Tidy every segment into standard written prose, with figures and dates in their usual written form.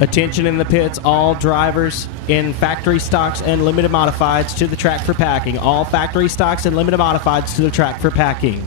Attention in the pits, all drivers in factory stocks and limited modifieds to the track for packing. All factory stocks and limited modifieds to the track for packing.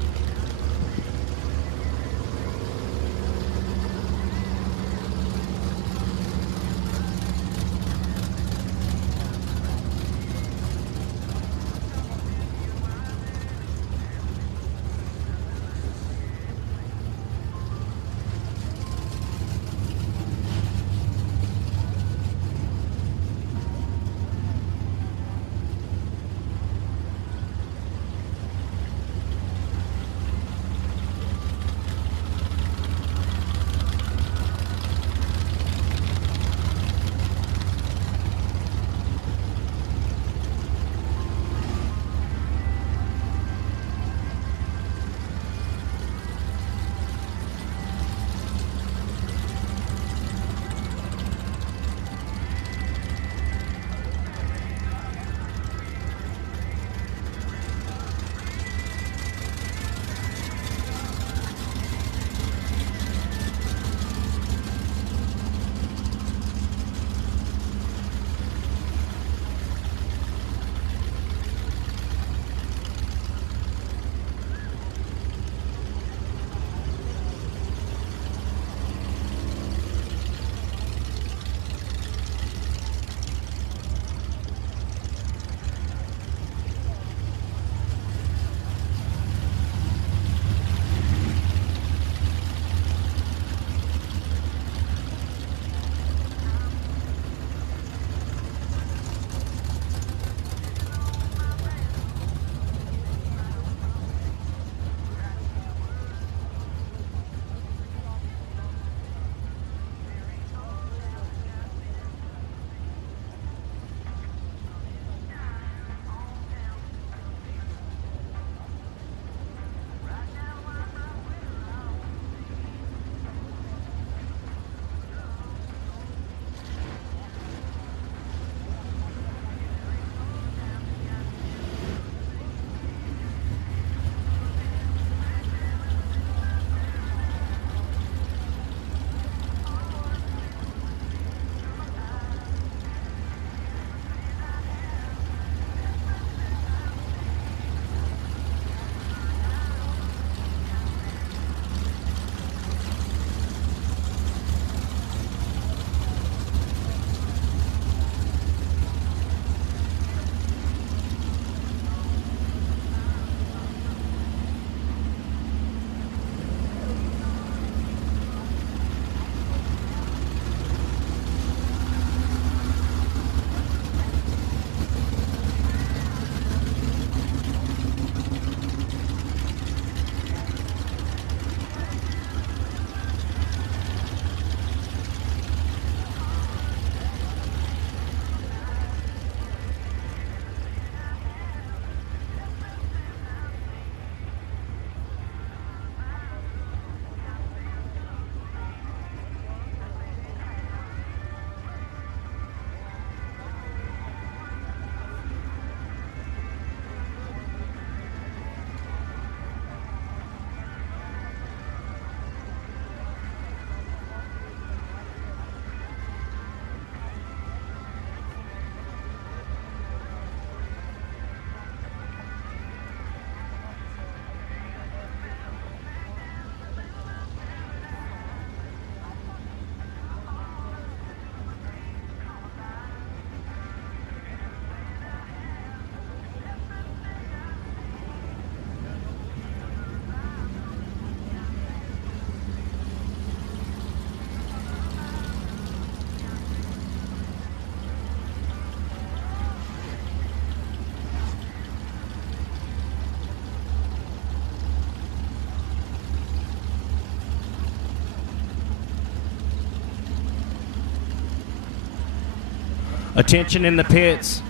Attention in the pits.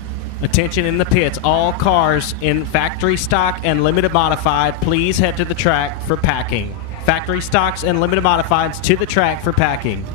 Attention in the pits. All cars in factory stock and limited modified, please head to the track for packing. Factory stocks and limited modifieds to the track for packing.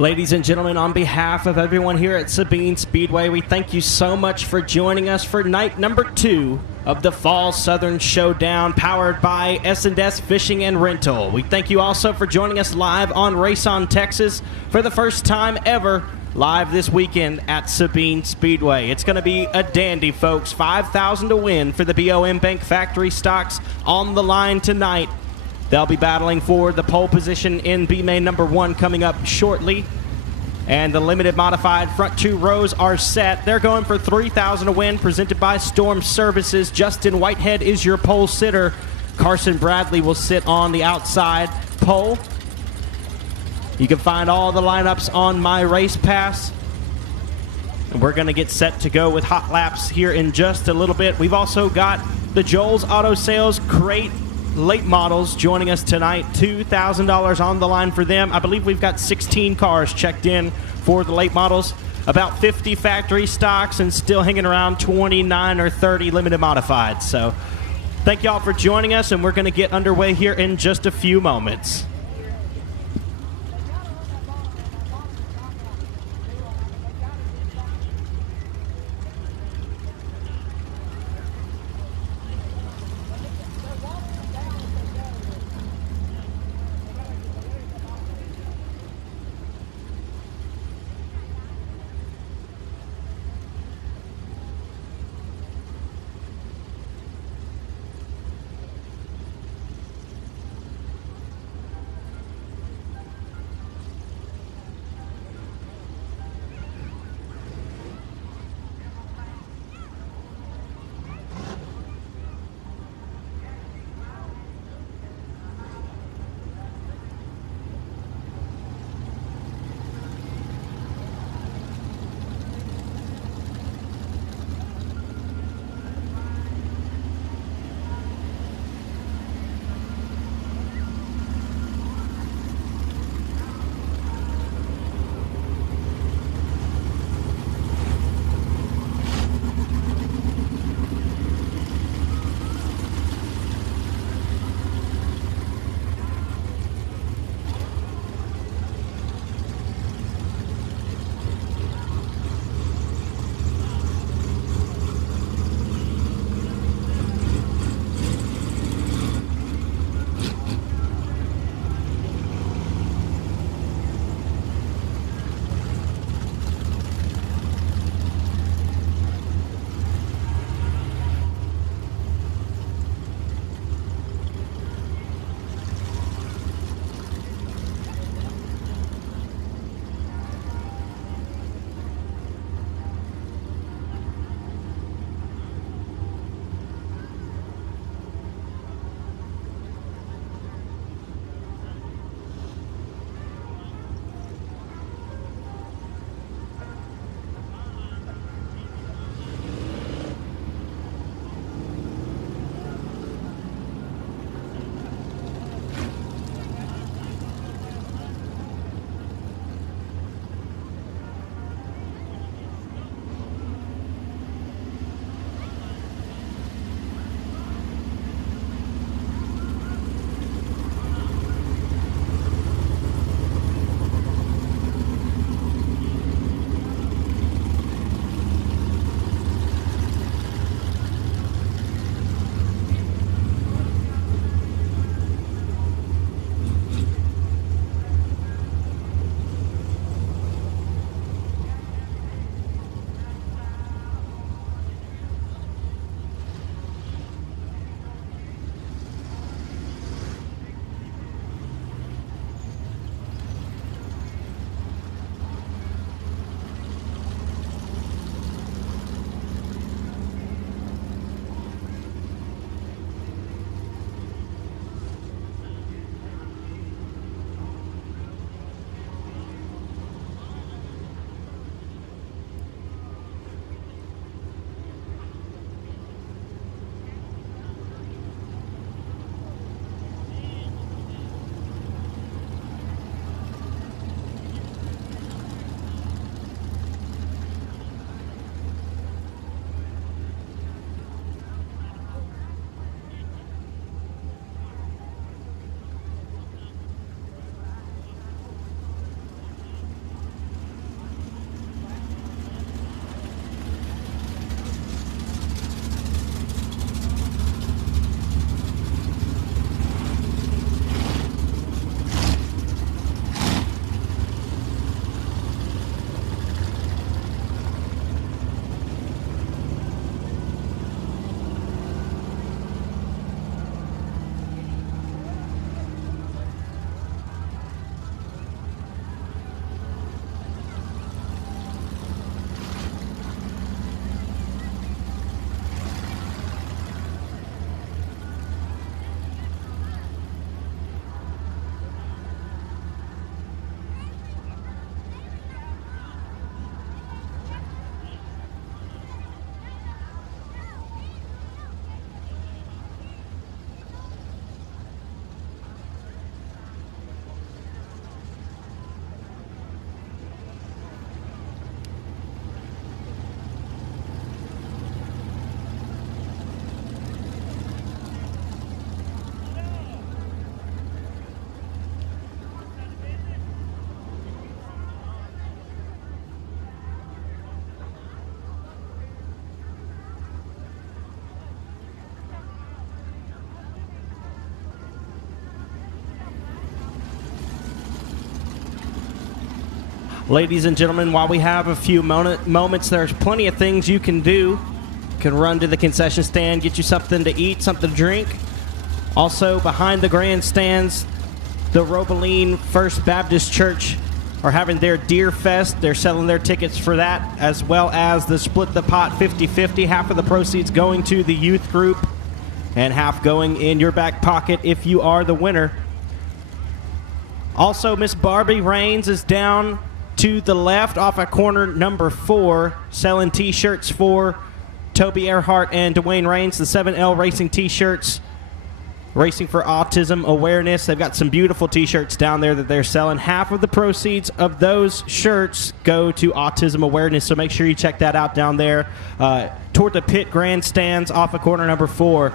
Ladies and gentlemen, on behalf of everyone here at Sabine Speedway, we thank you so much for joining us for night number 2 of the Fall Southern Showdown, powered by S&S Fishing and Rental. We thank you also for joining us live on Race On Texas for the first time ever, live this weekend at Sabine Speedway. It's going to be a dandy, folks. $5,000 to win for the BOM Bank Factory stocks on the line tonight. They'll be battling for the pole position in B-Main number 1 coming up shortly. And the limited modified front 2 rows are set. They're going for $3,000 to win, presented by Storm Services. Justin Whitehead is your pole sitter. Carson Bradley will sit on the outside pole. You can find all the lineups on My Race Pass. And we're going to get set to go with hot laps here in just a little bit. We've also got the Joel's Auto Sales Crate late models joining us tonight. $2,000 on the line for them. I believe we've got 16 cars checked in for the late models, about 50 factory stocks, and still hanging around 29 or 30 limited modified. So thank y'all for joining us, and we're going to get underway here in just a few moments. Ladies and gentlemen, while we have a few moments, there's plenty of things you can do. You can run to the concession stand, get you something to eat, something to drink. Also, behind the grandstands, the Robeline First Baptist Church are having their Deer Fest. They're selling their tickets for that, as well as the Split the Pot 50-50. Half of the proceeds going to the youth group and half going in your back pocket if you are the winner. Also, Miss Barbie Raines is down to the left off of corner number 4, selling T-shirts for Toby Earhart and Dwayne Raines, the 7L Racing T-shirts. Racing for Autism Awareness. They've got some beautiful T-shirts down there that they're selling. Half of the proceeds of those shirts go to Autism Awareness, so make sure you check that out down there toward the pit grandstands off of corner number 4.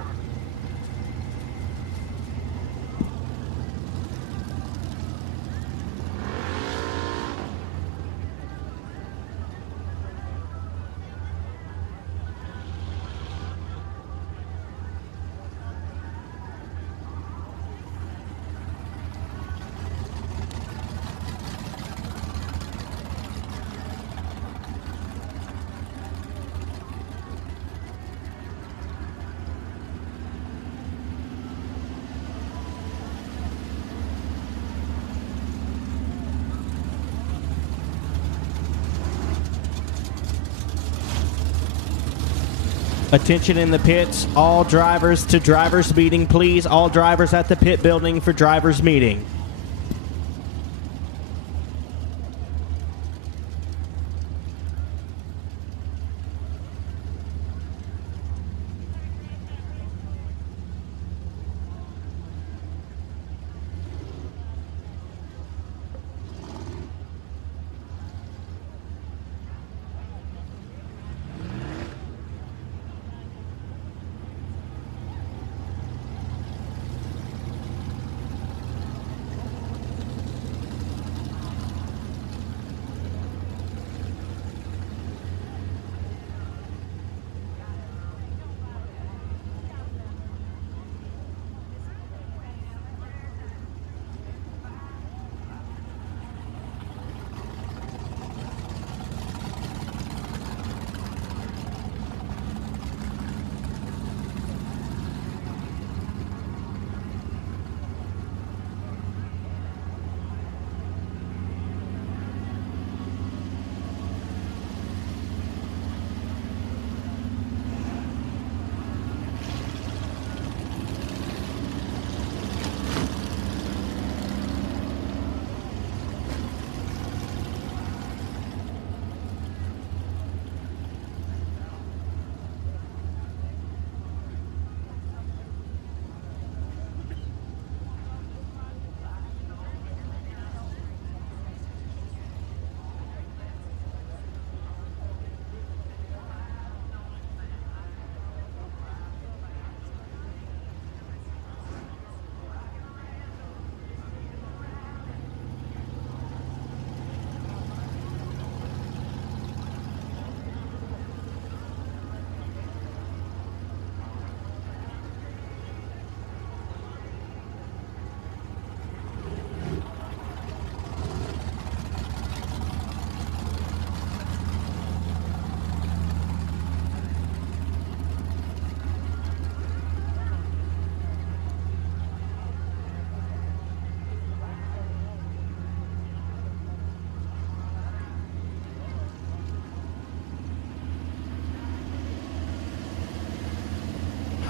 Attention in the pits, all drivers to drivers meeting, please. All drivers at the pit building for drivers meeting.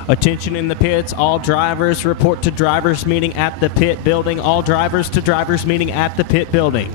Attention in the pits, all drivers report to drivers meeting at the pit building. All drivers to drivers meeting at the pit building.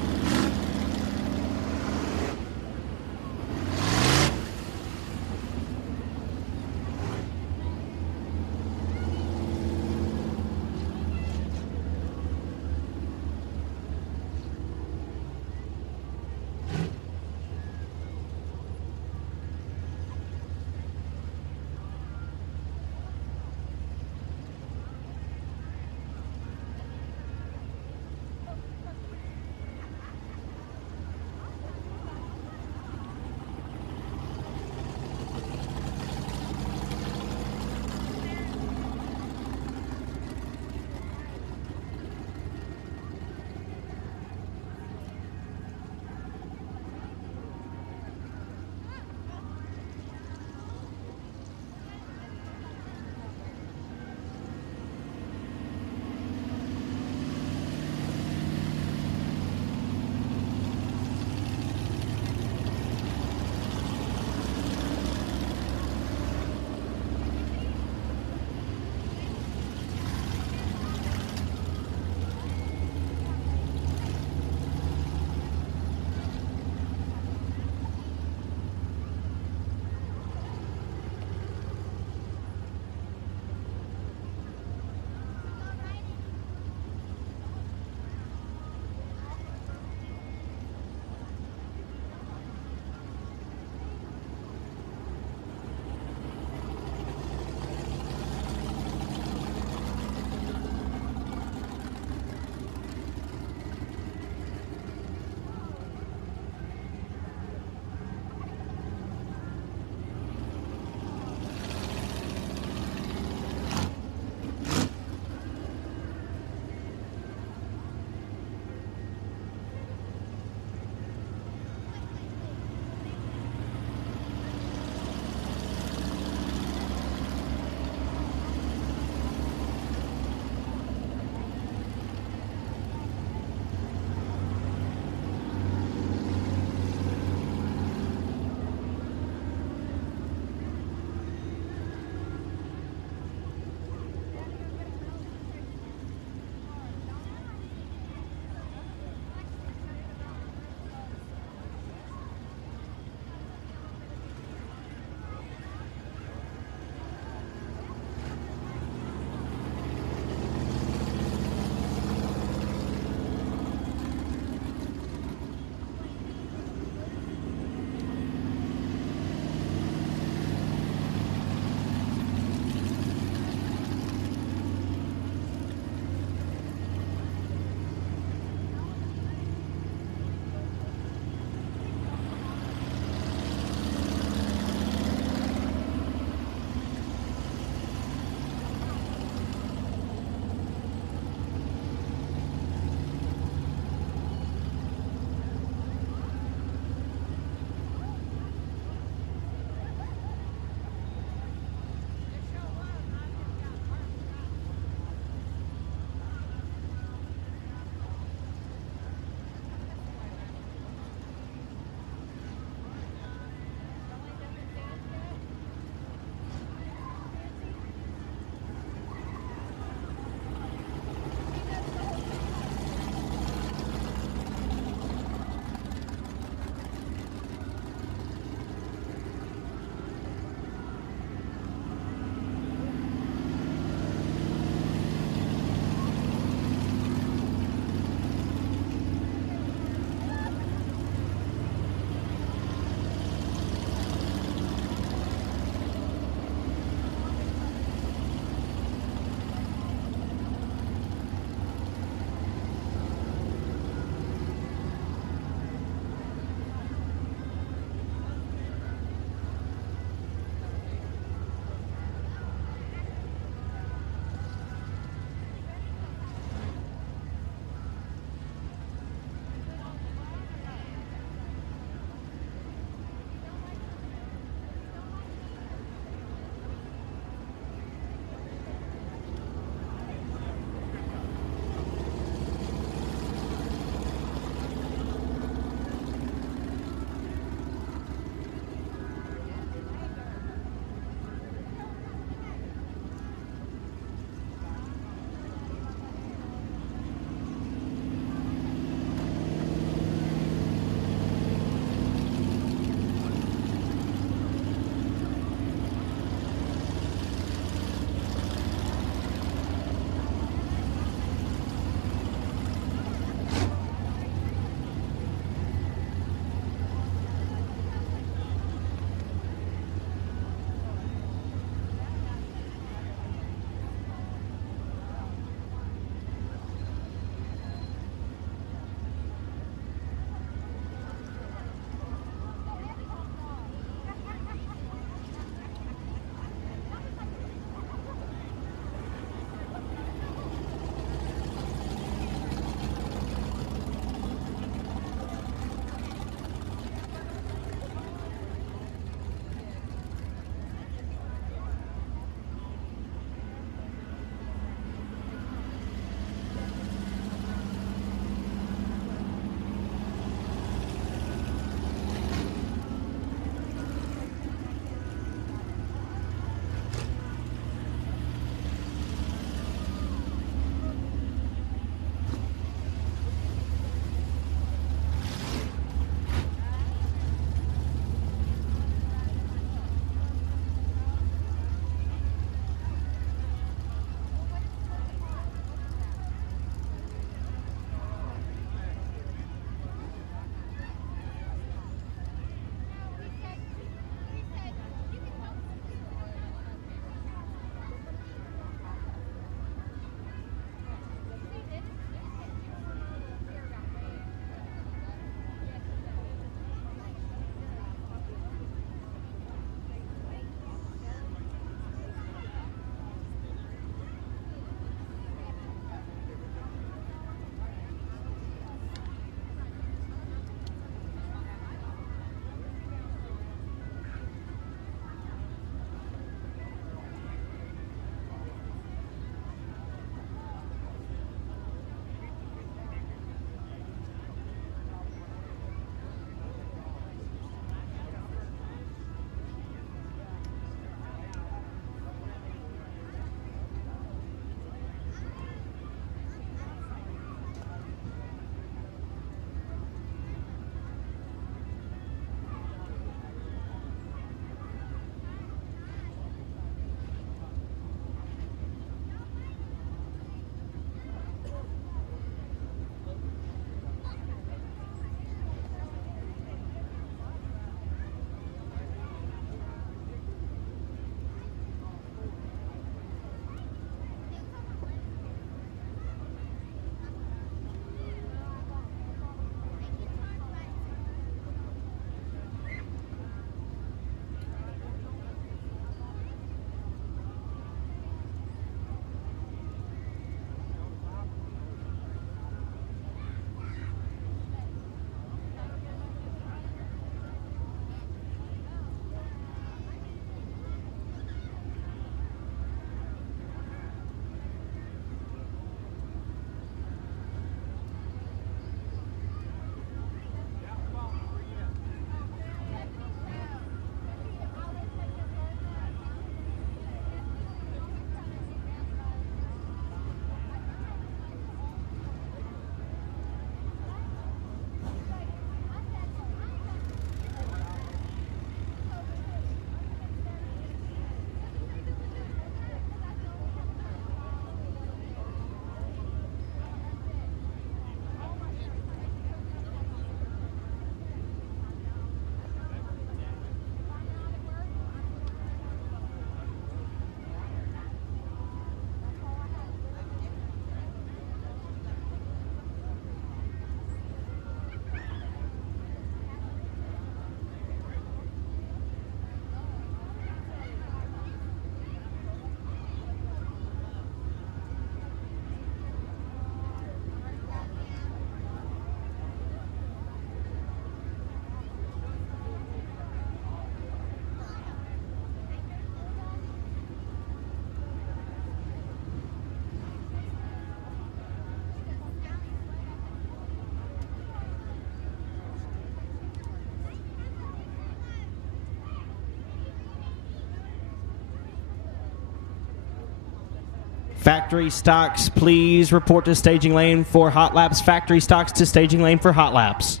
Factory stocks, please report to staging lane for hot laps. Factory stocks to staging lane for hot laps.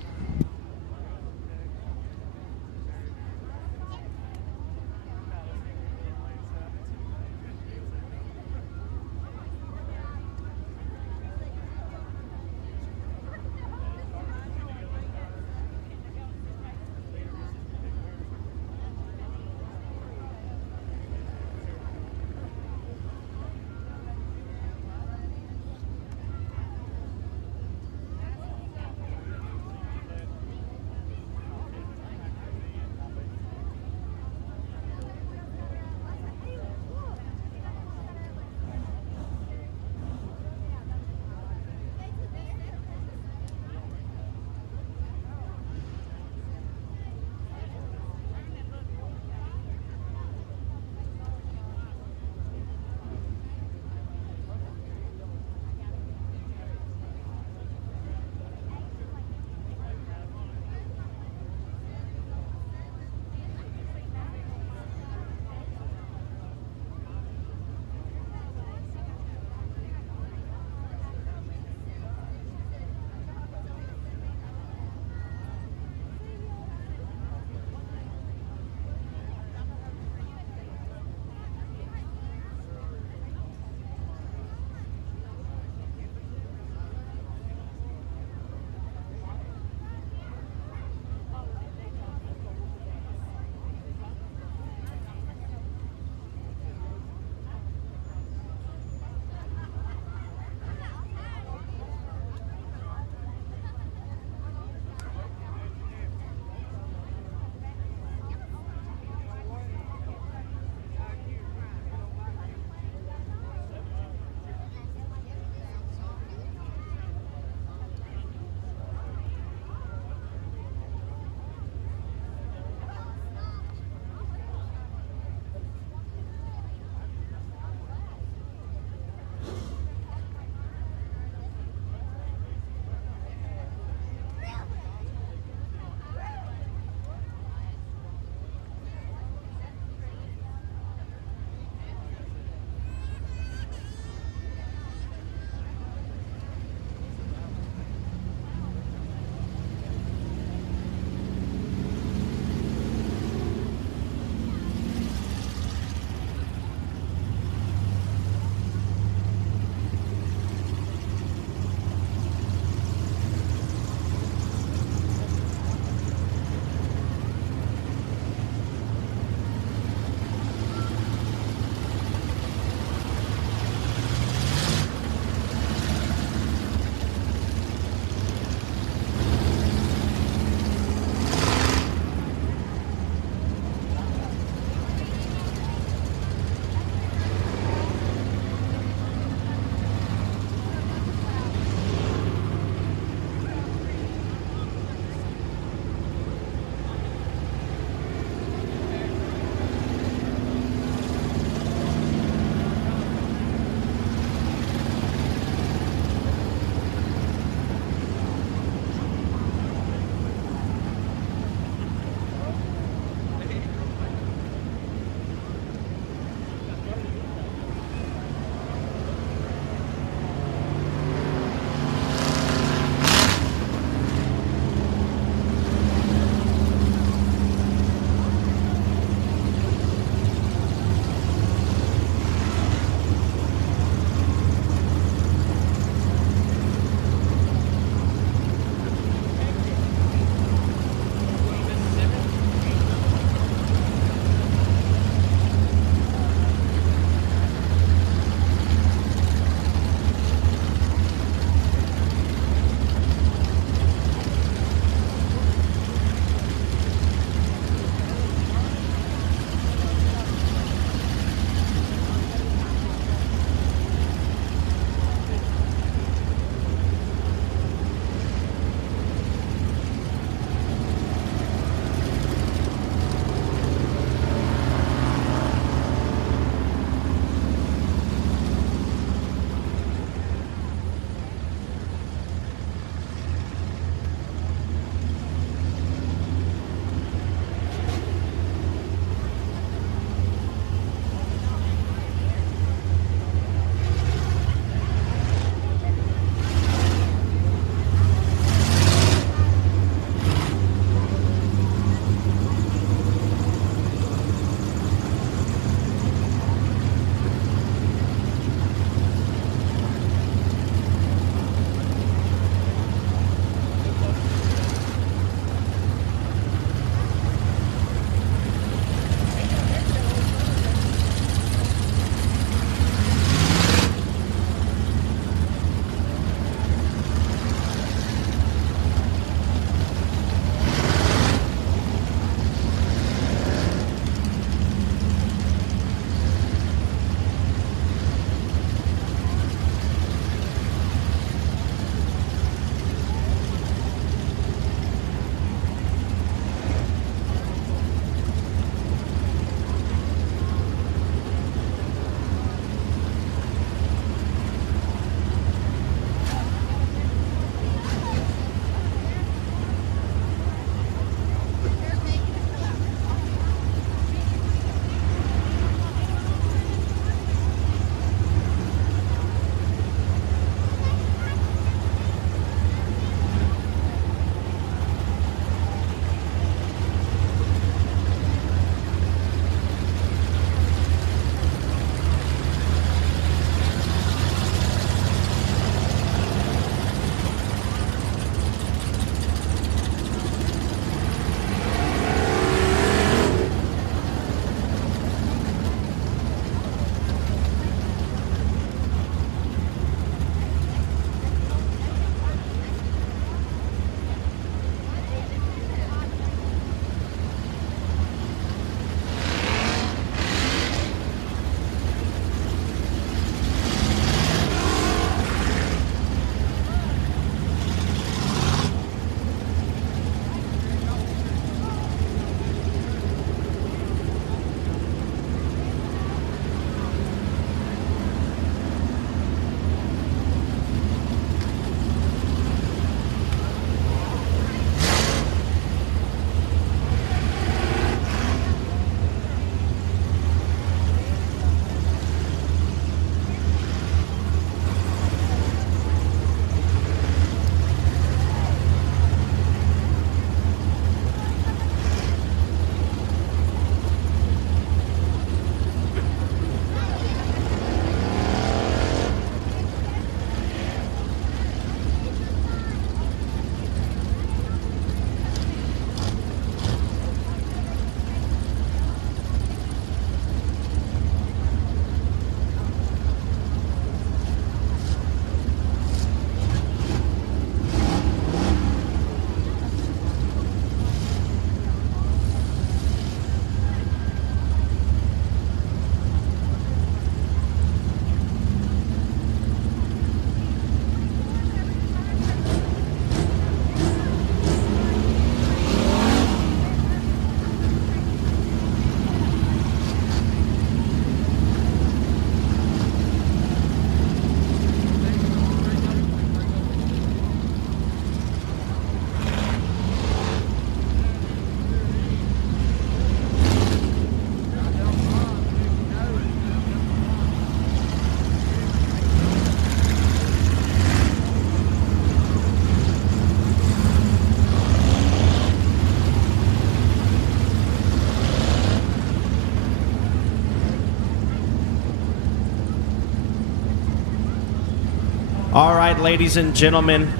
right, ladies and gentlemen,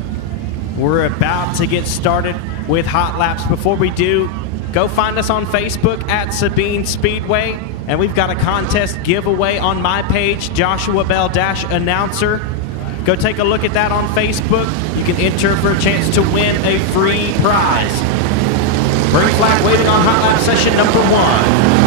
we're about to get started with hot laps. Before we do, go find us on Facebook at Sabine Speedway, and we've got a contest giveaway on my page, Joshua Bell Announcer. Go take a look at that on Facebook. You can enter for a chance to win a free prize. Green flag waving on hot lap session number 1.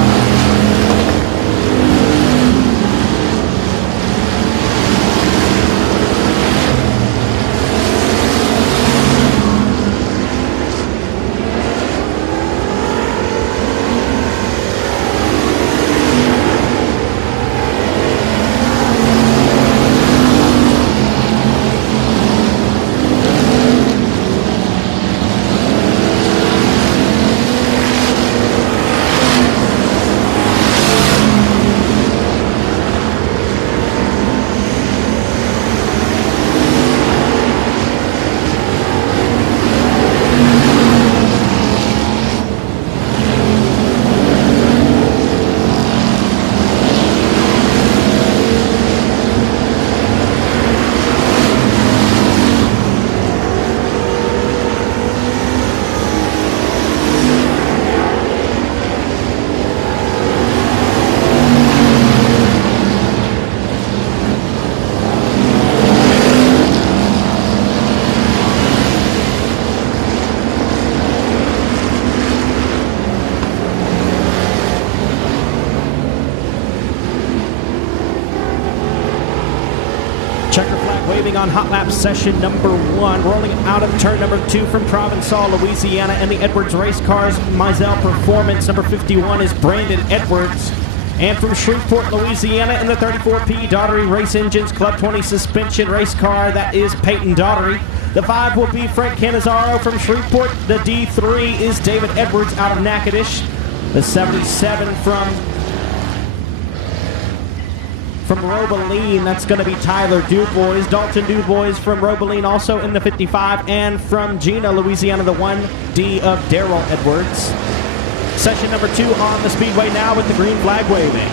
Checker flag waving on hot lap session number 1. Rolling out of turn number 2 from Provençal, Louisiana, and the Edwards race cars, Mizell Performance. Number 51 is Brandon Edwards. And from Shreveport, Louisiana, in the 34P Daughtery Race Engines Club 20 suspension race car, that is Peyton Daughtery. The 5 will be Frank Cannizzaro from Shreveport. The D3 is David Edwards out of Natchitoches. The 77 from Robeline, that's going to be Tyler Dubois. Dalton Dubois from Robeline also in the 55. And from Gina, Louisiana, the 1D of Daryl Edwards. Session number 2 on the speedway now with the green flag waving.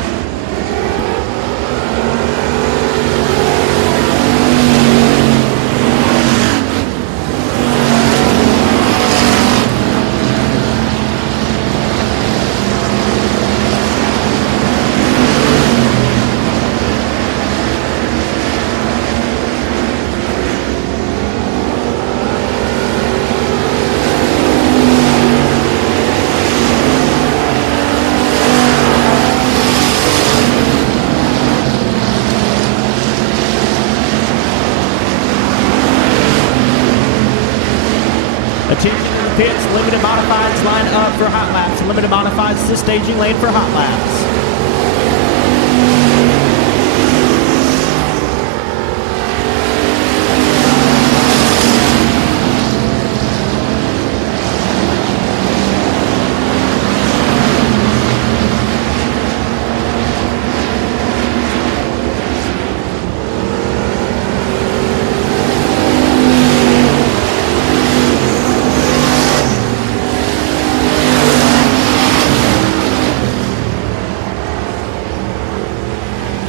Attention to the pits, limited modifieds line up for hot laps. Limited modifieds to the staging lane for hot laps.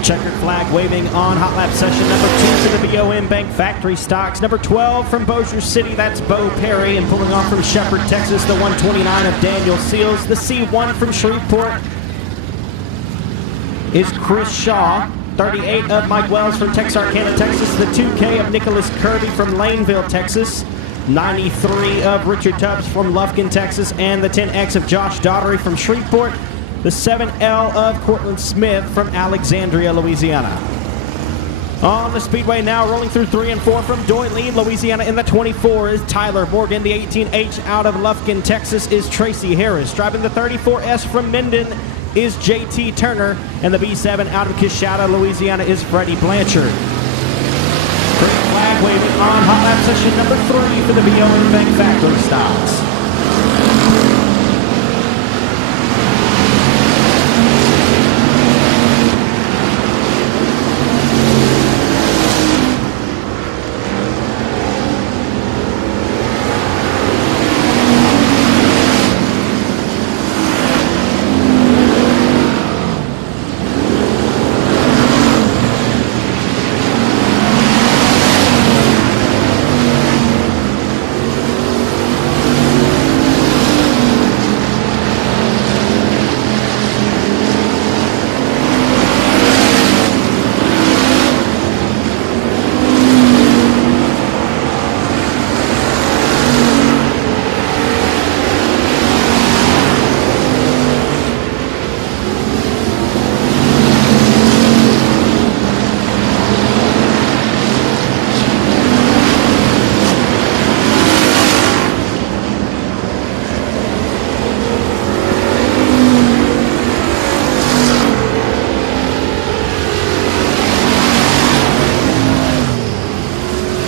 Checkered flag waving on hot lap session number 2 to the BOM Bank Factory Stocks. Number 12 from Bossier City, that's Bo Perry. And pulling off from Shepherd, Texas, the 129 of Daniel Seals. The C1 from Shreveport is Chris Shaw. 38 of Mike Wells from Texarkana, Texas. The 2K of Nicholas Kirby from Laneville, Texas. 93 of Richard Tubbs from Lufkin, Texas. And the 10X of Josh Daughtery from Shreveport. The 7L of Cortland Smith from Alexandria, Louisiana. On the speedway now, rolling through 3 and 4 from Doyline, Louisiana. In the 24 is Tyler Morgan. The 18H out of Lufkin, Texas is Tracy Harris. Driving the 34S from Minden is JT Turner. And the B7 out of Coshada, Louisiana is Freddie Blanchard. Green flag waving on hot lap session number 3 for the BOM Bank Factory Stocks.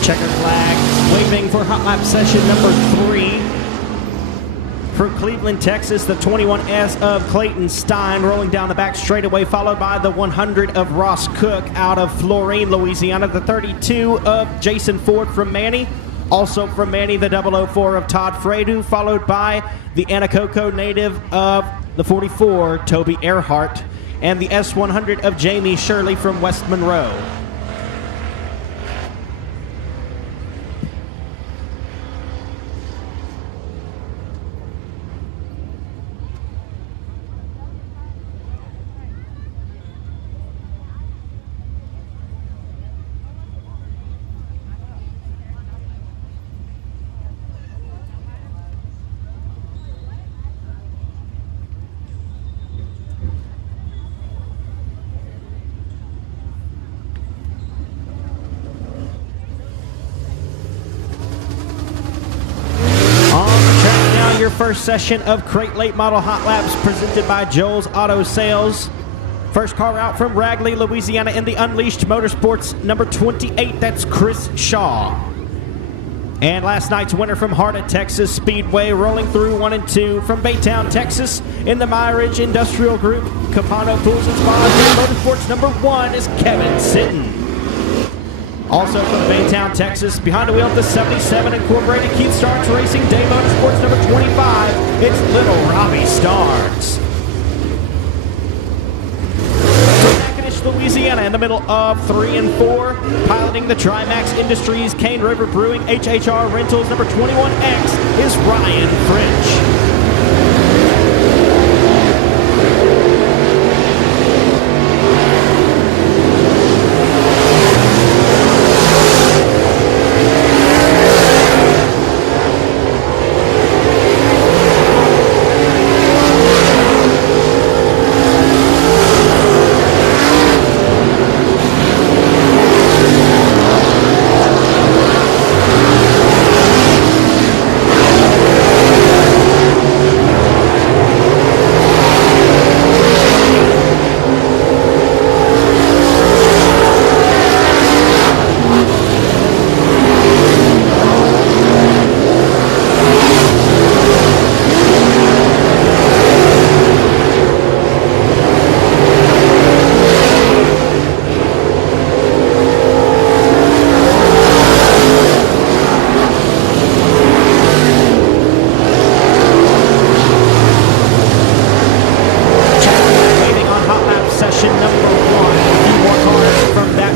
Checker flag waving for hot lap session number 3. For Cleveland, Texas, the 21S of Clayton Stein rolling down the back straightaway, followed by the 100 of Ross Cook out of Florine, Louisiana. The 32 of Jason Ford from Manny. Also from Manny, the 004 of Todd Fredu, followed by the Anacoco native of the 44, Toby Earhart, and the S100 of Jamie Shirley from West Monroe. Your first session of Crate Late Model Hot Laps presented by Joel's Auto Sales. First car out from Ragley, Louisiana in the Unleashed Motorsports number 28, that's Chris Shaw. And last night's winner from Harda, Texas Speedway, rolling through 1 and 2 from Baytown, Texas in the Myridge Industrial Group, Capano Pools and Spas Motorsports number 1 is Kevin Sitton. Also from Baytown, Texas, behind the wheel of the 77 Incorporated Keith Starnes Racing Day Motorsports number 25, it's Little Robbie Starnes. From Natchitoches, Louisiana, in the middle of 3 and 4, piloting the Trimax Industries Cane River Brewing HHR Rentals number 21X is Ryan French.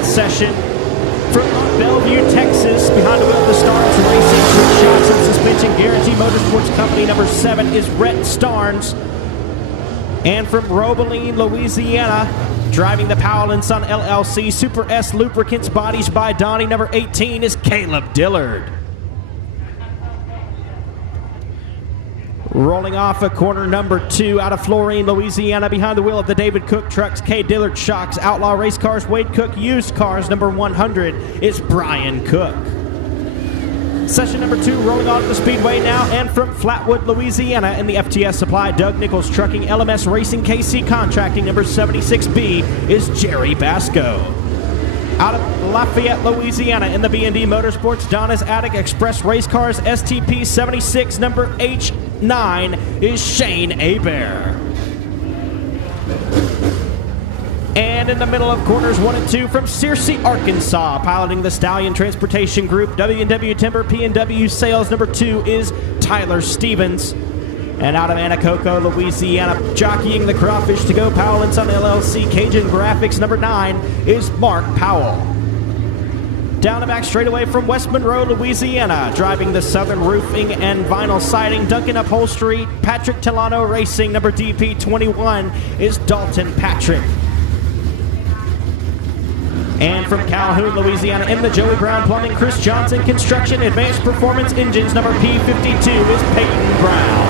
Session from Bellevue, Texas, behind the wheel of the Starnes Racing Quick Shocks and Suspension Guarantee Motorsports Company number 7 is Rhett Starnes. And from Robeline, Louisiana, driving the Powell & Son LLC Super S Lubricants Bodies by Donnie number 18 is Caleb Dillard. Rolling off a corner number 2 out of Florine, Louisiana, behind the wheel of the David Cook Trucks, K. Dillard Shocks, Outlaw Race Cars, Wade Cook Used Cars, number 100 is Brian Cook. Session number 2 rolling on to the Speedway now, and from Flatwood, Louisiana, in the FTS Supply, Doug Nichols Trucking, LMS Racing, KC Contracting, number 76B is Jerry Basco. Out of Lafayette, Louisiana, in the B&D Motorsports, Donna's Attic Express Race Cars, STP 76, number H9 is Shane Hebert. And in the middle of corners 1 and 2 from Searcy, Arkansas, piloting the Stallion Transportation Group, W&W Timber, P&W Sales, number 2 is Tyler Stevens. And out of Anacoco, Louisiana, jockeying the Crawfish to Go Powell & Son LLC Cajun Graphics, number 9 is Mark Powell. Down the back straightaway from West Monroe, Louisiana, driving the Southern Roofing and Vinyl Siding, Duncan Upholstery, Patrick Tilano Racing, number DP21 is Dalton Patrick. And from Calhoun, Louisiana, in the Joey Brown Plumbing, Chris Johnson Construction, Advanced Performance Engines, number P52 is Peyton Brown.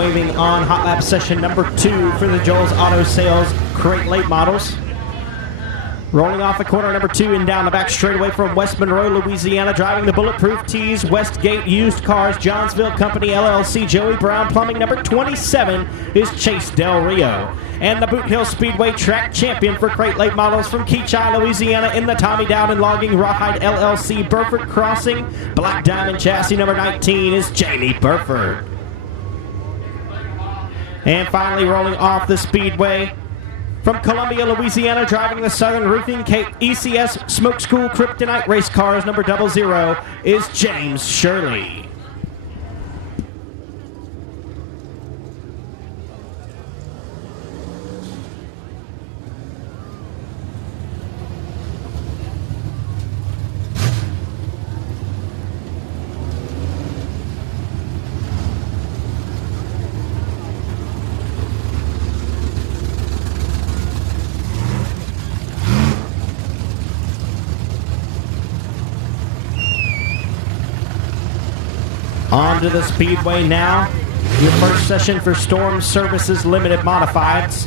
waving on hot lap session number 2 for the Joel's Auto Sales Crate Late Models. Rolling off the corner number 2 and down the back straightaway from West Monroe, Louisiana, driving the Bulletproof Tees, Westgate Used Cars, Johnsville Company, LLC, Joey Brown Plumbing. Number 27 is Chase Del Rio. And the Boot Hill Speedway track champion for Crate Late Models from Keachai, Louisiana, in the Tommy Dowden Logging Rawhide, LLC, Burford Crossing, Black Diamond Chassis. Number 19 is Jamie Burford. And finally, rolling off the speedway from Columbia, Louisiana, driving the Southern Roofing ECS Smoke School Kryptonite Race Cars, number 00, is James Shirley. On to the speedway now. Your first session for Storm Services Limited Modifieds.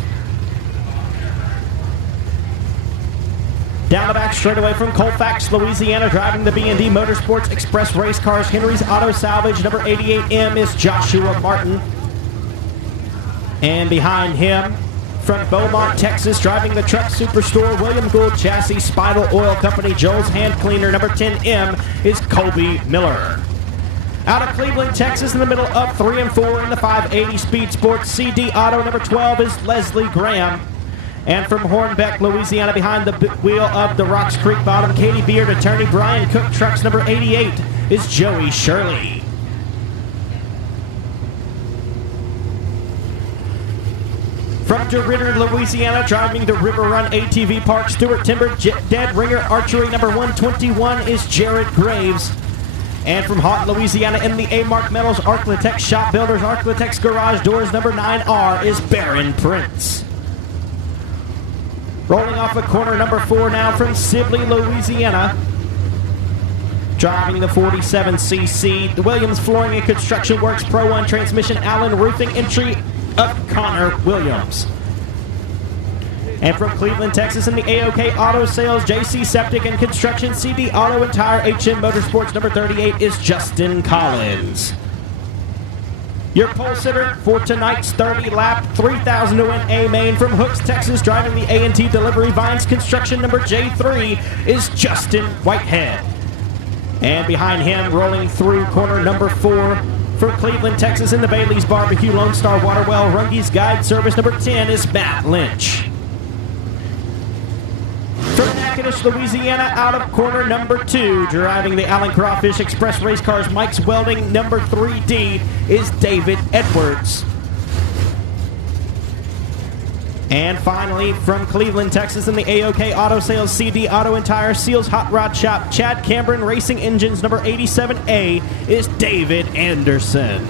Down the back straightaway from Colfax, Louisiana, driving the B&D Motorsports Express Race Cars, Henry's Auto Salvage, number 88M is Joshua Martin. And behind him, from Beaumont, Texas, driving the Truck Superstore, William Gould Chassis Spinal Oil Company, Joel's Hand Cleaner, number 10M is Colby Miller. Out of Cleveland, Texas, in the middle of 3 and 4 in the 580 Speed Sports CD Auto, number 12 is Leslie Graham. And from Hornbeck, Louisiana, behind the wheel of the Rocks Creek Bottom, Katie Beard attorney, Brian Cook Trucks, number 88 is Joey Shirley. From DeRidder, Louisiana, driving the River Run ATV Park, Stewart Timber, Dead Ringer Archery, number 121 is Jared Graves. And from Houghton, Louisiana, in the A-Mark Metals Architect Shop Builders Architects Garage Doors, number 9R is Baron Prince. Rolling off of corner number 4 now from Sibley, Louisiana, driving the 47cc, the Williams Flooring and Construction Works Pro 1 Transmission Allen Roofing entry of Connor Williams. And from Cleveland, Texas, in the AOK Auto Sales, JC Septic and Construction, CD Auto and Tire, HM Motorsports, number 38 is Justin Collins. Your pole sitter for tonight's 30 lap, 3,000 to win A main from Hooks, Texas, driving the A&T Delivery Vines Construction, number J3 is Justin Whitehead. And behind him, rolling through corner number 4, for Cleveland, Texas, in the Bailey's Barbecue, Lone Star Waterwell, Runge's Guide Service, number 10 is Matt Lynch. From Natchitoches, Louisiana, out of corner number 2, driving the Allen Crawfish Express Race Cars, Mike's Welding, number 3D is David Edwards. And finally, from Cleveland, Texas, in the AOK Auto Sales, CD Auto and Tire, Seals Hot Rod Shop, Chad Cameron Racing Engines, number 87A is David Anderson.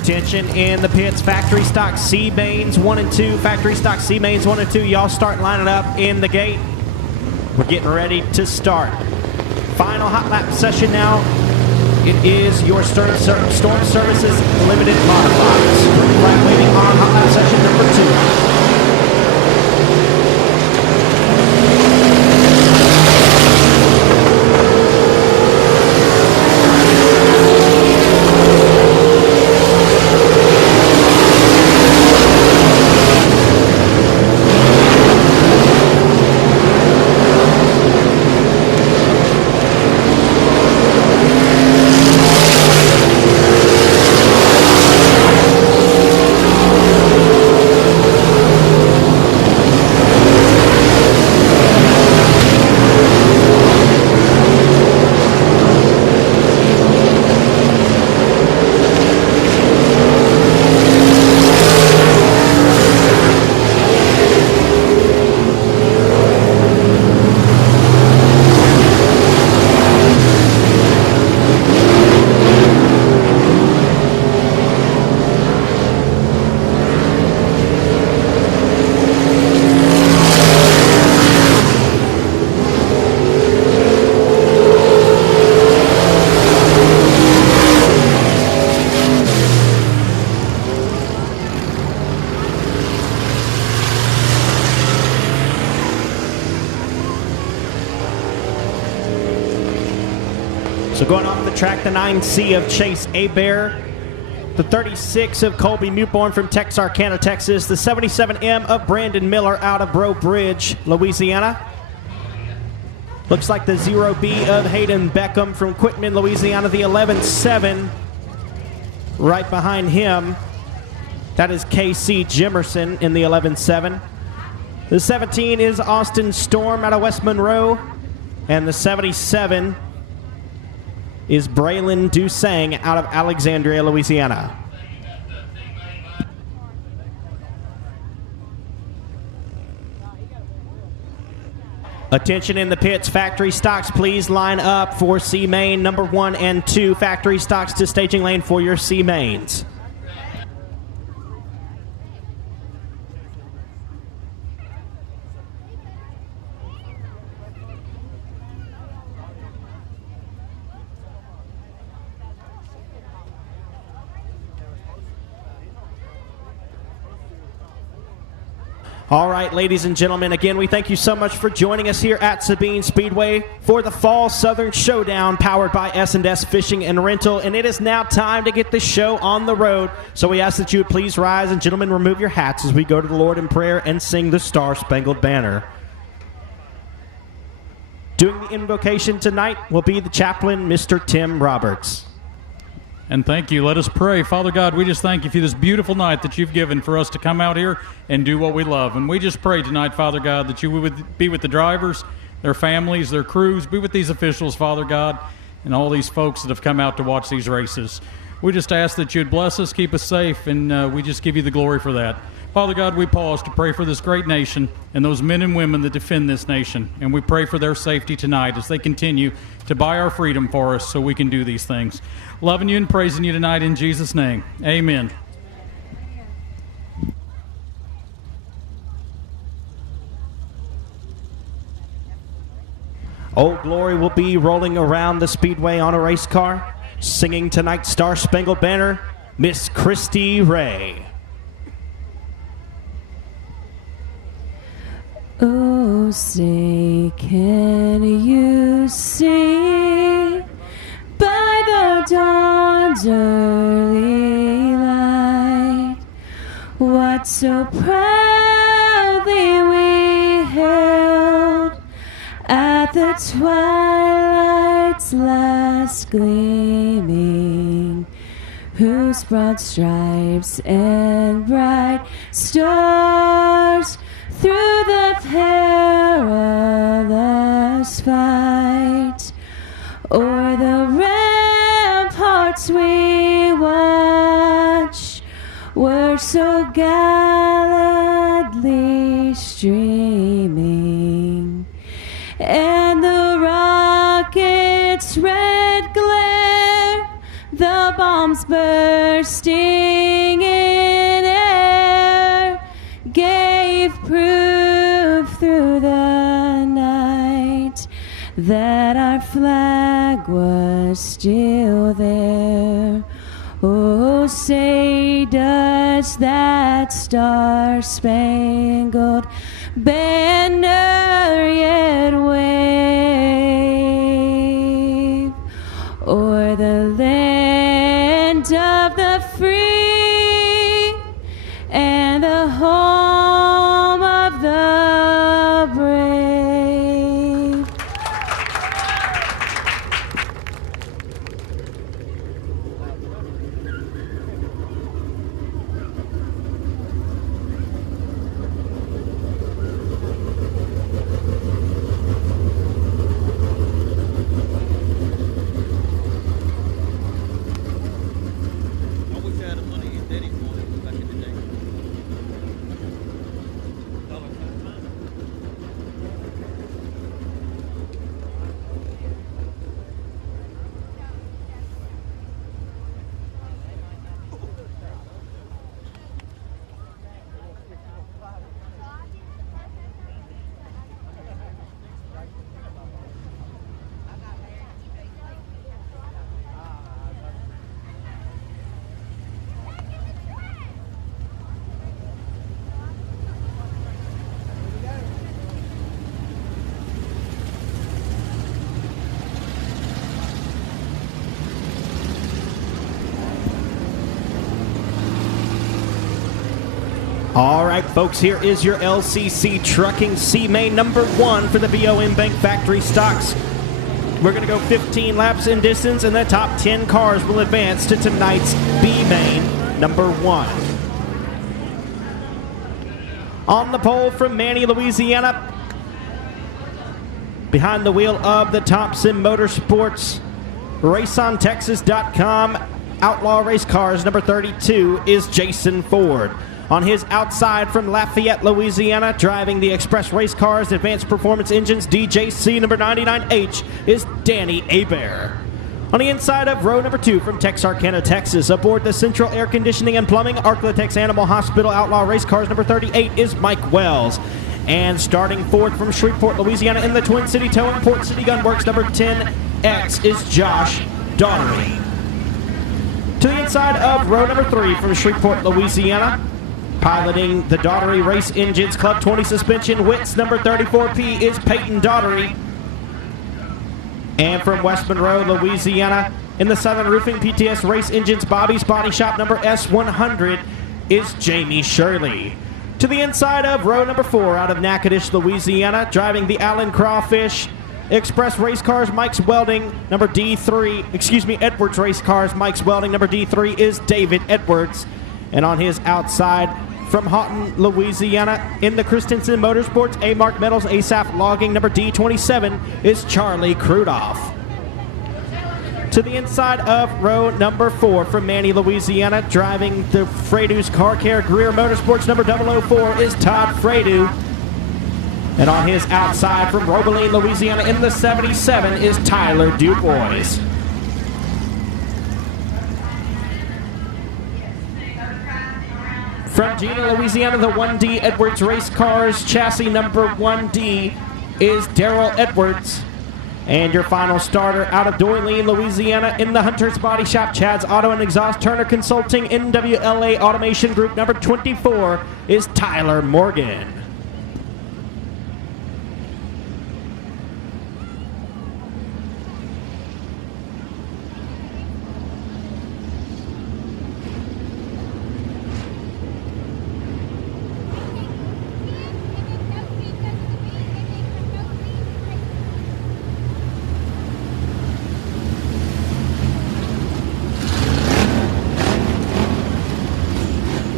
Attention in the pits, factory stock C mains 1 and 2, factory stock C mains 1 and 2. Y'all start lining up in the gate. We're getting ready to start. Final hot lap session now. It is your Storm Services Limited Modifieds. Green flag waiting on hot lap session number 2. So going off the track, the 9C of Chase Abear, the 36 of Colby Newborn from Texarkana, Texas, the 77M of Brandon Miller out of Breaux Bridge, Louisiana. Looks like the 0B of Hayden Beckham from Quitman, Louisiana, the 11-7 right behind him. That is KC Jimerson in the 11-7. The 17 is Austin Storm out of West Monroe, and the 77 is Braylon Dusang out of Alexandria, Louisiana. Attention in the pits, factory stocks, please line up for C main number 1 and 2. Factory stocks to staging lane for your C mains. All right, ladies and gentlemen, again, we thank you so much for joining us here at Sabine Speedway for the Fall Southern Showdown powered by S&S Fishing and Rental. And it is now time to get the show on the road. So we ask that you would please rise and, gentlemen, remove your hats as we go to the Lord in prayer and sing the Star-Spangled Banner. Doing the invocation tonight will be the chaplain, Mr. Tim Roberts. And thank you. Let us pray. Father God, we just thank you for this beautiful night that you've given for us to come out here and do what we love. And we just pray tonight, Father God, that you would be with the drivers, their families, their crews, be with these officials, Father God, and all these folks that have come out to watch these races. We just ask that you'd bless us, keep us safe, and we just give you the glory for that. Father God, we pause to pray for this great nation and those men and women that defend this nation. And we pray for their safety tonight as they continue to buy our freedom for us so we can do these things. Loving you and praising you tonight in Jesus' name. Amen. Old Glory will be rolling around the speedway on a race car, singing tonight's Star-Spangled Banner, Miss Christy Ray. Oh, say, can you see by the dawn's early light what so proudly we hailed at the twilight's last gleaming, whose broad stripes and bright stars through the perilous fight o'er the ramparts we watch were so gallantly streaming, and the rocket's red glare the bombs bursting in air gave proof through the night that our flag was still there. Oh, say does that star-spangled banner yet wave o'er the land of the free and the home of the brave? All right, folks, here is your LCC Trucking C-Main number 1 for the BOM Bank Factory Stocks. We're going to go 15 laps in distance, and the top 10 cars will advance to tonight's B-Main number 1. On the pole from Manny, Louisiana, behind the wheel of the Thompson Motorsports, RaceOnTexas.com, Outlaw Race Cars number 32 is Jason Ford. On his outside from Lafayette, Louisiana, driving the Express Race Cars Advanced Performance Engines DJC number 99H is Danny Hebert. On the inside of row number 2 from Texarkana, Texas, aboard the Central Air Conditioning and Plumbing Arklatex Animal Hospital Outlaw Race Cars number 38 is Mike Wells. And starting forward from Shreveport, Louisiana in the Twin City Towing Port City Gunworks number 10X is Josh Daughtery. To the inside of row number 3 from Shreveport, Louisiana, piloting the Daughtery Race Engines Club 20 Suspension Wits number 34P is Peyton Daughtery. And from West Monroe, Louisiana, in the Southern Roofing PTS Race Engines Bobby's Body Shop number S100 is Jamie Shirley. To the inside of row number 4 out of Natchitoches, Louisiana, driving the Allen Crawfish Express Race Cars Mike's Welding number D3, Edwards Race Cars Mike's Welding number D3 is David Edwards. And on his outside from Houghton, Louisiana, in the Christensen Motorsports A-Mark Metals ASAP Logging number D27 is Charlie Crudoff. To the inside of row number 4 from Manny, Louisiana, driving the Freydou's Car Care Greer Motorsports number 004 is Todd Freydou. And on his outside from Robeline, Louisiana, in the 77 is Tyler Dubois. From Gina, Louisiana, the 1D Edwards Race Cars chassis number 1D is Daryl Edwards. And your final starter out of Doylean, Louisiana, in the Hunter's Body Shop, Chad's Auto and Exhaust, Turner Consulting, NWLA Automation Group number 24 is Tyler Morgan.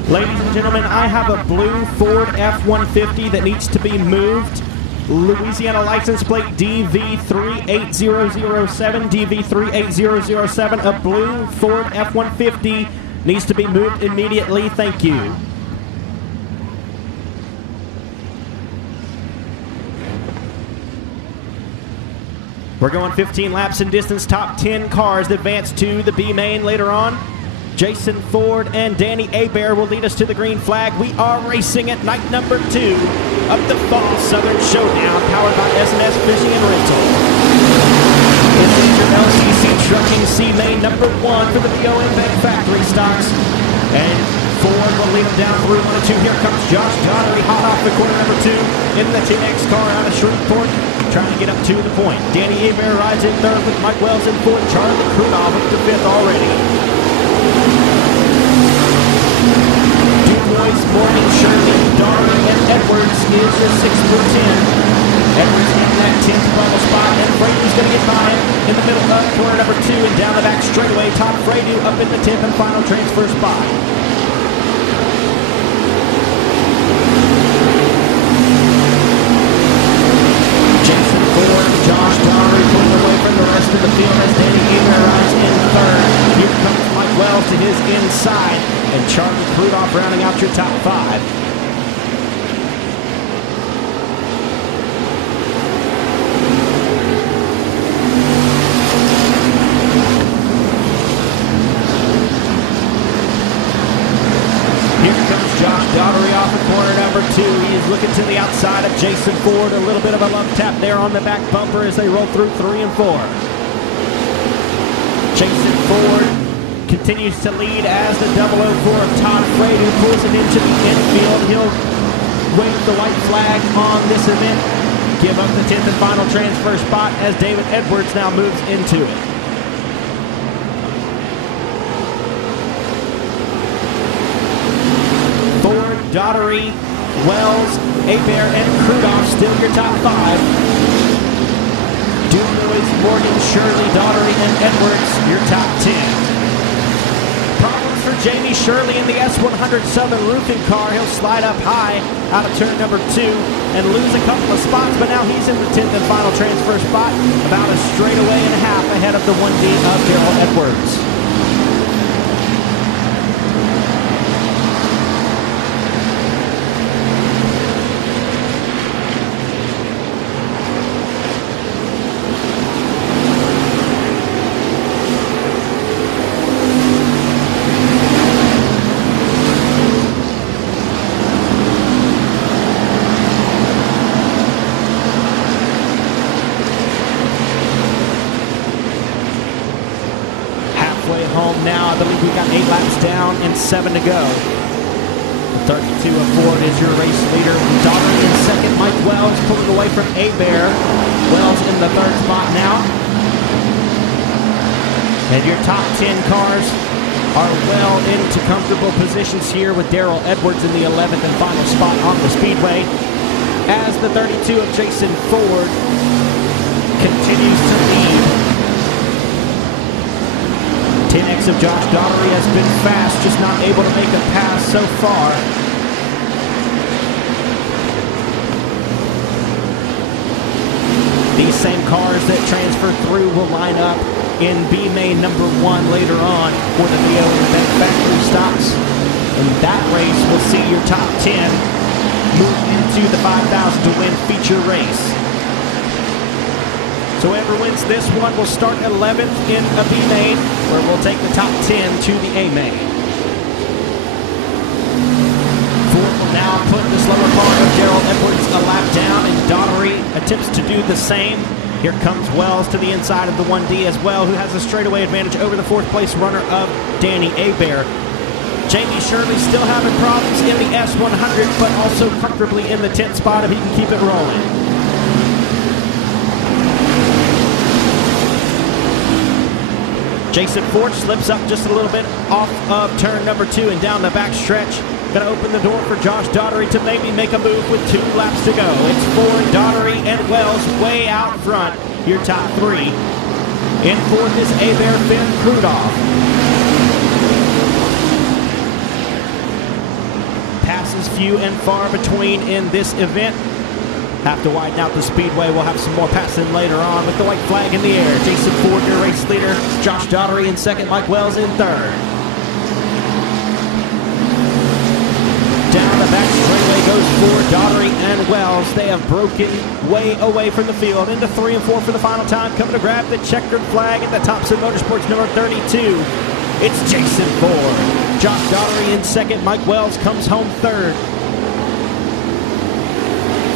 Ladies and gentlemen, I have a blue Ford F-150 that needs to be moved. Louisiana license plate DV38007, DV38007. A blue Ford F-150 needs to be moved immediately. Thank you. We're going 15 laps in distance. Top 10 cars advance to the B main later on. Jason Ford and Danny Abair will lead us to the green flag. We are racing at night number 2 of the Fall Southern Showdown, powered by S&S Fishing and Rental. This is your LCC Trucking C main number 1 for the BOM Bank Factory Stocks. And Ford will lead them down through 1 and 2. Here comes Josh Donnery, hot off the corner number 2 in the 10X car out of Shreveport, trying to get up to the point. Danny Abair rides in third with Mike Wells in fourth. Charlie Krunoff up to fifth already. Dubois, Morgan, Shirley, Darby, and Edwards is the 6 through 10. Edwards in that 10th bubble spot, and Frady's going to get by him in the middle of corner number 2 and down the back straightaway. Top Frady up in the 10th and final transfer spot. Jason Ford, Josh Donnery pulling away from the rest of the field as Danny Abair rides in third. Here comes Mike Wells to his inside, and Charlie Krudoff rounding out your top 5. Daughtery off of corner number 2. He is looking to the outside of Jason Ford. A little bit of a love tap there on the back bumper as they roll through 3 and 4. Jason Ford continues to lead as the 004 of Todd Frady pulls it into the infield. He'll wave the white flag on this event, give up the 10th and final transfer spot as David Edwards now moves into it. Daughtery, Wells, Abair, and Krudoff still your top 5. Dubois, Morgan, Shirley, Daughtery, and Edwards your top 10. Problems for Jamie Shirley in the S100 Southern roofing car. He'll slide up high out of turn number 2 and lose a couple of spots, but now he's in the 10th and final transfer spot, about a straightaway and a half ahead of the 1D of Daryl Edwards. Home now. I believe we've got 8 laps down and 7 to go. The 32 of Ford is your race leader. Daughtery in second. Mike Wells pulling away from Abair. Wells in the 3rd spot now. And your top 10 cars are well into comfortable positions here with Daryl Edwards in the 11th and final spot on the Speedway, as the 32 of Jason Ford continues to lead. 10X of Josh Daughtery has been fast, just not able to make a pass so far. These same cars that transfer through will line up in B main number 1 later on for the Leo and Bank Factory Stocks. And that race will see your top 10 move into the 5,000 to win feature race. So whoever wins this one will start 11th in a B main, where we'll take the top 10 to the A main. Ford will now put the slower car of Daryl Edwards a lap down, and Daughtery attempts to do the same. Here comes Wells to the inside of the 1D as well, who has a straightaway advantage over the 4th place runner of Danny Abair. Jamie Shirley still having problems in the S100, but also comfortably in the 10th spot if he can keep it rolling. Jason Ford slips up just a little bit off of turn number 2 and down the back stretch. Going to open the door for Josh Daughtery to maybe make a move with 2 laps to go. It's Ford, Daughtery, and Wells way out front. Your top 3. In 4th is Abair, 5th, Krudoff. Passes few and far between in this event. Have to widen out the Speedway. We'll have some more passing later on with the white flag in the air. Jason Ford, your race leader. Josh Daughtery in second. Mike Wells in third. Down the back straightaway goes for Daughtery and Wells. They have broken way away from the field into 3 and 4 for the final time. Coming to grab the checkered flag at the Thompson Motorsports number 32. It's Jason Ford. Josh Daughtery in second. Mike Wells comes home third.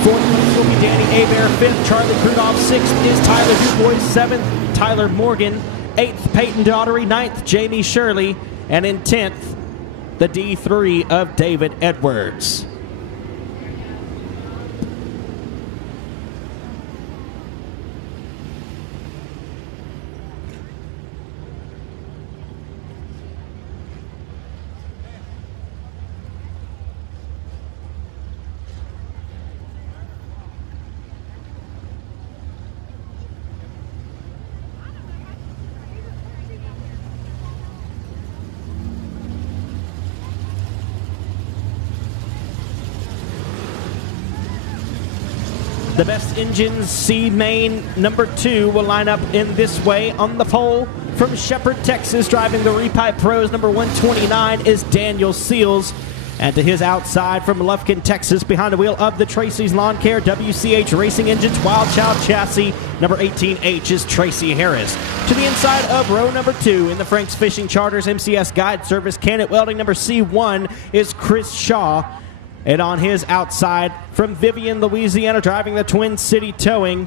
Fourth place will be Danny Abear. Fifth, Charlie Krudoff. Sixth is Tyler Dubois. Seventh, Tyler Morgan. Eighth, Peyton Daughtery. Ninth, Jamie Shirley. And in 10th, the D3 of David Edwards. The best engines, C main number 2, will line up in this way. On the pole from Shepherd, Texas, driving the Repipe Pros, number 129 is Daniel Seals. And to his outside from Lufkin, Texas, behind the wheel of the Tracy's Lawn Care WCH Racing Engines Wild Child Chassis, number 18H is Tracy Harris. To the inside of row number 2 in the Frank's Fishing Charters MCS Guide Service Canet Welding, number C1 is Chris Shaw. And on his outside, from Vivian, Louisiana, driving the Twin City Towing,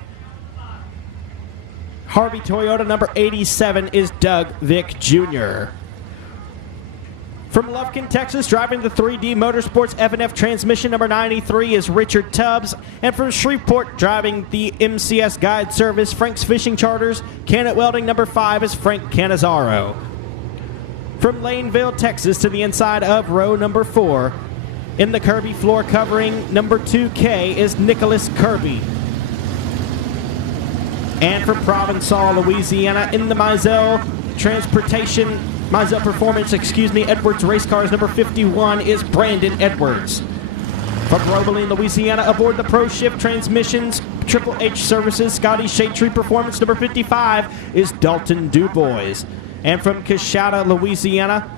Harvey Toyota, number 87, is Doug Vick Jr. From Lufkin, Texas, driving the 3D Motorsports F&F transmission, number 93, is Richard Tubbs. And from Shreveport, driving the MCS Guide Service, Frank's Fishing Charters, Canet Welding, number 5, is Frank Canizaro. From Laneville, Texas, to the inside of row number 4, in the Kirby floor covering number 2K is Nicholas Kirby. And from Provençal, Louisiana, in the Mizell Performance, Edwards Race Cars number 51 is Brandon Edwards. From Roebling, Louisiana, aboard the Pro Shift Transmissions Triple H Services Scotty Shade Tree Performance number 55 is Dalton Dubois. And from Coshada, Louisiana,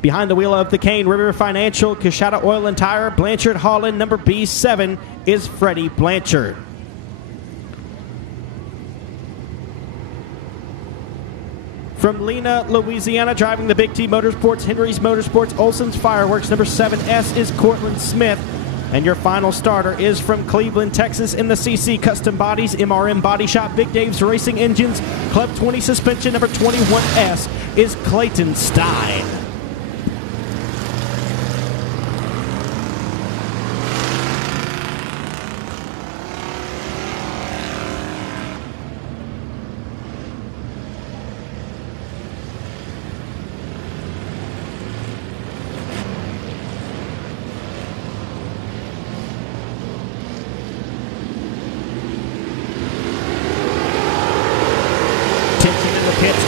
behind the wheel of the Cane River Financial, Coshada Oil and Tire, Blanchard Holland, number B7 is Freddie Blanchard. From Lena, Louisiana, driving the Big T Motorsports, Henry's Motorsports, Olson's Fireworks, number 7S is Cortland Smith. And your final starter is from Cleveland, Texas, in the CC Custom Bodies, MRM Body Shop, Big Dave's Racing Engines, Club 20 Suspension, number 21S is Clayton Stein.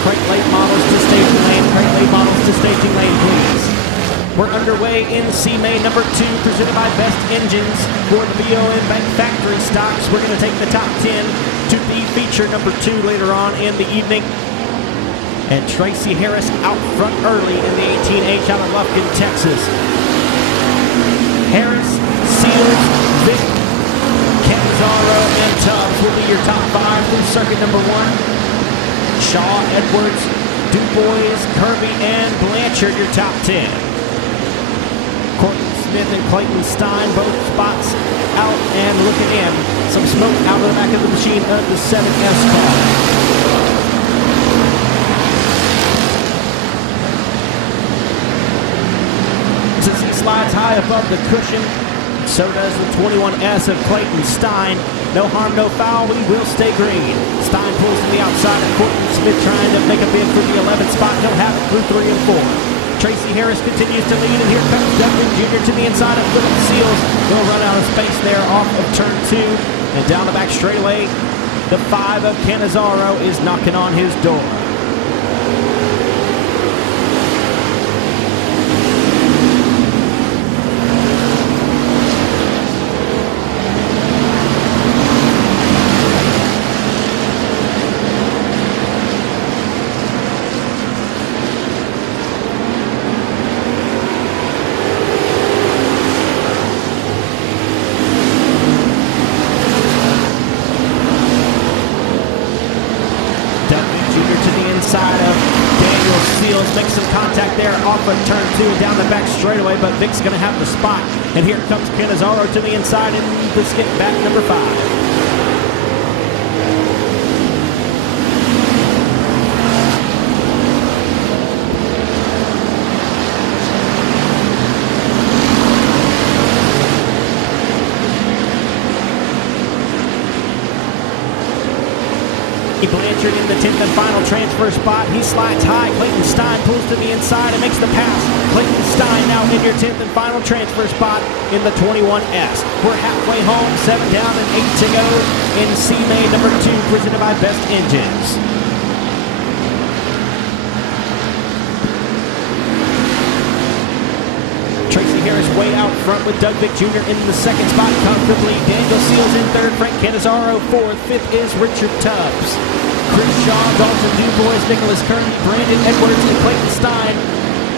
Crate late models to staging lane. Crate late models to staging lane, please. We're underway in C main number 2, presented by Best Engines for the BOM Bank Factory stocks. We're going to take the top 10 to the feature number 2 later on in the evening. And Tracy Harris out front early in the 18H out of Lufkin, Texas. Harris, Seals, Vick, Canizaro, and Tubbs will be your top 5 through circuit number 1. Shaw, Edwards, Dubois, Kirby, and Blanchard, your top 10. Cortland Smith and Clayton Stein, both spots out and looking in. Some smoke out of the back of the machine of the 7S car. Since he slides high above the cushion, so does the 21S of Clayton Stein. No harm, no foul, we will stay green. Stein pulls to the outside of Cortland Smith trying to make a bid for the 11th spot. He'll have it through 3 and 4. Tracy Harris continues to lead, and here comes Douglas Jr. to the inside of Philip Seals. He'll run out of space there off of turn 2. And down the back straightaway, the 5 of Canizaro is knocking on his door. make some contact there off of turn 2 and down the back straightaway, but Vic's going to have the spot. And here comes Canizaro to the inside in the skip back number 5. Blanchard in the 10th and final transfer spot. He slides high. Clayton Stein pulls to the inside and makes the pass. Clayton Stein now in your 10th and final transfer spot in the 21S. We're halfway home, 7 down and 8 to go in C-May number 2, presented by Best Engines. Tracy Harris way out front with Doug Vick Jr. in the 2nd spot comfortably. Daniel Seals in 3rd. Frank Canizaro 4th. 5th is Richard Tubbs. Chris Shaw, Dalton DuBois, Nicholas Kirby, Brandon Edwards, and Clayton Stein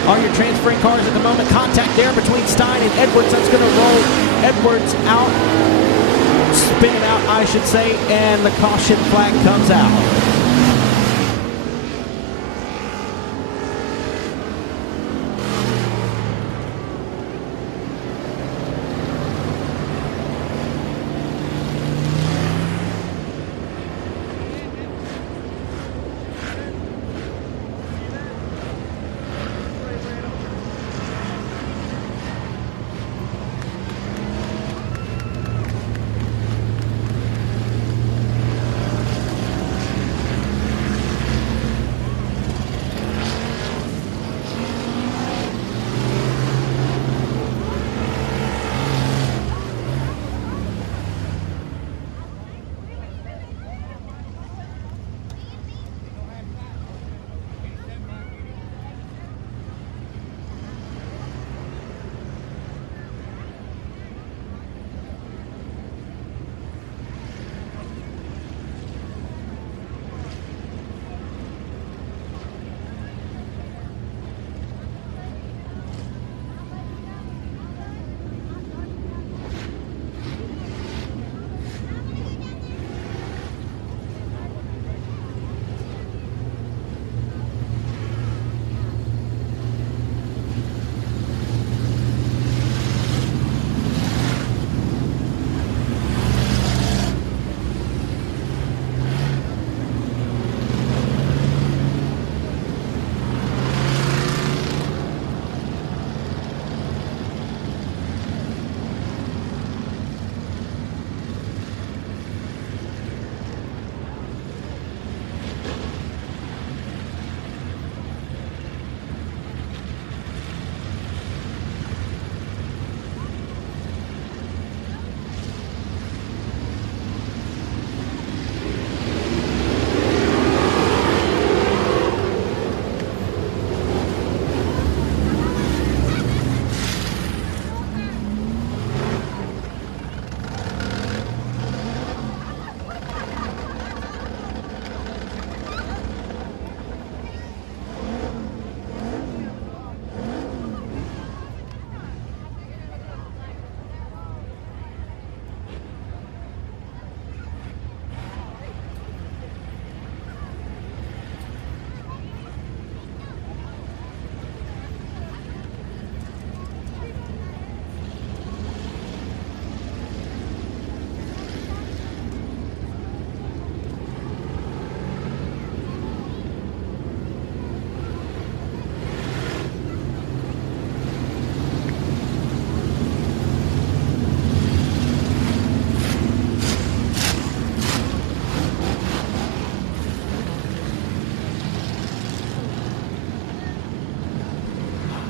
are your transferring cars at the moment. Contact there between Stein and Edwards. That's going to roll Edwards out. Spin it out, I should say, and the caution flag comes out.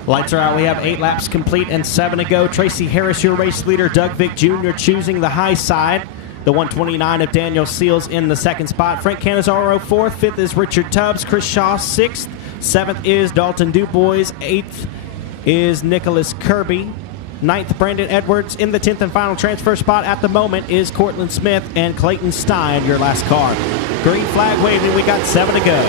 Lights are out. We have 8 laps complete and 7 to go. Tracy Harris, your race leader. Doug Vick Jr. choosing the high side. The 129 of Daniel Seals in the 2nd spot. Frank Canizaro 4th. 5th is Richard Tubbs. Chris Shaw 6th. 7th is Dalton DuBois. 8th is Nicholas Kirby. 9th, Brandon Edwards. In the 10th and final transfer spot at the moment is Cortland Smith and Clayton Stein, your last car. Green flag waving. We got 7 to go.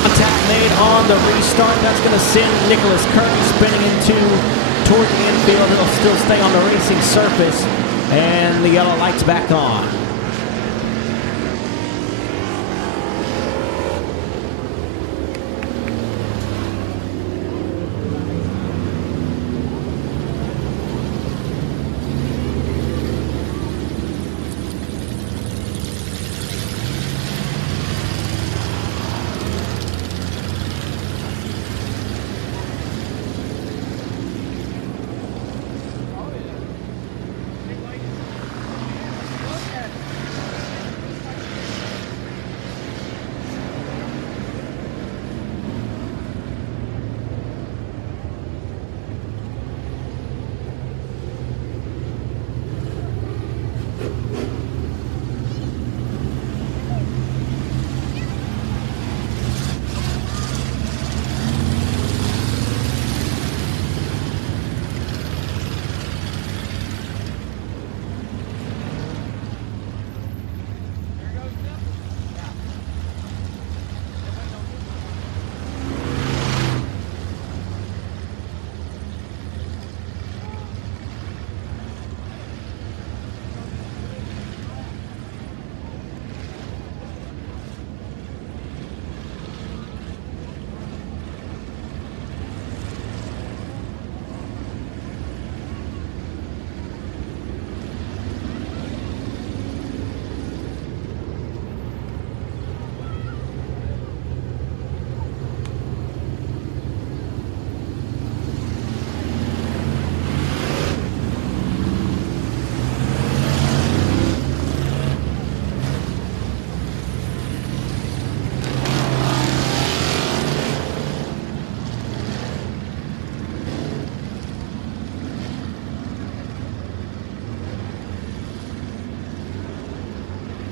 Attack made on the restart. That's going to send Nicholas Kirby spinning toward the infield. It'll still stay on the racing surface. And the yellow light's back on.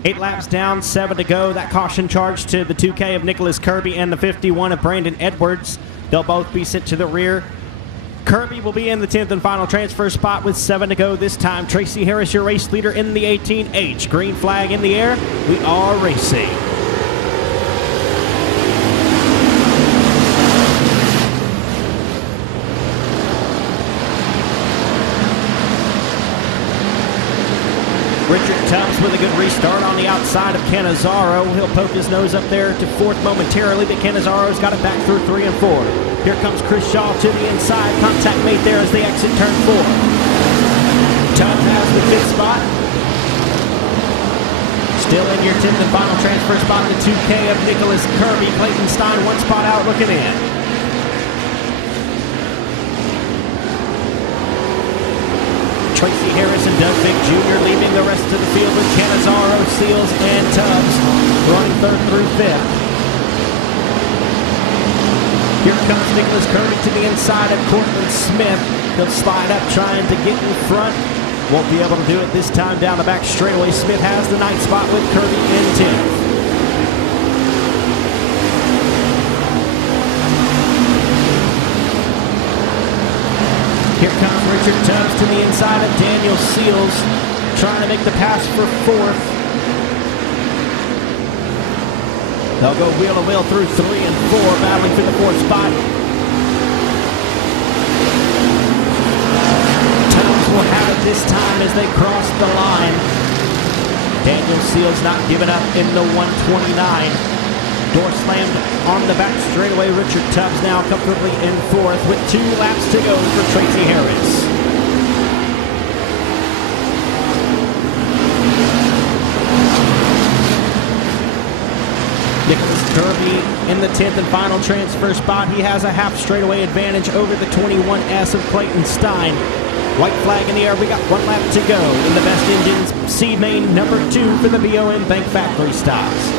8 laps down, 7 to go. That caution charge to the 2K of Nicholas Kirby and the 51 of Brandon Edwards. They'll both be sent to the rear. Kirby will be in the 10th and final transfer spot with 7 to go this time. Tracy Harris, your race leader in the 18H. Green flag in the air. We are racing. Richard Tubbs with a good restart on the outside of Canizaro. He'll poke his nose up there to 4th momentarily, but Canizaro's got it back through 3 and 4. Here comes Chris Shaw to the inside. Contact made there as they exit turn 4. Tubbs has the 5th spot. Still in your 10th and final transfer spot, the 2K of Nicholas Kirby. Clayton Stein 1 spot out looking in. Tracy Harris and Doug Vick Jr. leaving the rest of the field with Canizaro, Seals, and Tubbs running 3rd through 5th. Here comes Nicholas Kirby to the inside of Cortland Smith. He'll slide up trying to get in front. Won't be able to do it this time down the back straightaway. Smith has the 9th spot with Kirby in 10th. Here comes Richard Tubbs to the inside of Daniel Seals, trying to make the pass for 4th. They'll go wheel to wheel through 3 and 4, battling for the 4th spot. Tubbs will have it this time as they cross the line. Daniel Seals not giving up in the 129. Door slammed on the back straightaway. Richard Tubbs now comfortably in 4th with 2 laps to go for Tracy Harris. Nicholas Kirby in the 10th and final transfer spot. He has a half straightaway advantage over the 21S of Clayton Stein. White flag in the air. We got 1 lap to go in the best engines C main number 2 for the BOM Bank Factory stocks.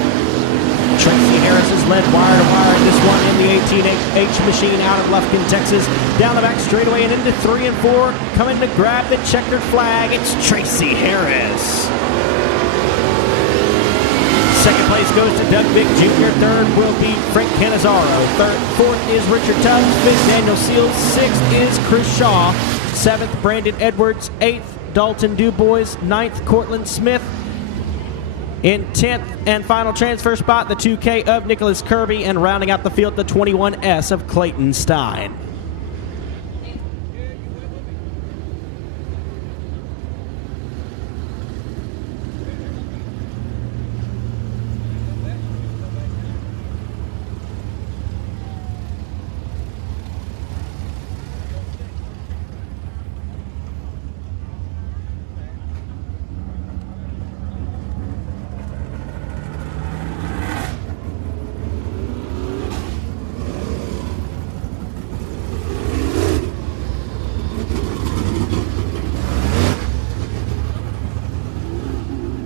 Tracy Harris has led wire to wire in this one in the 18H machine out of Lufkin, Texas. Down the back straightaway and into 3 and 4. Coming to grab the checkered flag. It's Tracy Harris. 2nd place goes to Doug Vick Jr. 3rd will be Frank Canizaro. 4th is Richard Tubbs. 5th, Daniel Seals. 6th is Chris Shaw. 7th, Brandon Edwards. 8th, Dalton Dubois. 9th, Cortland Smith. In 10th and final transfer spot, the 2K of Nicholas Kirby, and rounding out the field, the 21S of Clayton Stein.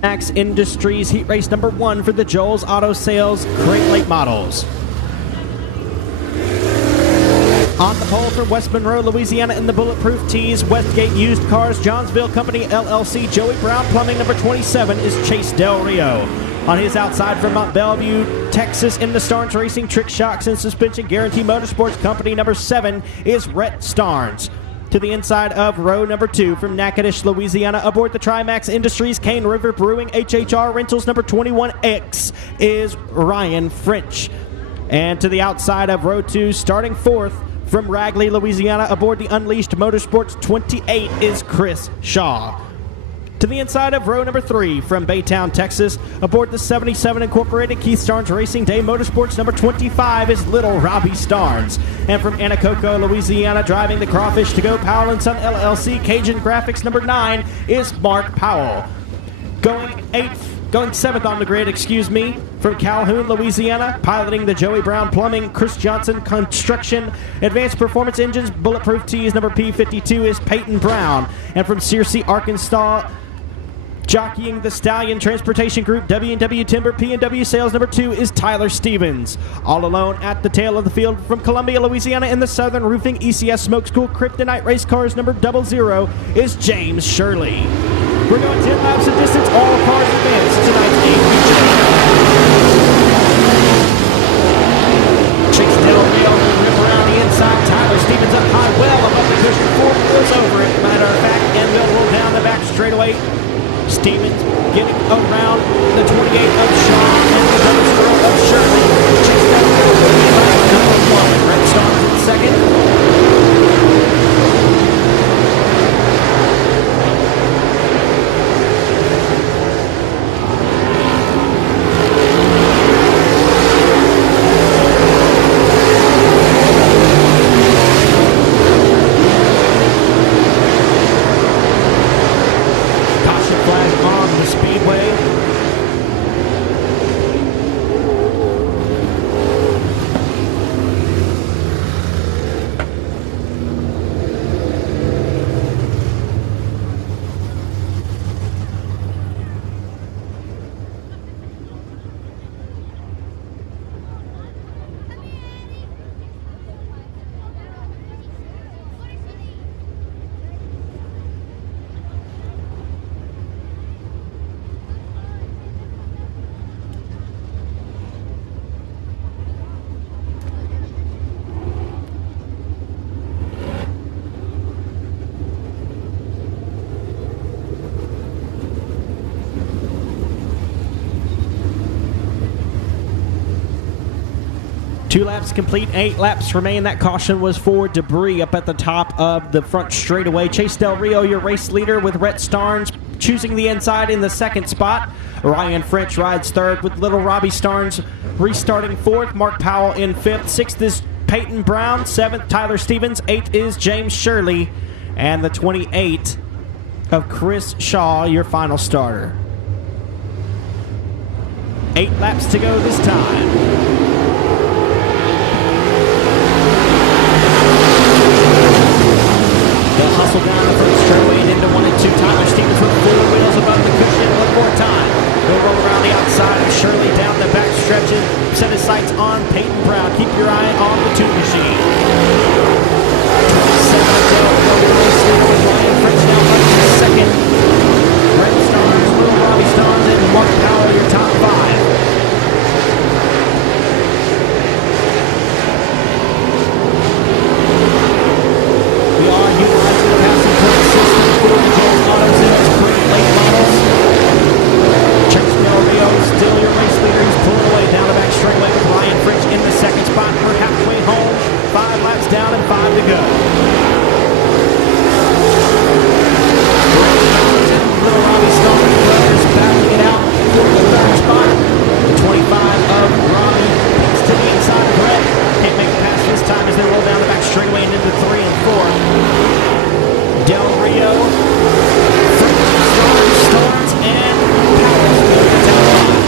Max Industries heat race number 1 for the Joel's Auto Sales Great Lake Models. On the pole from West Monroe, Louisiana in the Bulletproof Tees, Westgate Used Cars, Johnsville Company LLC, Joey Brown Plumbing number 27 is Chase Del Rio. On his outside from Mont Bellevue, Texas in the Starnes Racing Trick Shocks and Suspension Guarantee Motorsports Company number 7 is Rhett Starnes. To the inside of row number 2 from Natchitoches, Louisiana, aboard the Trimax Industries Cane River Brewing HHR Rentals number 21X is Ryan French. And to the outside of row 2, starting 4th from Ragley, Louisiana, aboard the Unleashed Motorsports 28 is Chris Shaw. To the inside of row number 3 from Baytown, Texas, aboard the 77 Incorporated Keith Starnes Racing Day Motorsports number 25 is Little Robbie Starnes. And from Anacoco, Louisiana, driving the Crawfish to Go Powell & Son LLC Cajun Graphics number 9 is Mark Powell. Going 7th on the grid, from Calhoun, Louisiana, piloting the Joey Brown Plumbing, Chris Johnson Construction, Advanced Performance Engines, Bulletproof Tees number P52 is Peyton Brown. And from Searcy, Arkansas, jockeying the Stallion Transportation Group, W&W Timber, P&W Sales number 2 is Tyler Stevens. All alone at the tail of the field from Columbia, Louisiana in the Southern Roofing ECS Smoke School Kryptonite Race Cars number 00 is James Shirley. We're going 10 laps of distance. All cars advance. Tonight's APJ. Chase Del Rio will rip around the inside. Tyler Stevens up high, well above the cushion. 4 wheels over it. Matter of fact, and they'll roll down the back straightaway. Stevens getting around the 28 of Shaw and the double girl of Shirley. Chase Del Rio will be by number 1. Red Stars in second. Two laps complete, 8 laps remain. That caution was for debris up at the top of the front straightaway. Chase Del Rio, your race leader, with Rhett Starnes choosing the inside in the second spot. Ryan French rides third with little Robbie Starnes restarting fourth. Mark Powell in fifth. Sixth is Peyton Brown. Seventh, Tyler Stevens. Eighth is James Shirley. And the 28 of Chris Shaw, your final starter. 8 laps to go this time. They'll hustle down the first straightaway and into 1 and 2. Tyler Stevens with 4 wheels above the cushion. One more time. He'll roll around the outside of Shirley down the back stretch and set his sights on Peyton Brown. Keep your eye on the tune machine. 27 to go. With Ryan French now running in second. Red Stars, little Robbie Starnes, and Mark Powell, your top 5. We are utilizing the passing point system for the Jones Auto Sales Spring late models. Chase Del Rio, still your race leader. He's pulling away down the back straightaway with Ryan French in the second spot. We're halfway home. 5 laps down and 5 to go. Little Robbie Starnes brothers battling it out for the third spot. The 25 of Robbie picks to the inside of Brett. Can't make it past this time as they roll down the back straightaway and into 3 and 4. Del Rio, Starnes, and Powell still in the top 5.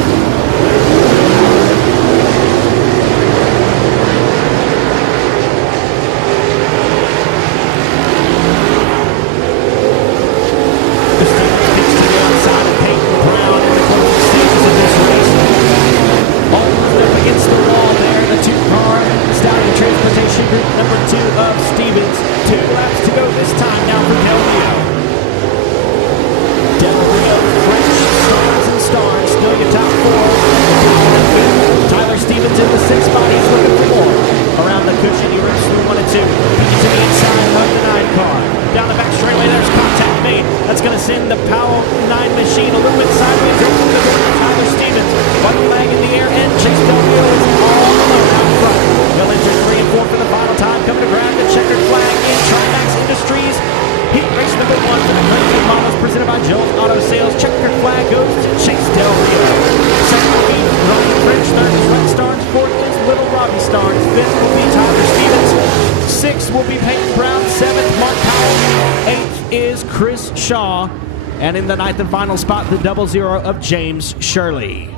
And in the 9th and final spot, the 00 of James Shirley.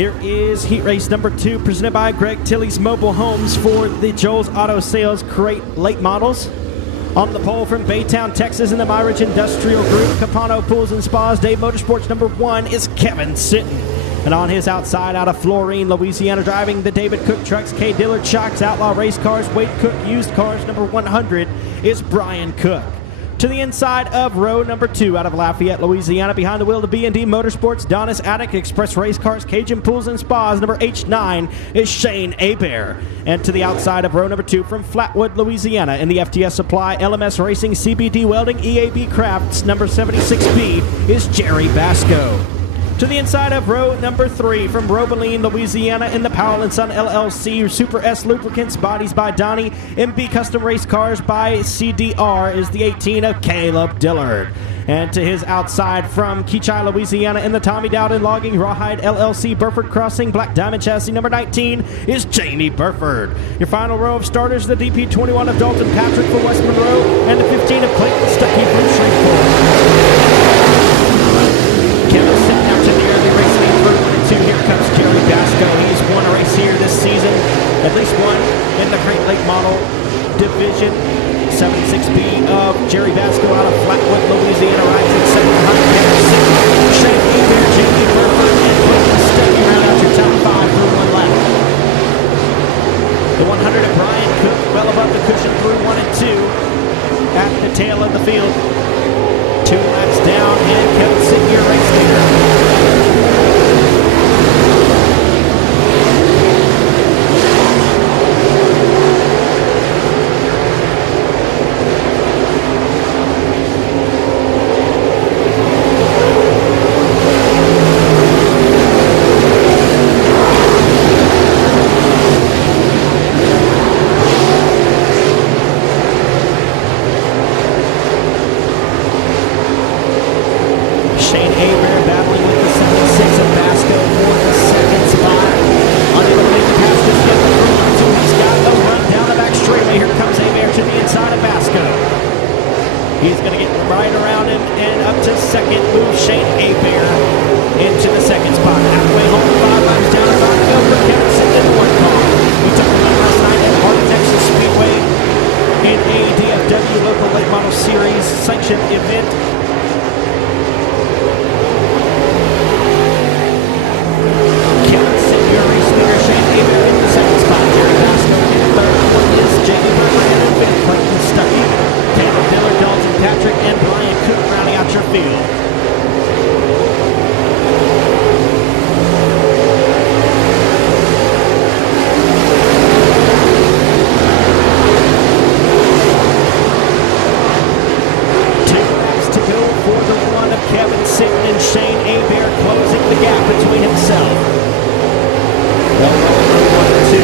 Here is heat race number 2, presented by Greg Tilley's Mobile Homes for the Joel's Auto Sales Crate Late Models. On the pole from Baytown, Texas, in the Myridge Industrial Group, Capano Pools and Spas, Dave Motorsports number 1 is Kevin Sitton. And on his outside, out of Florine, Louisiana, driving the David Cook Trucks, K. Dillard Shocks, Outlaw Race Cars, Wade Cook Used Cars, number 100 is Brian Cook. To the inside of row number 2, out of Lafayette, Louisiana, behind the wheel of B&D Motorsports, Donis Attic, Express Race Cars, Cajun Pools and Spas, number H9 is Shane Hebert. And to the outside of row number 2, from Flatwood, Louisiana, in the FTS Supply, LMS Racing, CBD Welding, EAB Crafts, number 76B is Jerry Basco. To the inside of row number 3, from Robeline, Louisiana, in the Powell & Son LLC, Super S Lubricants, Bodies by Donnie, MB Custom Race Cars by CDR is the 18 of Caleb Dillard. And to his outside, from Keachai, Louisiana, in the Tommy Dowden Logging, Rawhide LLC, Burford Crossing, Black Diamond Chassis, number 19 is Jamie Burford. Your final row of starters, the DP21 of Dalton Patrick for West Monroe, and the 15 of Clayton Stuckey from Shreveport. Kevin sitting out to near the race lead through 1 and 2. Here comes Jerry Basco. He's won a race here this season, at least one in the Great Lake Model Division. 76B of Jerry Basco out of Flatwood, Louisiana, rides in second behind Kevin Sitton, Shane Hebert, Jamie Burford, and Clayton Stuckey round out your top 5 through 1 lap. The 100 of Brian Cook well above the cushion through 1 and 2 at the tail of the field. 2 laps down, and Kevin Sitton, your race leader. He's going to get right around him and up to second. Move Shane Hebert into the second spot. Halfway home, 5 laps down to go for Kevin Sitton in the 1 car. He took the win last night at Heart of Texas Speedway in a DFW Local Late Model Series sanctioned event. Kevin Sitton, your race leader, Shane Hebert in the second spot. Jerry Basco in the third. One is Jamie Burford in the fifth. Clayton Stuckey, Caleb Dillard, Dalton Patrick, and Brian Cook rounding out your field. Kevin Sitton and Shane Hebert closing the gap between himself. Well, 1 and 2.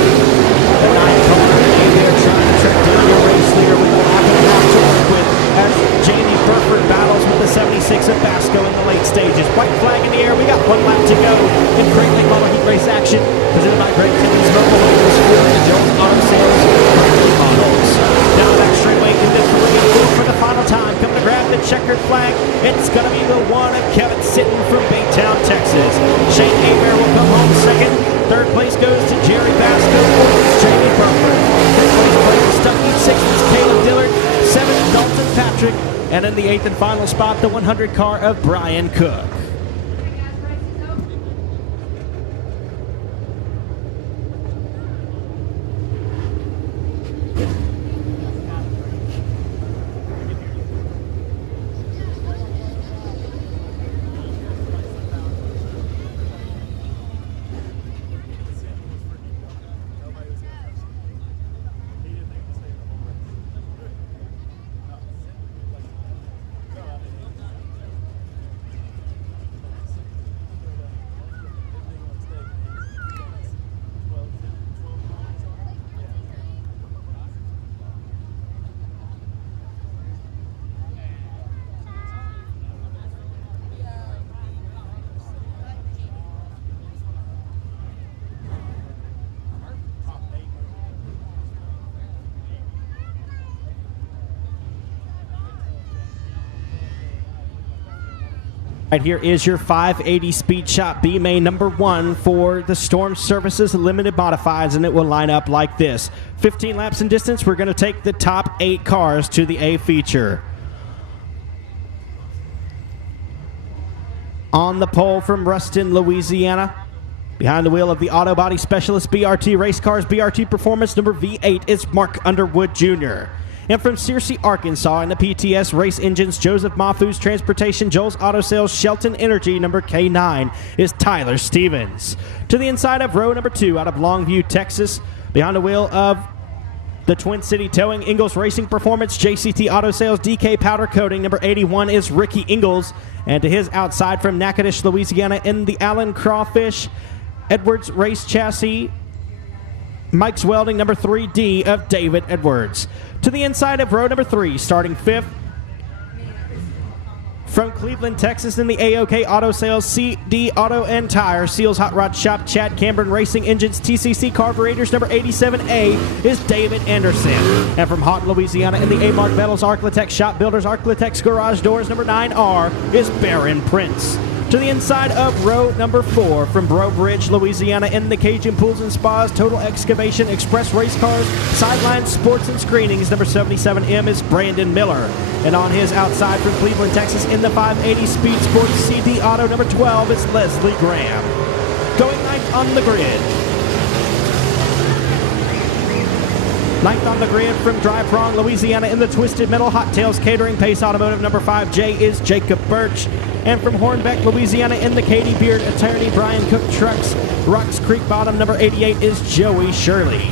The 9th car, Hebert trying to track down your race leader with a lap and a half to work with as Jamie Burford battles with the 76 of Basco in the late stages. White flag in the air. We got 1 lap to go in Great Lake Model Heat Race action, presented by Greg Tilley's Mobile Homes for the Jones Auto Sales Great Lake Models. Now back straightaway into 3 and 4 for the final time. Coming to grab the checkered flag. It's going to be the 1 of Kevin Sitton from Baytown, Texas. Shane Hebert will come home second. Third place goes to Jerry Basco. 4th is Jamie Burford. 5th place, Clayton Stuckey. 6th is Caleb Dillard. 7th, Dalton Patrick. And in the 8th and final spot, the 100 car of Brian Cook. Right here is your 580 Speed Shop B main number 1 for the Storm Services Limited Modifieds, and it will line up like this. 15 laps in distance. We're going to take the top 8 cars to the A feature. On the pole from Ruston, Louisiana. Behind the wheel of the Auto Body Specialist BRT Race Cars BRT Performance number V8 is Mark Underwood Jr. And from Searcy, Arkansas, in the PTS Race Engines, Joseph Mafu's Transportation, Joel's Auto Sales, Shelton Energy, number K9, is Tyler Stevens. To the inside of row number 2 out of Longview, Texas, behind the wheel of the Twin City Towing, Ingalls Racing Performance, JCT Auto Sales, DK Powder Coating, number 81 is Ricky Ingalls. And to his outside from Natchitoches, Louisiana, in the Allen Crawfish Edwards Race Chassis, Mike's Welding, number 3D of David Edwards. To the inside of row number 3, starting 5th, from Cleveland, Texas, in the AOK Auto Sales, CD Auto and Tire, Seals Hot Rod Shop, Chad Cameron Racing Engines, TCC Carburetors, number 87A is David Anderson. And from Houghton, Louisiana, in the A-Mark Metals Arclitex Shop Builders, Arclitex Garage Doors, number 9R is Baron Prince. To the inside of row number 4, from Breaux Bridge, Louisiana, in the Cajun Pools and Spas, Total Excavation, Express Race Cars, Sideline Sports and Screenings, number 77M is Brandon Miller. And on his outside from Cleveland, Texas, in the 580 Speed Sports CD Auto, number 12 is Leslie Graham. Going ninth on the grid. Ninth on the grid from Dry Prong, Louisiana, in the Twisted Metal Hot Tails Catering Pace Automotive, number 5J is Jacob Birch. And from Hornbeck, Louisiana, in the Katie Beard Attorney Brian Cook Trucks, Rocks Creek Bottom, number 88 is Joey Shirley.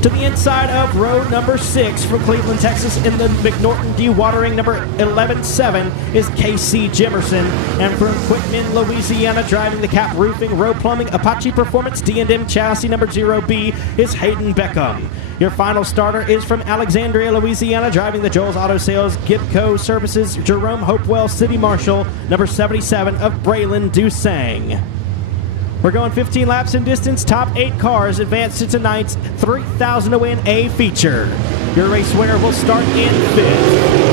To the inside of row number 6 from Cleveland, Texas, in the McNorton Dewatering, number 11-7 is KC Jimerson. And from Quitman, Louisiana, driving the Cap Roofing, Row Plumbing, Apache Performance, D&M Chassis, number 0B is Hayden Beckham. Your final starter is from Alexandria, Louisiana, driving the Joel's Auto Sales, Gibco Services, Jerome Hopewell, City Marshal, number 77 of Braylon Dusang. We're going 15 laps in distance. Top 8 cars advance to tonight's 3,000 to win A feature. Your race winner will start in 5th.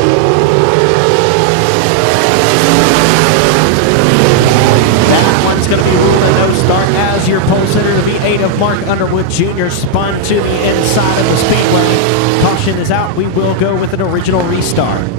That one's going to be ruled a no start as your pole sitter, the V8 of Mark Underwood Jr. spun to the inside of the speedway. Caution is out. We will go with an original restart.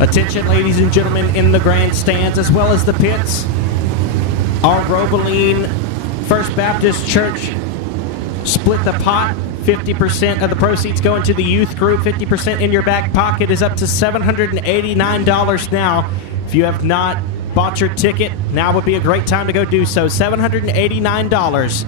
Attention, ladies and gentlemen, in the grandstands as well as the pits. Our Robeline First Baptist Church split the pot. 50% of the proceeds going to the youth group. 50% in your back pocket is up to $789 now. If you have not bought your ticket, now would be a great time to go do so. $789.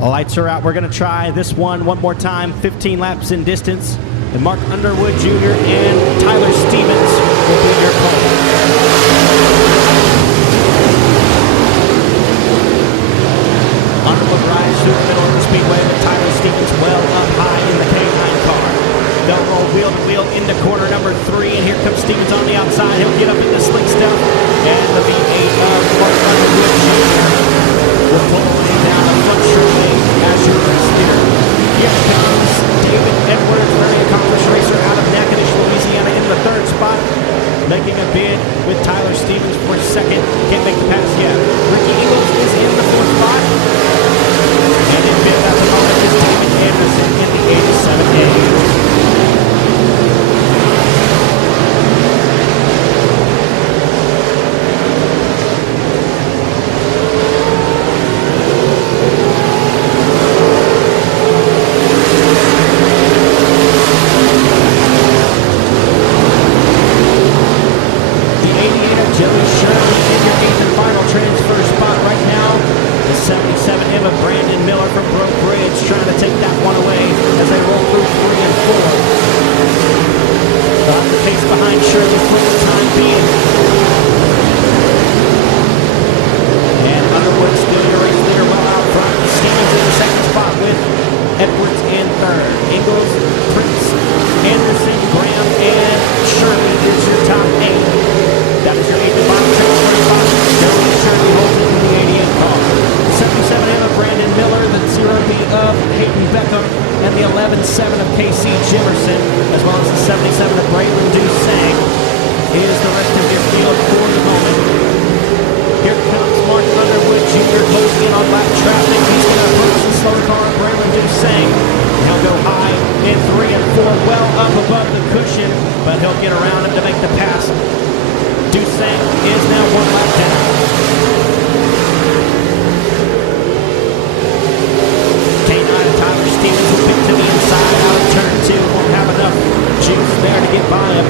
Lights are out. We're going to try this one more time. 15 laps in distance. And Mark Underwood Jr. and Tyler Stevens will be your pole. Underwood rides through the middle of the speedway with Tyler Stevens well up high in the K9 car. They'll roll wheel to wheel into corner number 3, and here comes Stevens on the outside. He'll get up into slick stuff, and the V8 of Mark Underwood Jr. will pull away down the front straight lane as your race leader. Here comes David Edwards, very accomplished racer out of Natchitoches, Louisiana, in the 3rd spot. Making a bid with Tyler Stevens for 2nd. Can't make the pass yet. Ricky Eagles is in the 4th spot. And in 5th at the moment is David Anderson in the 87A. Shirley for the time being. And Underwood still your race leader well out front. Stevens in the second spot with Edwards in third. Ingalls, Prince, Anderson, Graham, and Shirley is your top 8. That is your 8th and final transfer spot. Joey Shirley holds it in the 88 car. 77M of Brandon Miller, the 0B of Hayden Beckham, and the 11-7 of KC Jimerson, as well as the 77 of Braylon Dusang, is the rest of your field for the moment. Here comes Mark Underwood Jr. closing in on lap traffic. He's going to approach the slow car of Braylon Dusang. He'll go high in 3 and 4, well up above the cushion, but he'll get around him to make the pass. Dusang is now 1 lap down. Tyler Stevens will pick to the inside out of turn 2. Won't have enough juice there to get by him,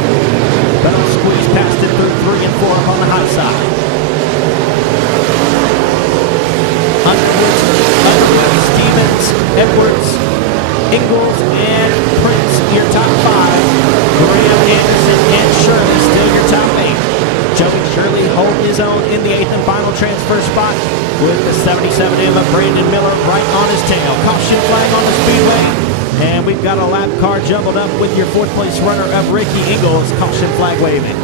but he'll squeeze past it through 3 and 4 up on the high side. Underwood, Stevens, Edwards, Ingalls, and Prince, your top 5. Graham, Anderson, and Shirley still your top 8. Joey Shirley holding his own in the 8th and final transfer spot with the 77M of Brandon Miller right on his tail. Caution flag on the speedway, and we've got a lap car jumbled up with your 4th place runner of Ricky Ingalls. Caution flag waving.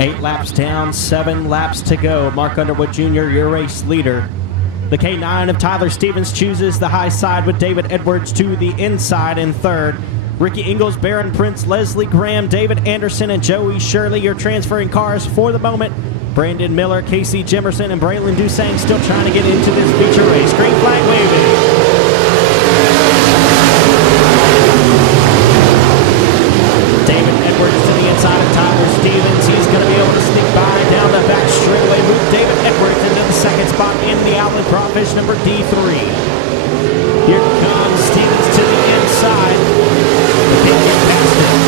Eight laps down, 7 laps to go. Mark Underwood Jr., your race leader. The K9 of Tyler Stevens chooses the high side with David Edwards to the inside in third. Ricky Ingalls, Barron Prince, Leslie Graham, David Anderson, and Joey Shirley, your transferring cars for the moment. Brandon Miller, Casey Jimerson, and Braylon Dusang still trying to get into this feature race. Green flag waving. Inside of Tyler Stevens, he's going to be able to sneak by down the back straightaway, move David Edwards into the second spot in the Outlet Crawfish number D3. Here comes Stevens to the inside. They can't get past it.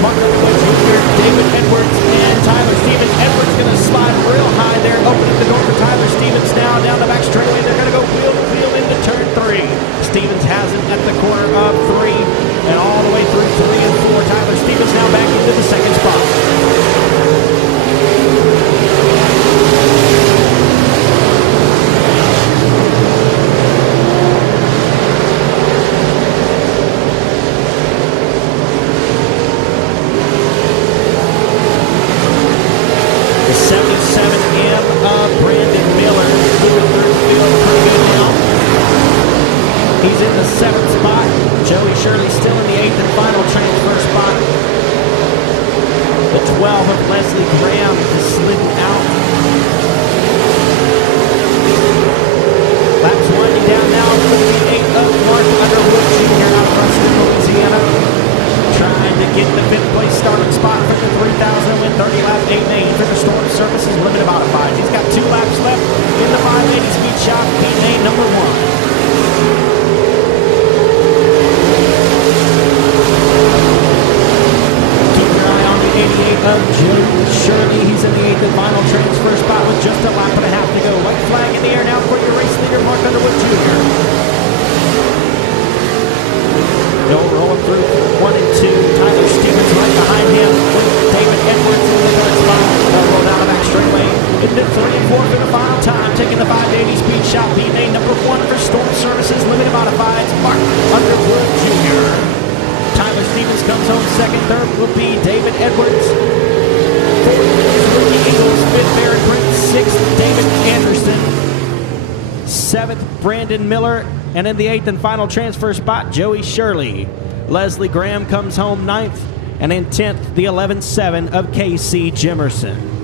Mark Underwood Jr., David Edwards, and Tyler Stevens. Edwards going to slide real high there, opening the door for Tyler Stevens now down the back straightaway. They're going to go wheel to wheel into turn 3. Stevens has it at the corner of 3 and all the way through 3 and 4. Tyler Stevens now back into the second spot. The 77M of Brandon Miller moving through the field pretty good now. He's in the 7th spot. Joey Shirley still in the 8th and final transfer spot. The 12 of Leslie Graham is slidden out. Laps winding down now for the 8th of Mark Underwood Jr. out of Ruston, Louisiana. Trying to get the 5th place starting spot for the 3,000 win 30 lap 8-8 for the Storm Services Limited Modified. He's got 2 laps left in the 580 speed shop, 8-8 number 1. Of Joey Shirley. He's in the 8th and final transfer spot with just a lap and a half to go. White flag in the air now for your race leader, Mark Underwood Jr. They'll roll him through 1 and 2. Tyler Stevens right behind him with David comes home second. Third will be David Edwards. Fourth is Rookie Eagles. Fifth, Barry Prince. Sixth, David Anderson. Seventh, Brandon Miller. And in the eighth and final transfer spot, Joey Shirley. Leslie Graham comes home ninth. And in 10th, the 11-7 of K.C. Jimerson.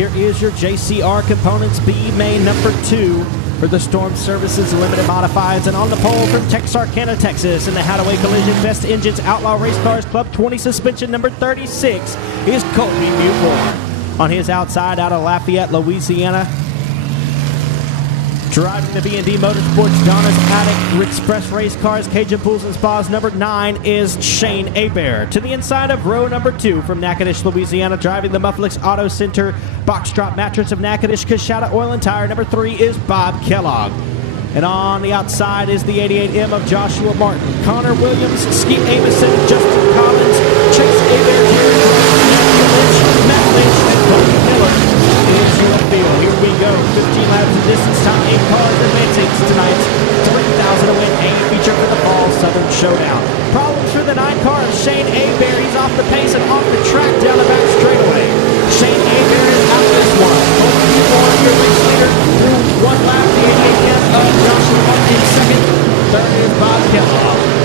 Here is your JCR Components B main number 2 for the Storm Services Limited Modifieds. And on the pole from Texarkana, Texas, in the Hadaway Collision Best Engines Outlaw Race Cars Club 20 suspension number 36 is Colby Mewborn. On his outside, out of Lafayette, Louisiana, driving the B&D Motorsports Donna's Attic Express Race Cars Cajun Pools and Spas number 9 is Shane Hebert. To the inside of row number 2 from Natchitoches, Louisiana, driving the Mufflix Auto Center Box Drop Mattress of Natchitoches, Coshada Oil and Tire number 3 is Bob Kellogg. And on the outside is the 88M of Joshua Martin, Connor Williams, Skeet Amison, Justin Collins, Chase Hebert, Matt Lynch, and Cody Miller is your field. Here we go. 15 laps of distance time. 8 cars advancing to tonight's 3,000 to win A feature for the Fall Southern Showdown. Problems for the 9 car of Shane Hebert. He's off the pace and off the track down the back straightaway. Shane Hebert is out this one. Colby Mewborn, your race leader, through one lap. The 88M of Joshua Martin in second. Third is Bob Kellogg.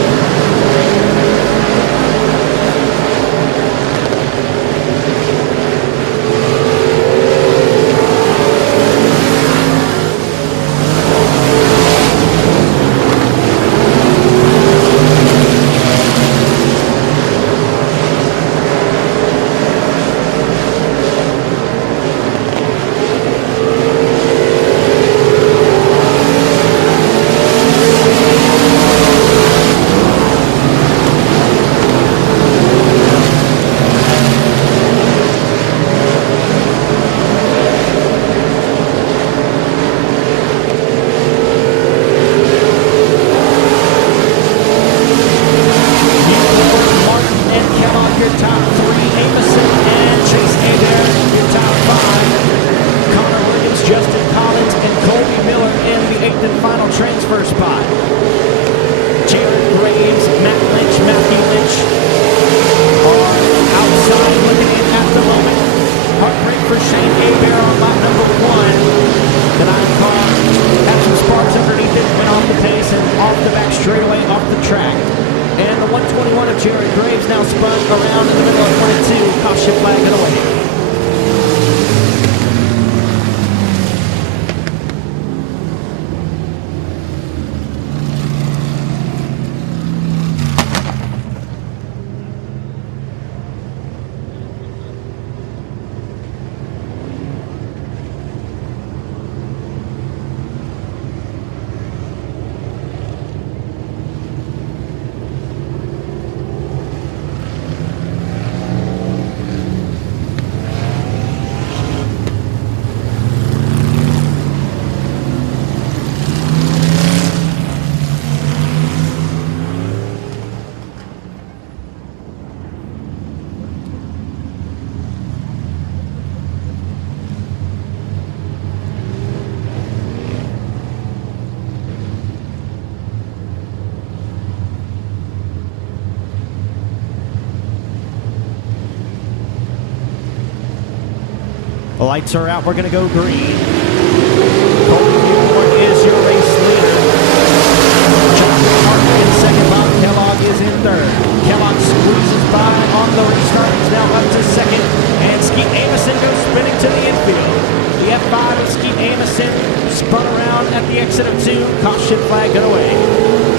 The lights are out. We're going to go green. Colby Mewborn is your race leader. Joshua Martin in second. Bob Kellogg is in third. Kellogg squeezes by on the restart. He's now up to second. And Skeet Amison goes spinning to the infield. The F5 of Skeet Amison spun around at the exit of 2. Caution flag got away.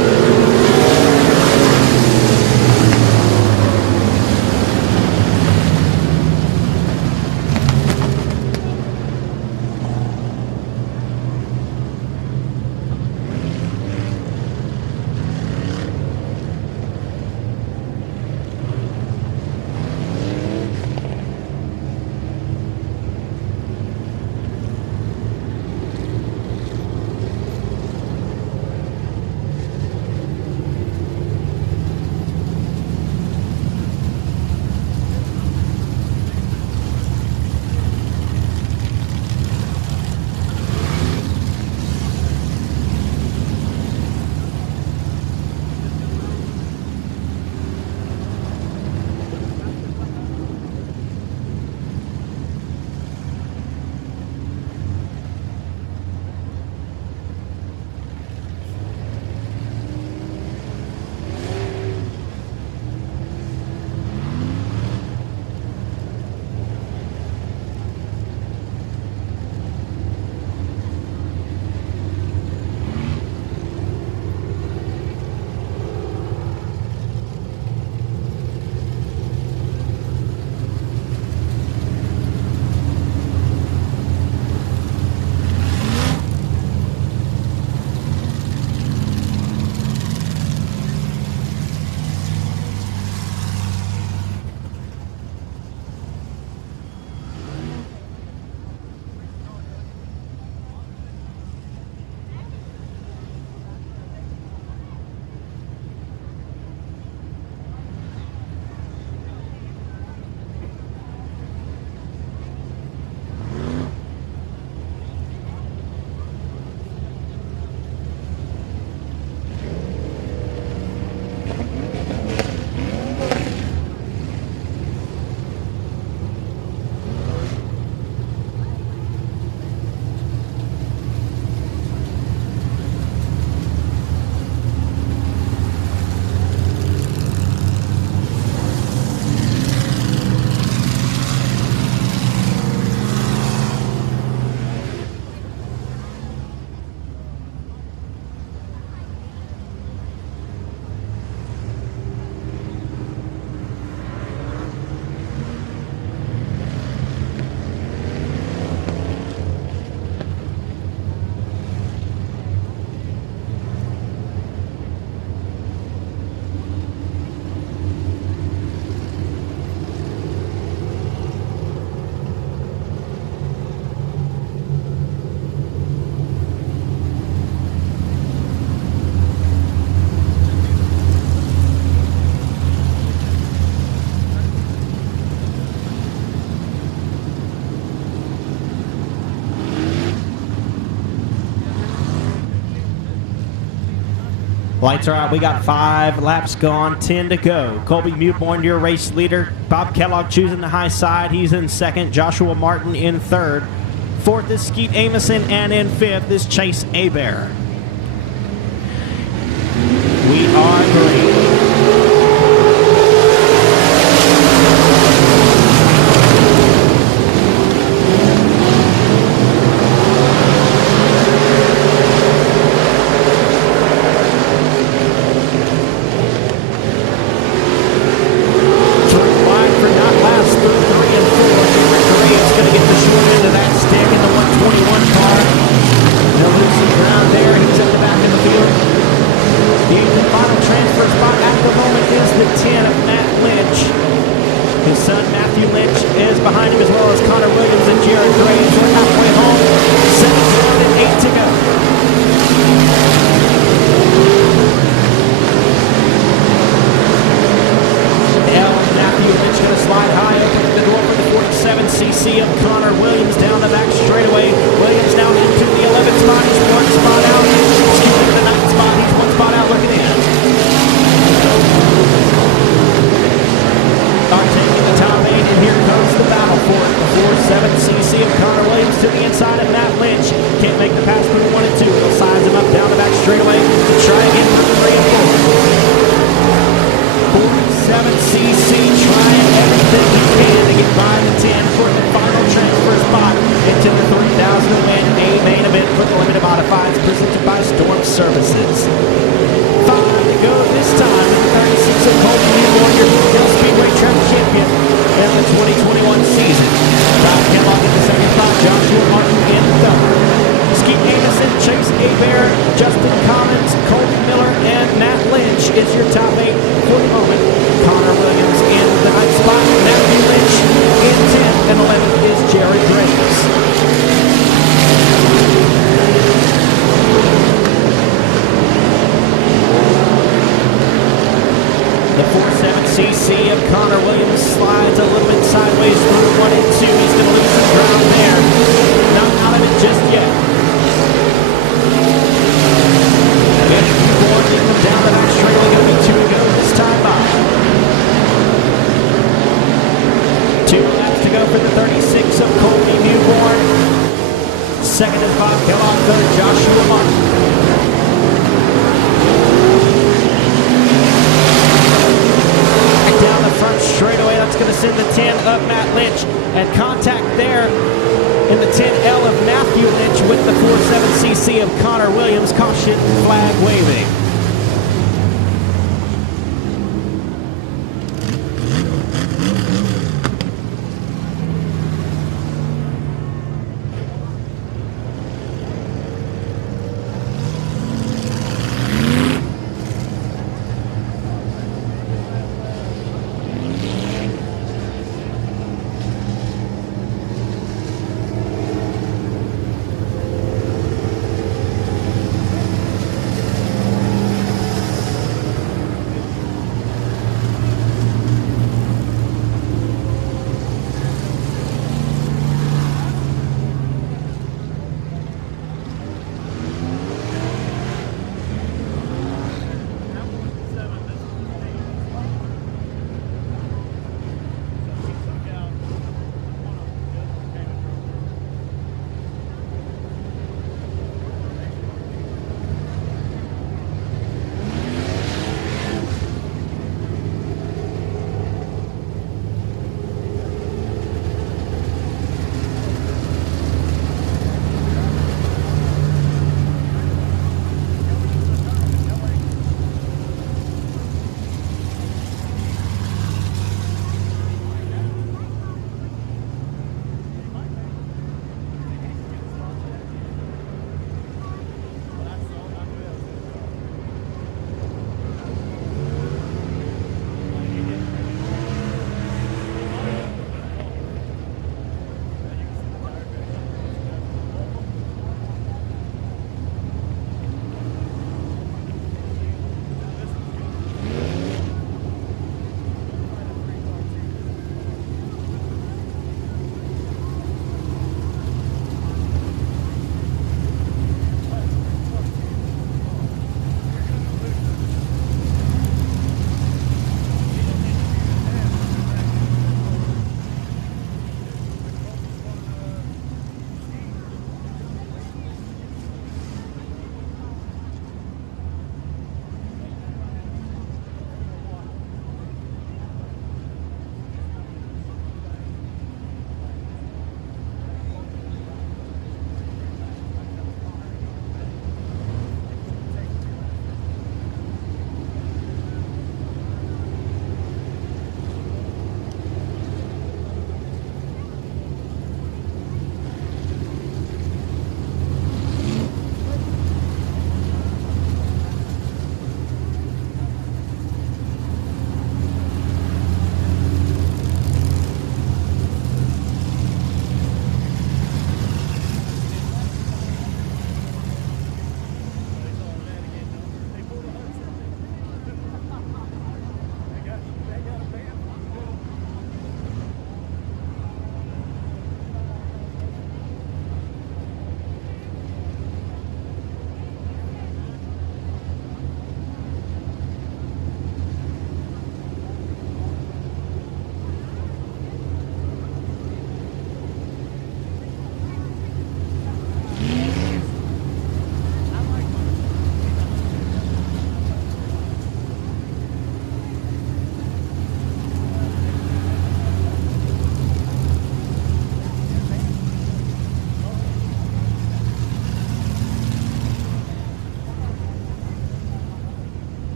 Lights are out. We got 5 laps gone, 10 to go. Colby Mewborn, your race leader. Bob Kellogg choosing the high side. He's in second. Joshua Martin in third. Fourth is Skeet Amison, and in fifth is Chase Abear. We are green. Second is Bob Kellogg, third Joshua Martin. Back down the front straightaway, that's going to send the 10 of Matt Lynch. And contact there in the 10L of Matthew Lynch with the 47cc of Connor Williams. Caution flag waving.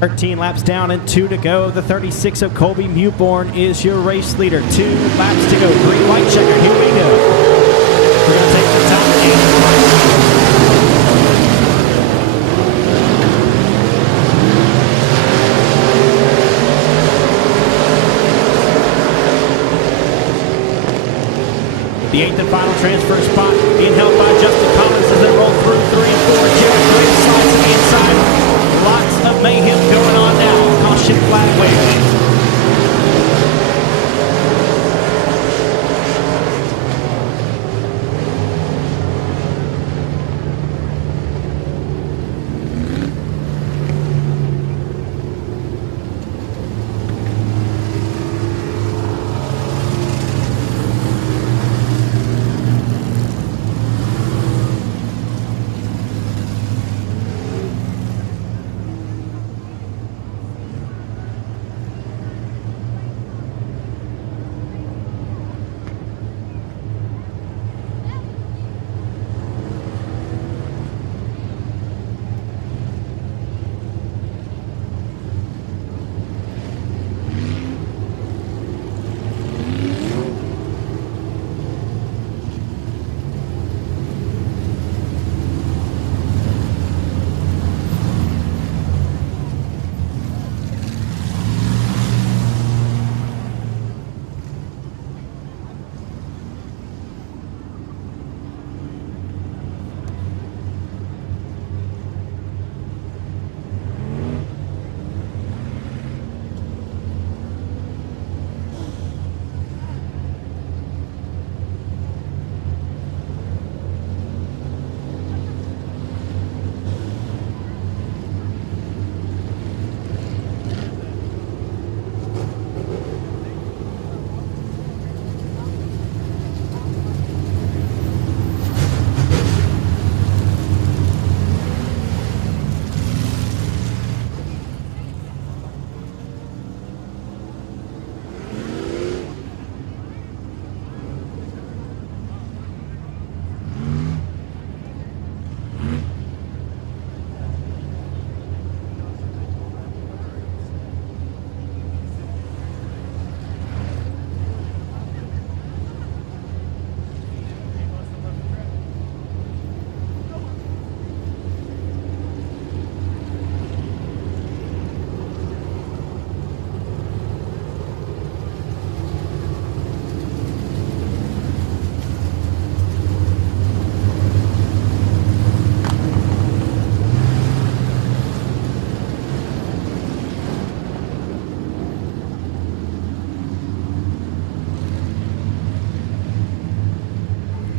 13 laps down and 2 to go. The 36 of Colby Mewborn is your race leader. 2 laps to go. Green, white checker. Here we go. We're going to take the top 8. The 8th and final transfer spot being held by Justin Collins as they roll through 3 and 4. Jared Gray slides to the inside. Lots of mayhem going on now. Caution flag waving.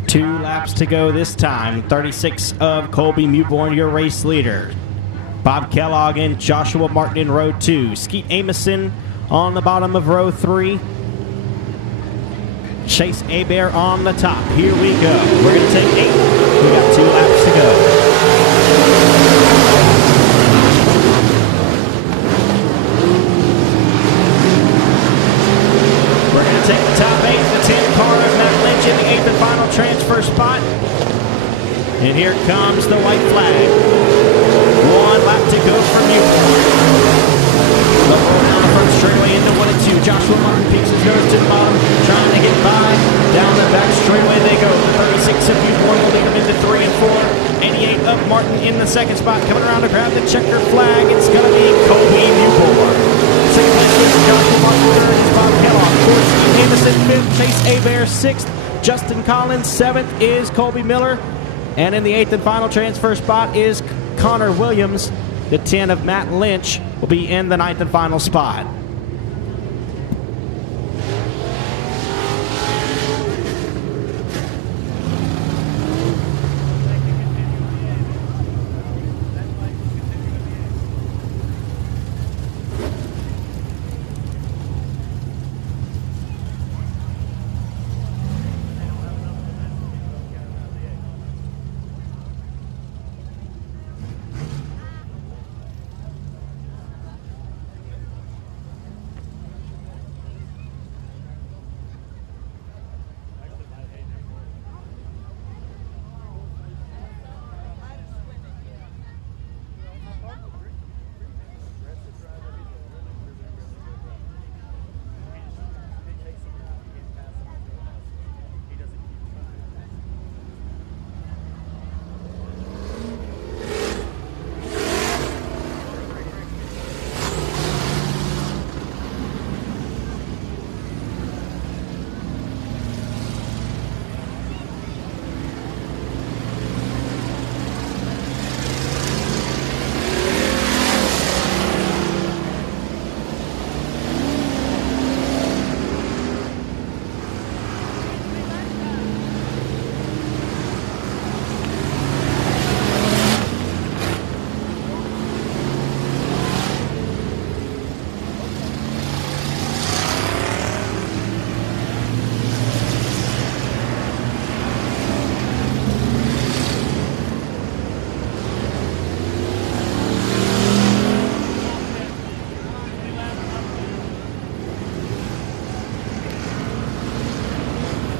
Two laps to go this time. 36 of Colby Mewborn, your race leader. Bob Kellogg and Joshua Martin in row 2. Skeet Amison on the bottom of row 3. Chase Abear on the top. Here we go. We're going to take 8. We got 2 laps to go. We're going to take the top 8. The 10 car of Matt Lynch in the 8th and final transfer spot. And here comes the white flag. 1 lap to go for Mewborn. They'll roll down the front straightaway into 1 and 2. Joshua Martin peeks his nose to the bottom, trying to get by. Down the back straightaway they go. The 36 of Mewborn will lead them into 3 and 4. 88 of Martin in the second spot. Coming around to grab the checker flag. It's going to be Colby Mewborn. Second place is Joshua Martin. Third is Bob Kellogg. Fourth, Steve Amison. Fifth, Chase Abear. Sixth, Justin Collins. Seventh is Colby Miller. And in the 8th and final transfer spot is Connor Williams. The 10 of Matt Lynch will be in the 9th and final spot.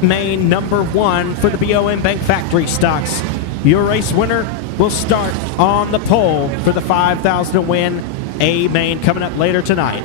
main number 1 for the BOM Bank Factory Stocks. Your race winner will start on the pole for the 5,000 to win A main coming up later tonight.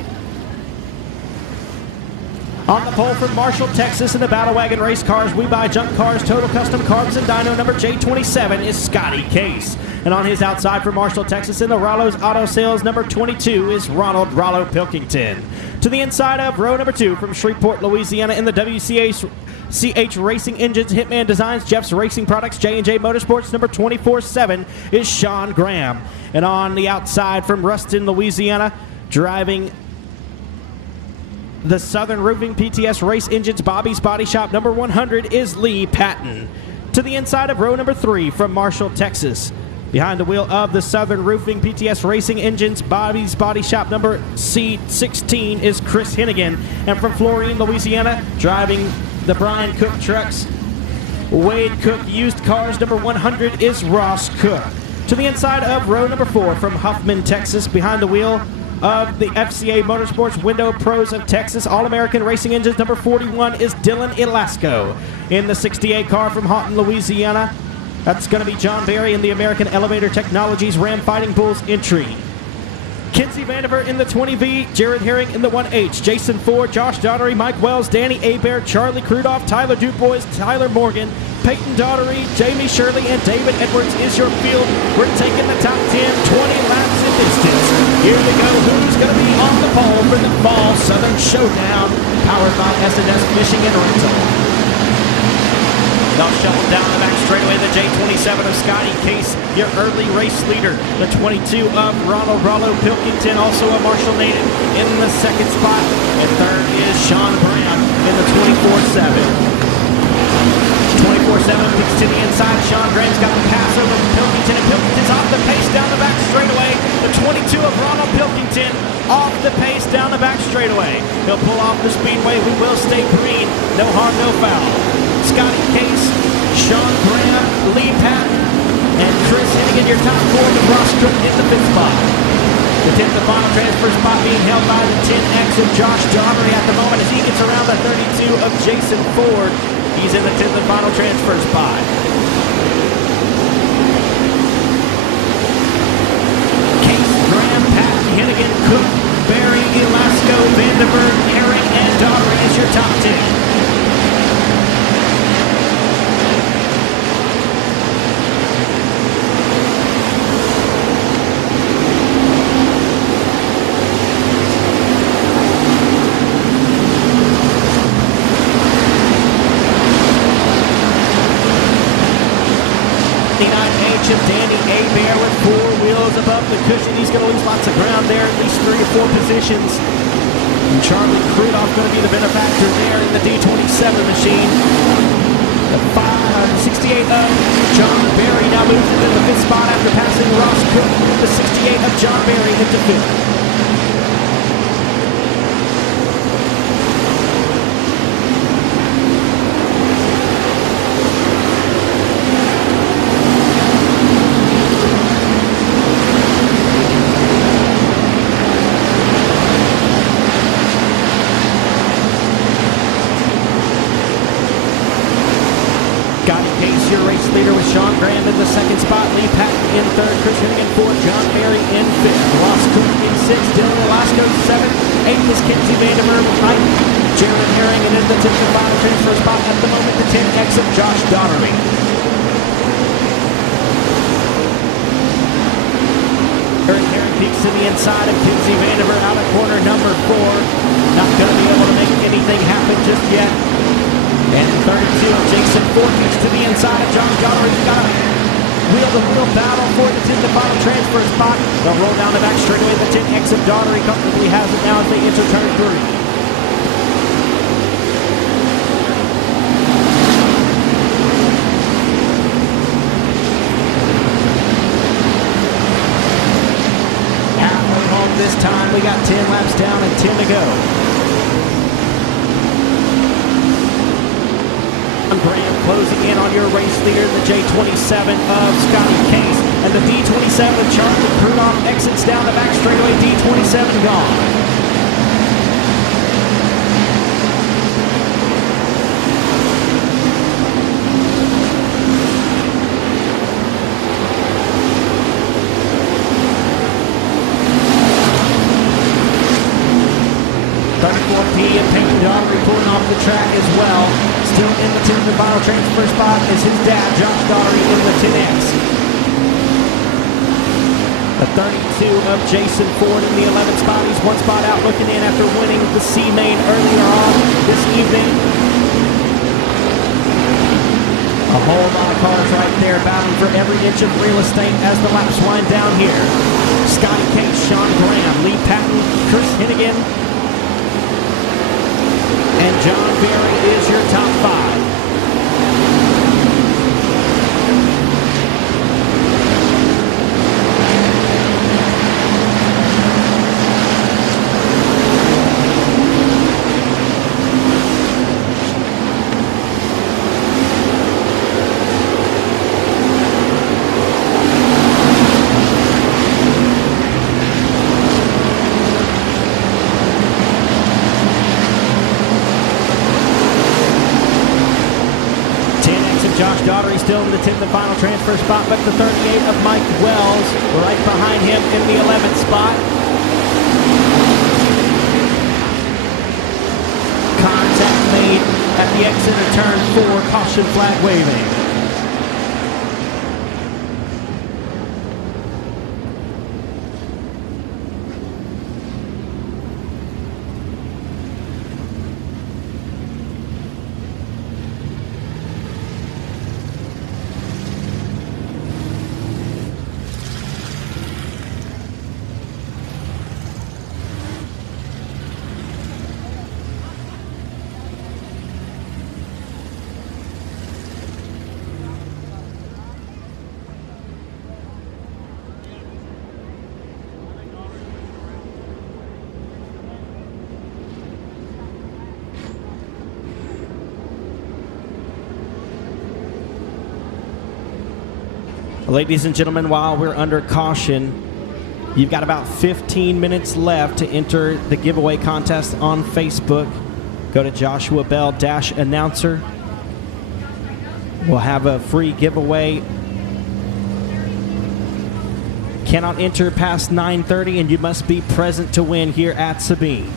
On the pole from Marshall, Texas in the Battle Wagon Race Cars, We Buy Junk Cars, Total Custom Carbs and Dyno number J27 is Scotty Case. And on his outside for Marshall, Texas in the Rollo's Auto Sales number 22 is Ronald Rollo Pilkington. To the inside of row number 2 from Shreveport, Louisiana in the WCH Racing Engines, Hitman Designs, Jeff's Racing Products, J&J Motorsports number 24-7 is Sean Graham. And on the outside from Ruston, Louisiana, driving the Southern Roofing PTS Race Engines, Bobby's Body Shop number 100 is Lee Patton. To the inside of row number 3 from Marshall, Texas, behind the wheel of the Southern Roofing PTS Racing Engines, Bobby's Body Shop number C16 is Chris Hennigan. And from Florine, Louisiana, driving the Brian Cook trucks, Wade Cook Used Cars number 100 is Ross Cook. To the inside of row number 4 from Huffman, Texas, behind the wheel of the FCA Motorsports Window Pros of Texas, All-American Racing Engines number 41 is Dylan Elasco. In the 68 car from Houghton, Louisiana, that's going to be John Barry in the American Elevator Technologies Ram Fighting Bulls entry. Kinsey Vandiver in the 20V, Jared Herring in the 1H, Jason Ford, Josh Daughtery, Mike Wells, Danny Hebert, Charlie Crudoff, Tyler Dubois, Tyler Morgan, Peyton Daughtery, Jamie Shirley, and David Edwards is your field. We're taking the top 10, 20 laps in distance. Here we go. Who's going to be on the pole for the Fall Southern Showdown, powered by S&S Michigan Rental? They'll shuffle down the back straightaway, the J27 of Scotty Case, your early race leader. The 22 of Ronald Rollo Pilkington, also a Marshall native, in the second spot. And third is Sean Graham in the 24-7. 24-7 leads to the inside. Sean Graham's got the pass over from Pilkington, and Pilkington's off the pace down the back straightaway. The 22 of Ronald Pilkington off the pace down the back straightaway. He'll pull off the speedway. We will stay green. No harm, no foul. Scotty Case, Sean Graham, Lee Patton, and Chris Hennigan, your top 4, with Ross Cook in the 5th spot. The 10th and final transfer spot being held by the 10X of Josh Daughtery at the moment as he gets around the 32 of Jason Ford. He's in the 10th and final transfer spot. Case, Graham, Patton, Hennigan, Cook, Barry, Elasco, Vandiver, Herring, and Daughtery is your top 10. 59H of Danny Hebert with 4 wheels above the cushion. He's going to lose lots of ground there, at least 3 or 4 positions. And Charlie Crudoff going to be the benefactor there in the D27 machine. The 68 of John Barry now moves into the 5th spot after passing Ross Cook. The 68 of John Barry into 5th. Your race leader with Sean Graham in the 2nd spot, Lee Patton in 3rd, Chris Hennigan 4th, John Barry in 5th, Ross Cook in 6th, Dylan Elasco 7th, 8th is Kinsey Vandiver with 9th, Jared Herring, and in the 10th and final transfer spot at the moment, the 10X of Josh Daughtery. Jared Herring peeks to the inside of Kinsey Vandiver out of corner number 4. Not going to be able to make anything happen just yet. And 32, Jason Ford peeks to the inside of John Daughtery. He's got a wheel-to-wheel battle for the 10th and final transfer spot. They'll roll down the back straightaway. The 10X of Daughtery comfortably has it now as they enter turn 3. This time we got 10 laps down and 10 to go. Graham closing in on your race leader, the J27 of Scotty Case, and the D27 of Charlie Crudoff exits down the back straightaway. D27 gone. and final transfer spot is his dad, Josh Daugherty, in the 10X. The 32 of Jason Ford in the 11th spot. He's one spot out looking in after winning the C-Main earlier on this evening. A whole lot of cars right there battling for every inch of real estate as the laps wind down here. Scotty Case, Sean Graham, Lee Patton, Chris Hennigan, and John Berry is your top 5. Josh Daugherty still in the 10th and final transfer spot, but the 38 of Mike Wells right behind him in the 11th spot. Contact made at the exit of turn 4, caution flag waving. Ladies and gentlemen, while we're under caution, you've got about 15 minutes left to enter the giveaway contest on Facebook. Go to Joshua Bell-Announcer. We'll have a free giveaway. Cannot enter past 9:30, and you must be present to win here at Sabine.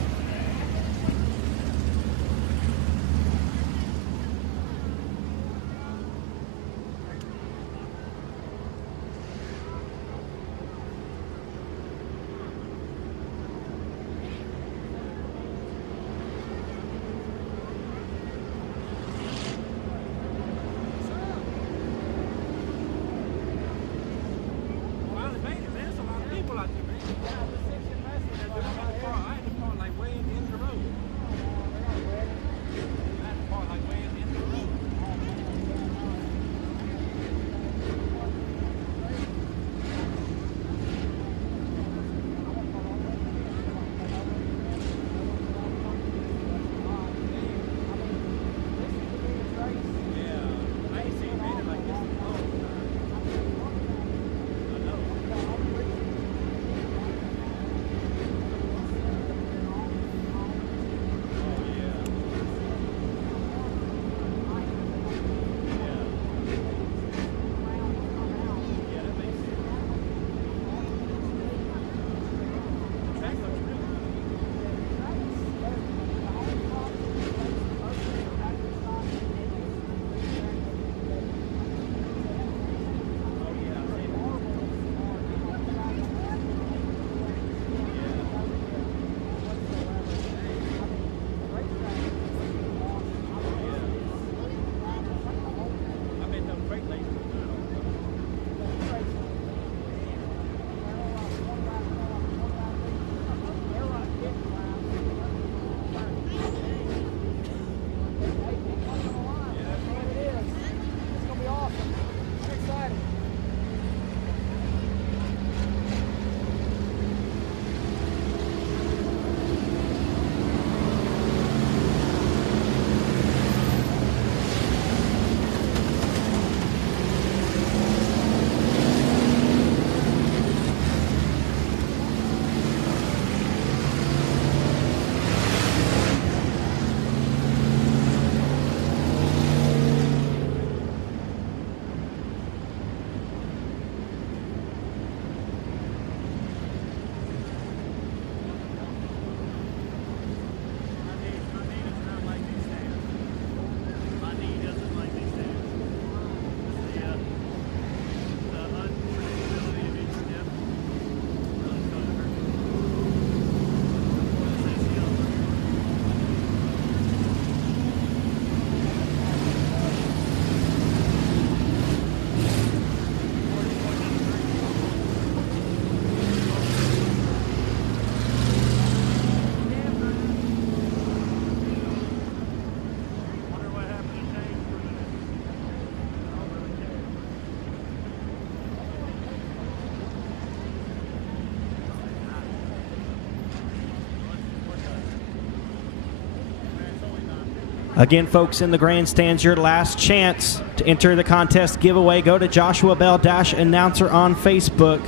Again, folks, in the grandstands, your last chance to enter the contest giveaway. Go to Joshua Bell Announcer on Facebook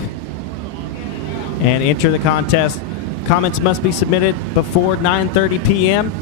and enter the contest. Comments must be submitted before 9:30 p.m.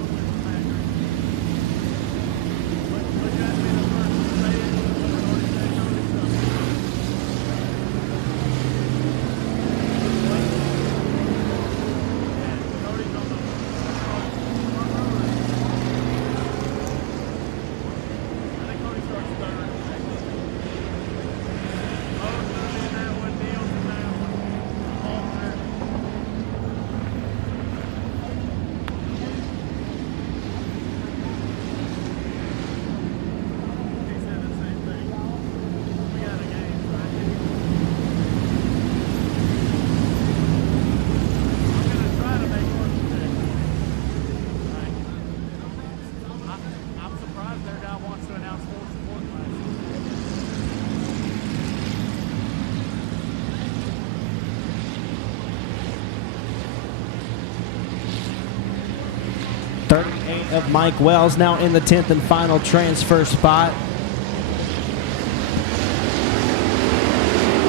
Of Mike Wells now in the 10th and final transfer spot.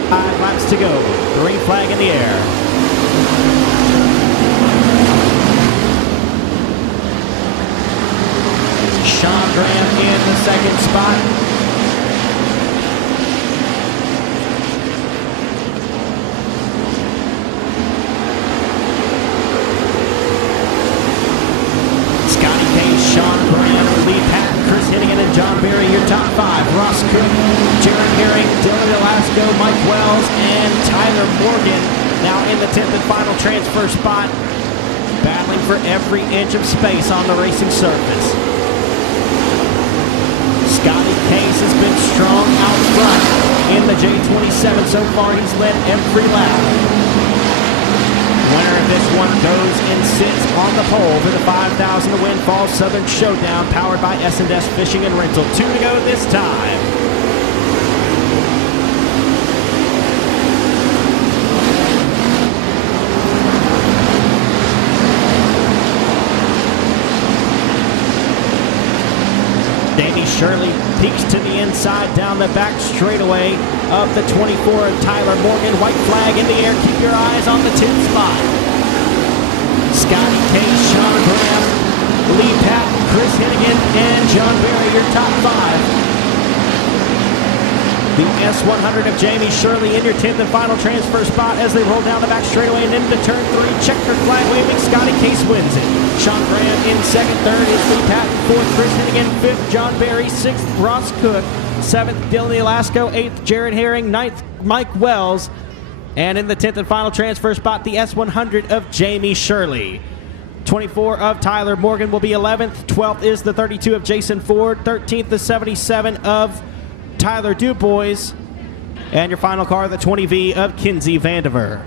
5 laps to go. Green flag in the air. Sean Graham in the second spot. John Berry, your top 5. Ross Cook, Jaron Herring, Dylan Velasco, Mike Wells, and Tyler Morgan now in the 10th and final transfer spot, battling for every inch of space on the racing surface. Scotty Case has been strong out front in the J27. So far, he's led every lap. Winner of this one goes and sits on the pole for the $5,000 to win Fall Southern Showdown, powered by S&S Fishing and Rental. 2 to go this time. Davey Shirley peeks to the inside down the back straightaway of the 24 of Tyler Morgan. White flag in the air. Keep your eyes on the 10th spot. Scotty Case, Sean Graham, Lee Patton, Chris Hennigan, and John Berry, your top 5. The S100 of Jamie Shirley in your 10th and final transfer spot as they roll down the back straightaway and into turn 3. Checker flag waving. Scotty Case wins it. Sean Graham in second. Third is Lee Patton. Fourth, Chris Hennigan. Fifth, John Berry. Sixth, Ross Cook. 7th, Dylan Velasco. 8th, Jared Herring. 9th, Mike Wells. And in the 10th and final transfer spot, the S100 of Jamie Shirley. 24 of Tyler Morgan will be 11th. 12th is the 32 of Jason Ford. 13th, the 77 of Tyler Dubois. And your final car, the 20V of Kinsey Vandiver.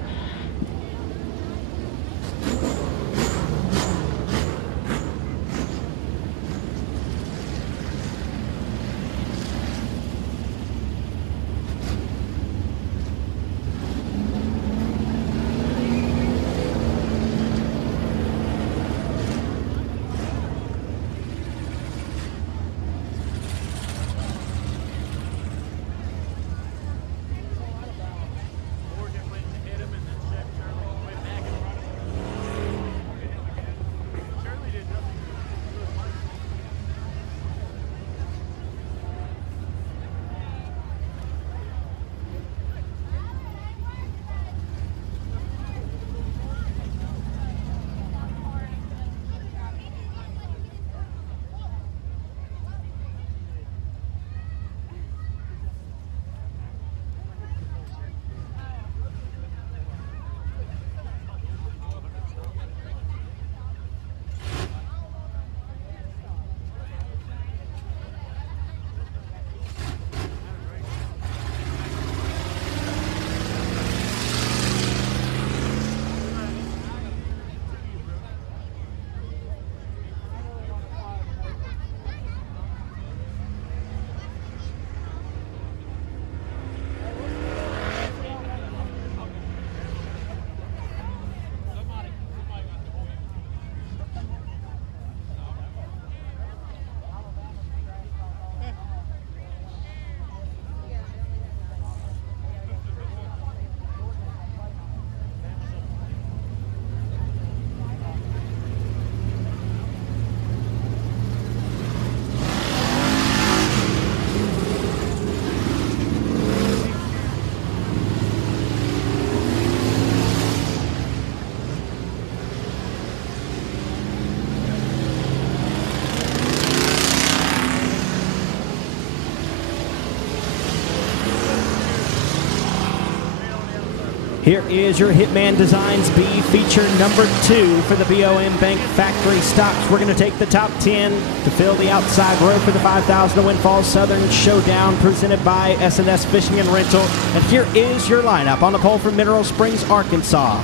Here is your Hitman Designs B feature number 2 for the BOM Bank Factory Stocks. We're going to take the top 10 to fill the outside row for the 5,000 to win Fall Southern Showdown presented by S&S Fishing and Rental. And here is your lineup on the pole from Mineral Springs, Arkansas.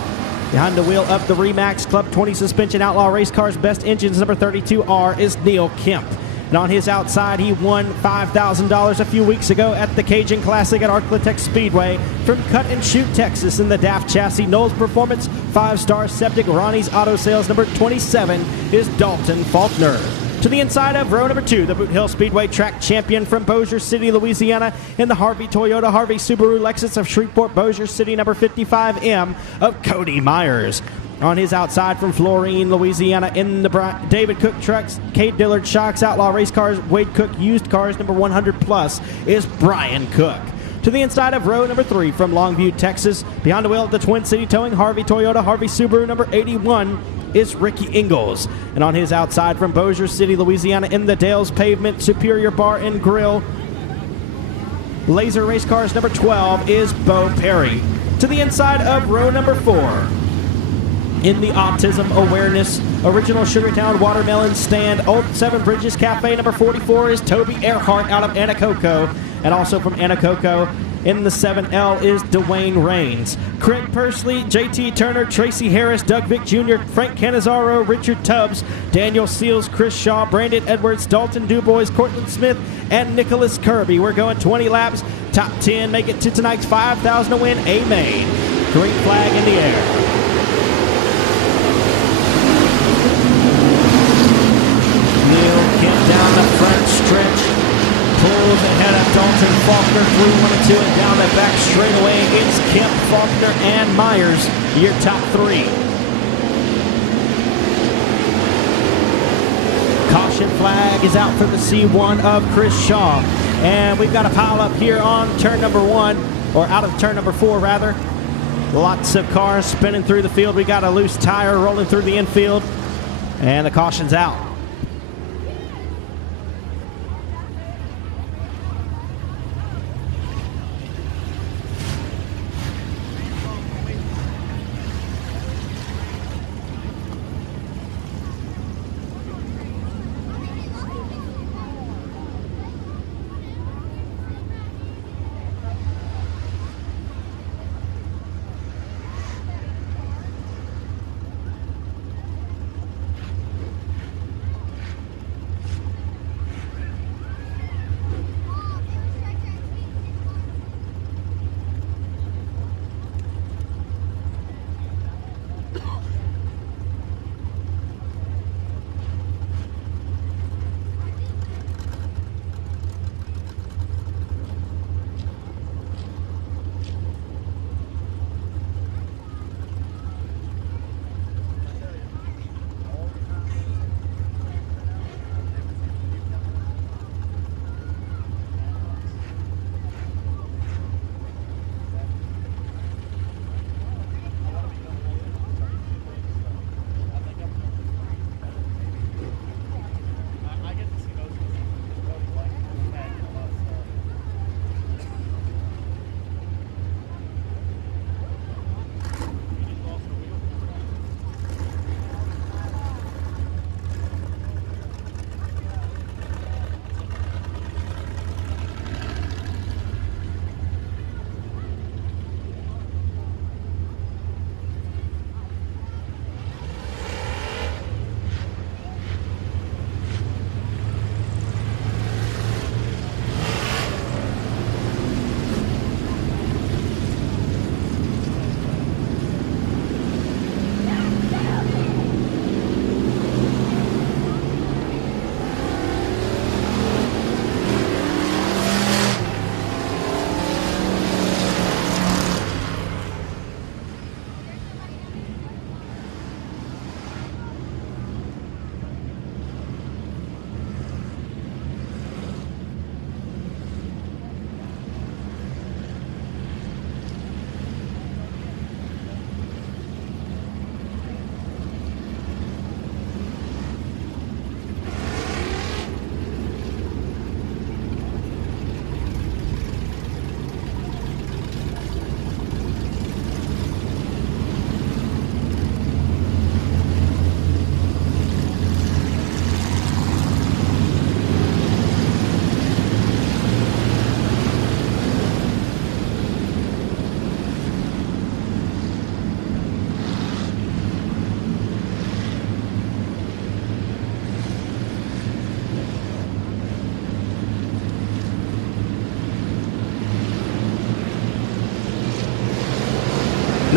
Behind the wheel of the Remax Club 20 Suspension Outlaw Race Cars Best Engines number 32R is Neil Kemp. And on his outside, he won $5,000 a few weeks ago at the Cajun Classic at Arklatex Speedway. From Cut and Shoot, Texas, in the Daft Chassis Knowles Performance 5-star Septic Ronnie's Auto Sales number 27 is Dalton Faulkner. To the inside of row number 2, the Boot Hill Speedway track champion from Bossier City, Louisiana, in the Harvey Toyota, Harvey Subaru, Lexus of Shreveport, Bossier City, number 55M of Cody Myers. On his outside from Florine, Louisiana, in the David Cook Trucks, Kate Dillard Shocks, Outlaw Race Cars, Wade Cook Used Cars, number 100 plus, is Brian Cook. To the inside of row number 3 from Longview, Texas, behind the wheel of the Twin City Towing, Harvey Toyota, Harvey Subaru, number 81, is Ricky Ingalls. And on his outside from Bossier City, Louisiana, in the Dales Pavement, Superior Bar and Grill, Laser Race Cars, number 12, is Bo Perry. To the inside of row number 4, in the Autism Awareness Original Sugartown Watermelon Stand, Old Seven Bridges Cafe, number 44, is Toby Earhart out of Anacoco. And also from Anacoco, in the 7L, is Dwayne Rains. Craig Persley, JT Turner, Tracy Harris, Doug Vick Jr., Frank Canizaro, Richard Tubbs, Daniel Seals, Chris Shaw, Brandon Edwards, Dalton Dubois, Cortland Smith, and Nicholas Kirby. We're going 20 laps. Top 10 make it to tonight's 5,000 to win. Amen. Green flag in the air. Down the front stretch, pulls ahead of Dalton Faulkner through 1 and 2, and down the back straightaway. It's Kemp, Faulkner, and Myers, your top 3. Caution flag is out for the C1 of Chris Shaw. And we've got a pile up here on turn number 1, or out of turn number 4, rather. Lots of cars spinning through the field. We got a loose tire rolling through the infield, and the caution's out.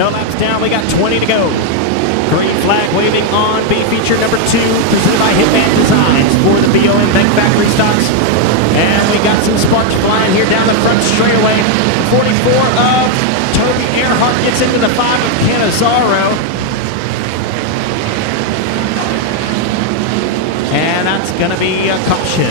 No laps down. We got 20 to go. Green flag waving on B feature number 2, presented by Hitman Designs for the BOM Bank Factory Stocks. And we got some sparks flying here down the front straightaway. 44 of Toby Earhart gets into the 5 of Canizaro. And that's going to be a caution.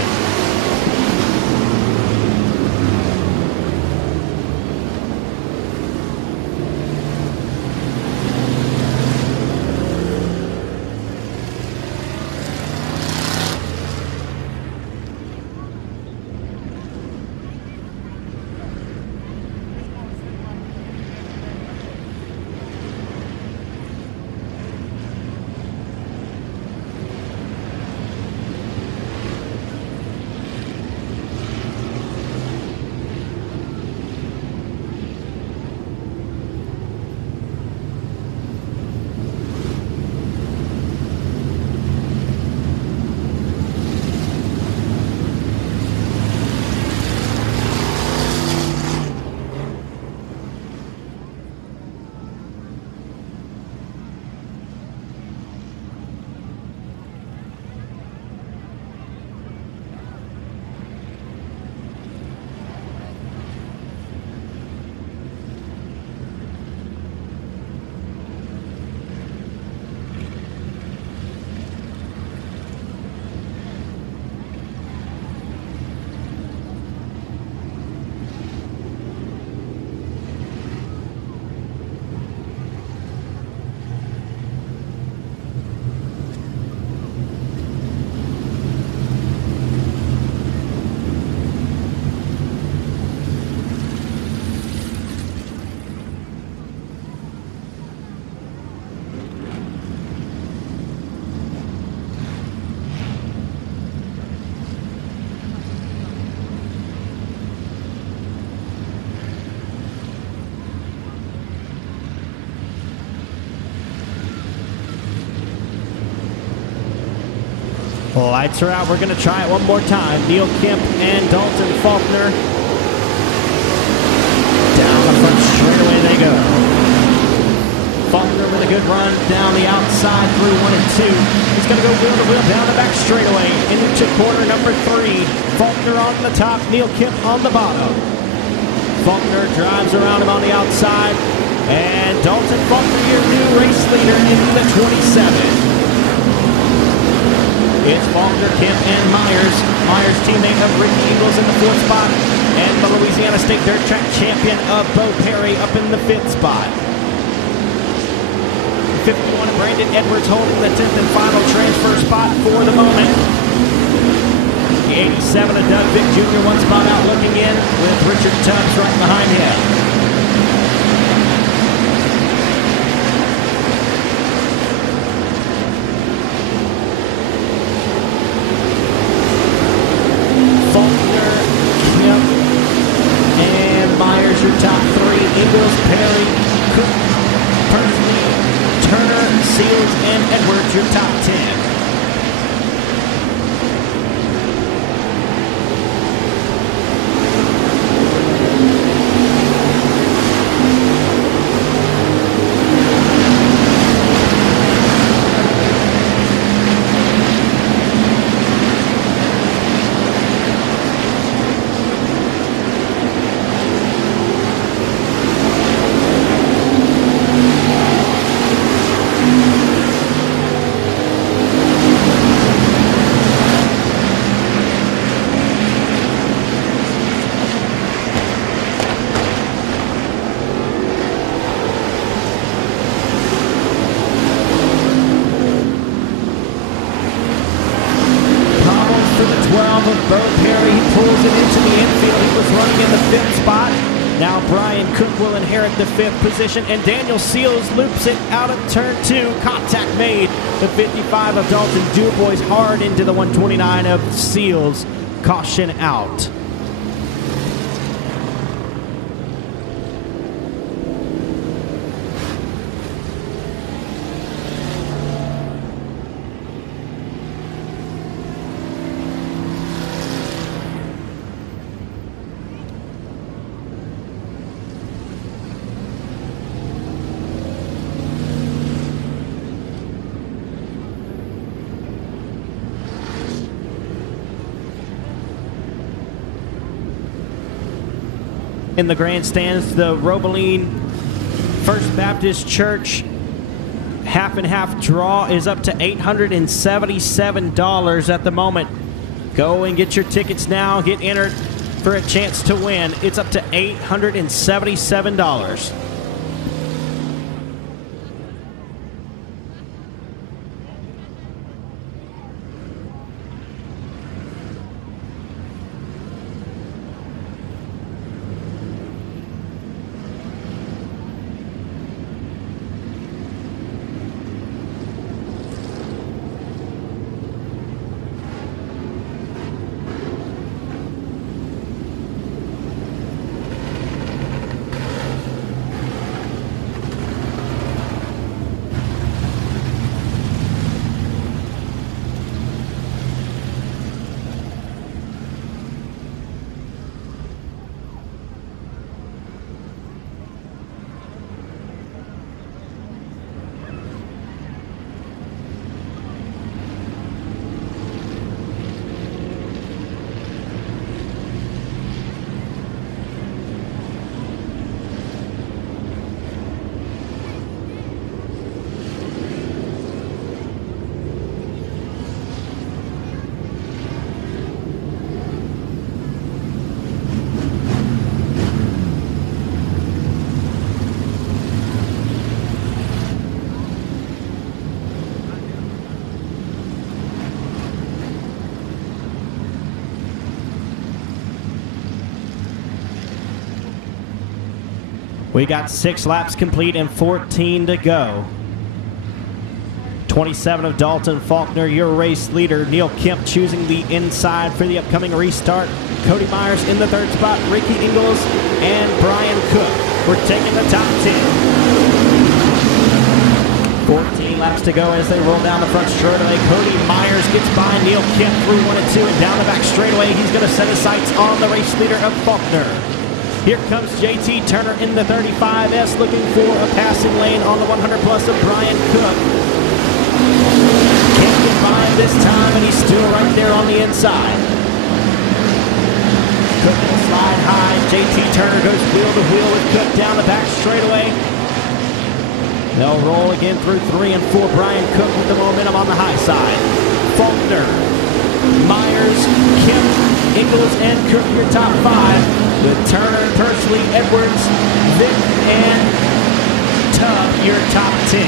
Lights are out. We're going to try it one more time. Neil Kemp and Dalton Faulkner. Down the front straightaway they go. Faulkner with a good run down the outside through 1 and 2. He's going to go wheel to wheel down the back straightaway into corner number 3. Faulkner on the top, Neil Kemp on the bottom. Faulkner drives around him on the outside. And Dalton Faulkner, your new race leader in the 27. It's Faulkner, Kemp, and Myers. Myers, teammate of Ricky Eagles in the 4th spot. And the Louisiana State Dirt Track champion of Bo Perry up in the 5th spot. 51, Brandon Edwards holding the 10th and final transfer spot for the moment. The 87 of Doug Vick Jr. 1 spot out looking in with Richard Tubbs right behind him. Your top 3, Eagles, Perry, Cook, Persley, Turner, Seals, and Edwards, your top 10. Bo Perry pulls it into the infield. He was running in the 5th spot. Now Brian Cook will inherit the 5th position, and Daniel Seals loops it out of turn 2. Contact made. The 55 of Dalton Dubois hard into the 129 of Seals. Caution out. in the grandstands. The Robeline First Baptist Church half and half draw is up to $877 at the moment. Go and get your tickets now. Get entered for a chance to win. It's up to $877. We got 6 laps complete and 14 to go. 27 of Dalton Faulkner, your race leader. Neil Kemp choosing the inside for the upcoming restart. Cody Myers in the 3rd spot. Ricky Ingalls and Brian Cook. We're taking the top 10. 14 laps to go as they roll down the front straightaway. Cody Myers gets by Neil Kemp through 1 and 2 and down the back straightaway. He's going to set his sights on the race leader of Faulkner. Here comes JT Turner in the 35S looking for a passing lane on the 100 plus of Brian Cook. Can't get by him this time, and he's still right there on the inside. Cook will slide high. JT Turner goes wheel to wheel with Cook down the back straightaway. They'll roll again through 3 and 4. Brian Cook with the momentum on the high side. Faulkner, Myers, Kemp, Ingalls, and Cook, your top 5. With Turner, Persley, Edwards, Vick, and Tubb, your top 10.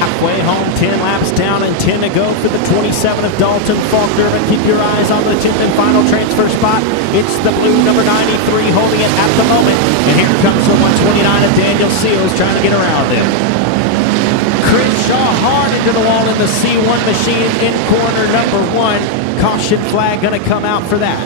Halfway home, 10 laps down and 10 to go for the 27 of Dalton Faulkner. But keep your eyes on the 10th and final transfer spot. It's the blue number 93 holding it at the moment. And here comes the 129 of Daniel Seals trying to get around him. Chris Shaw hard into the wall in the C1 machine in corner number 1. Caution flag going to come out for that.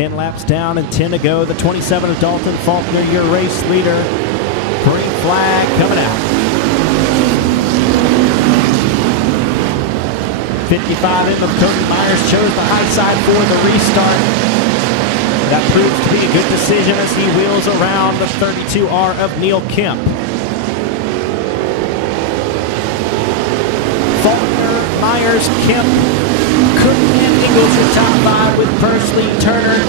10 laps down and 10 to go. The 27 of Dalton Faulkner, your race leader. Green flag coming out. 55 in of Cody Myers chose the high side for the restart. That proves to be a good decision as he wheels around the 32R of Neil Kemp. Faulkner, Myers, Kemp, Cook, and Ingalls in top 5 with Persley, Turner,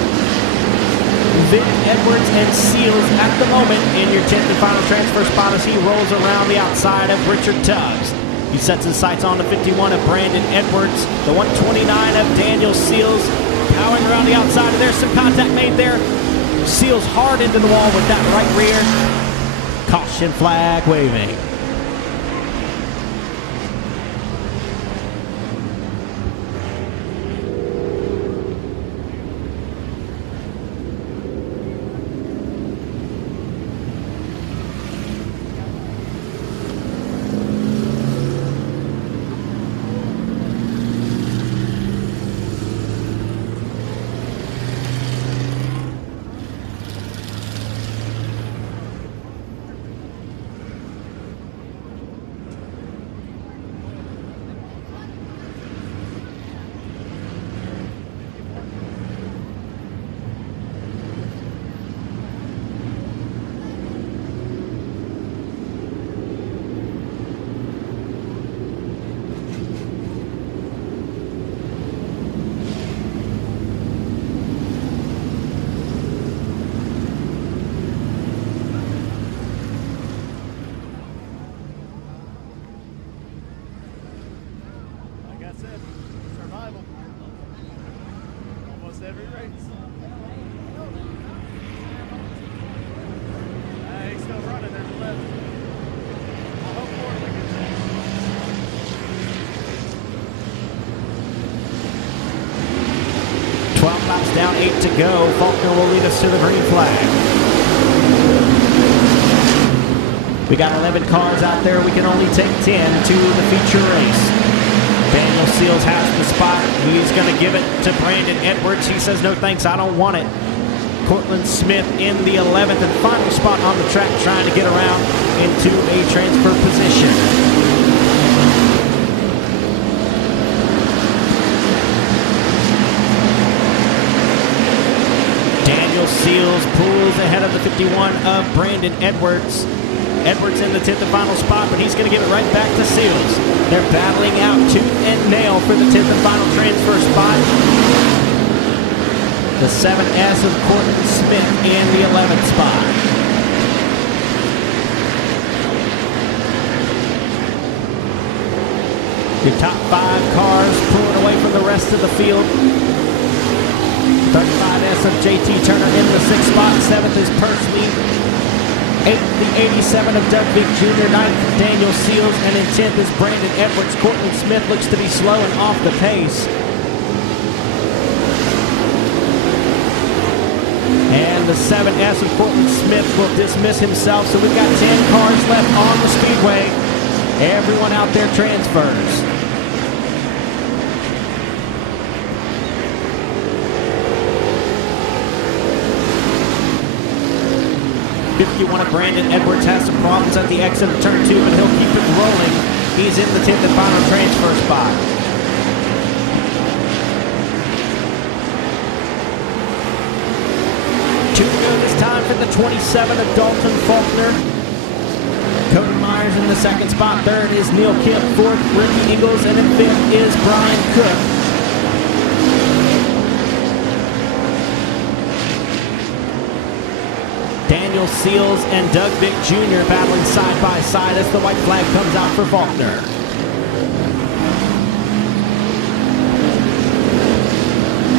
Vic, Edwards, and Seals at the moment in your 10th and final transfer spot as he rolls around the outside of Richard Tubbs. He sets his sights on the 51 of Brandon Edwards, the 129 of Daniel Seals, powering around the outside. There's some contact made there. Seals hard into the wall with that right rear. Caution flag waving. Every race. He's still running. There's a left. I hope more we can do. 12 laps down, 8 to go. Faulkner will lead us to the green flag. We got 11 cars out there. We can only take 10 to the feature race. Daniel Seals has the spot. He's going to give it to Brandon Edwards. He says, no thanks, I don't want it. Cortland Smith in the 11th and final spot on the track, trying to get around into a transfer position. Daniel Seals pulls ahead of the 51 of Brandon Edwards. Edwards in the 10th and final spot, but he's going to give it right back to Seals. They're battling out tooth and nail for the 10th and final transfer spot. The 7S of Cortland Smith in the 11th spot. Your top 5 cars pulling away from the rest of the field. 35S of JT Turner in the 6th spot. 7th is Persley. 8th, the 87 of Doug Vick Jr., 9th, Daniel Seals, and in 10th is Brandon Edwards. Cortland Smith looks to be slow and off the pace. And the 7S of Cortland Smith will dismiss himself, so we've got 10 cars left on the speedway. Everyone out there transfers. 51 of Brandon Edwards has some problems at the exit of turn 2, but he'll keep it rolling. He's in the 10th and final transfer spot. Two to go this time for the 27 of Dalton Faulkner. Cody Myers in the 2nd spot. 3rd is Neil Kemp. 4th, Ricky Ingalls. And in 5th is Brian Cook. Daniel Seals and Doug Vick Jr. battling side by side as the white flag comes out for Faulkner.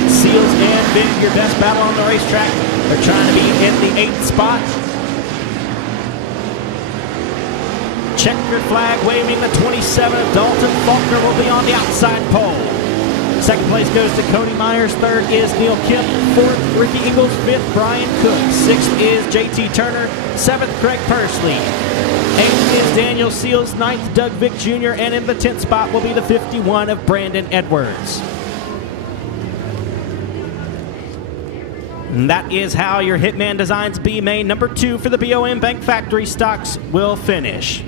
Seals and Vick, your best battle on the racetrack. They're trying to be in the 8th spot. Checkered flag waving. The 27 of Dalton Faulkner will be on the outside pole. 2nd place goes to Cody Myers. 3rd is Neil Kemp. 4th, Ricky Ingalls. 5th, Brian Cook. 6th is JT Turner. 7th, Craig Persley. 8th is Daniel Seals. 9th, Doug Vick Jr. And in the 10th spot will be the 51 of Brandon Edwards. And that is how your Hitman Designs B main number 2 for the BOM Bank Factory Stocks will finish.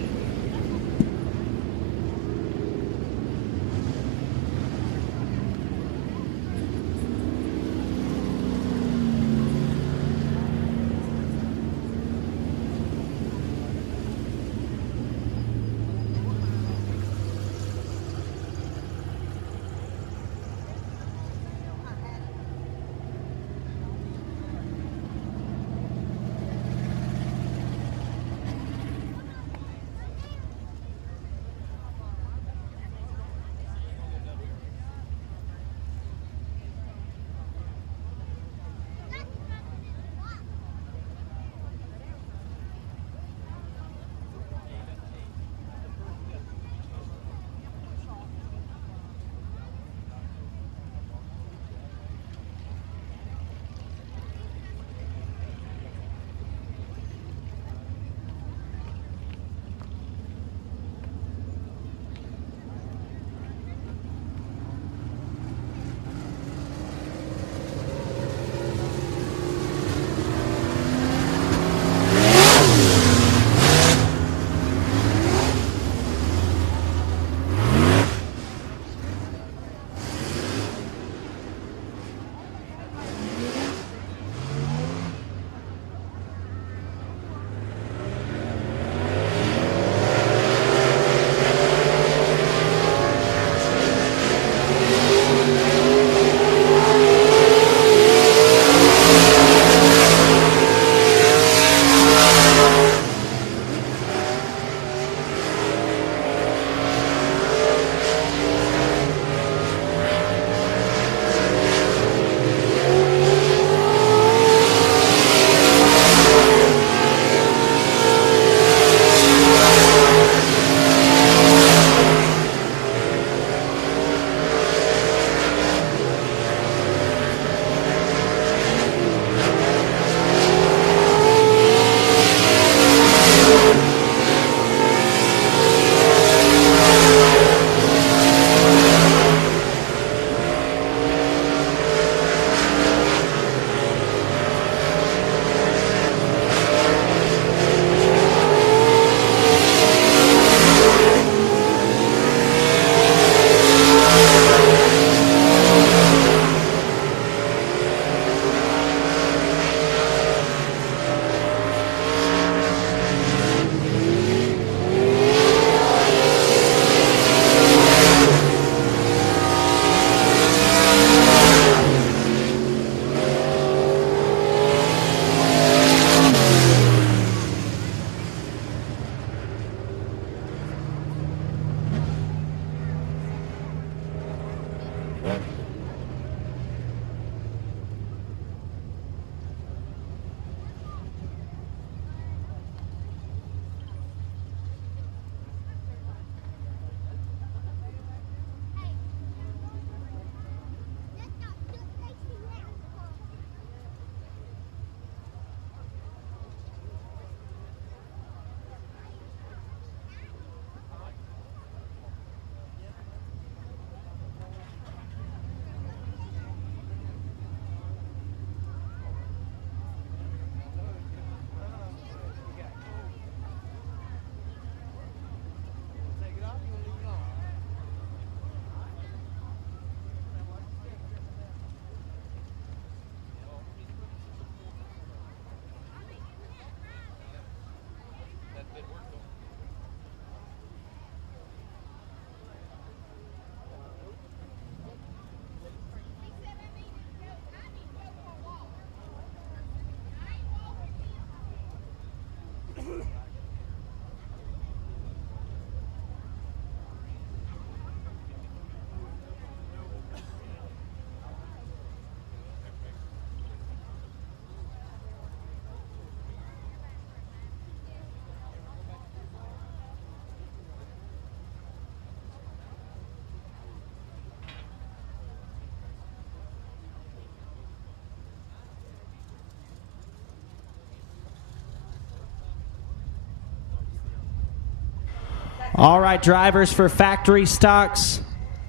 All right, drivers for factory stocks,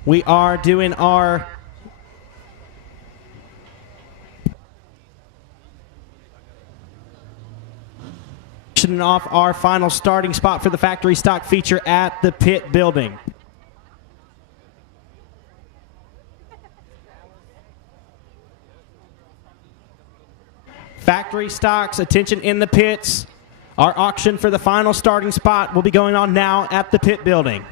we are doing our auctioning off our final starting spot for the factory stock feature at the pit building. Factory stocks, attention in the pits. Our auction for the final starting spot will be going on now at the pit building.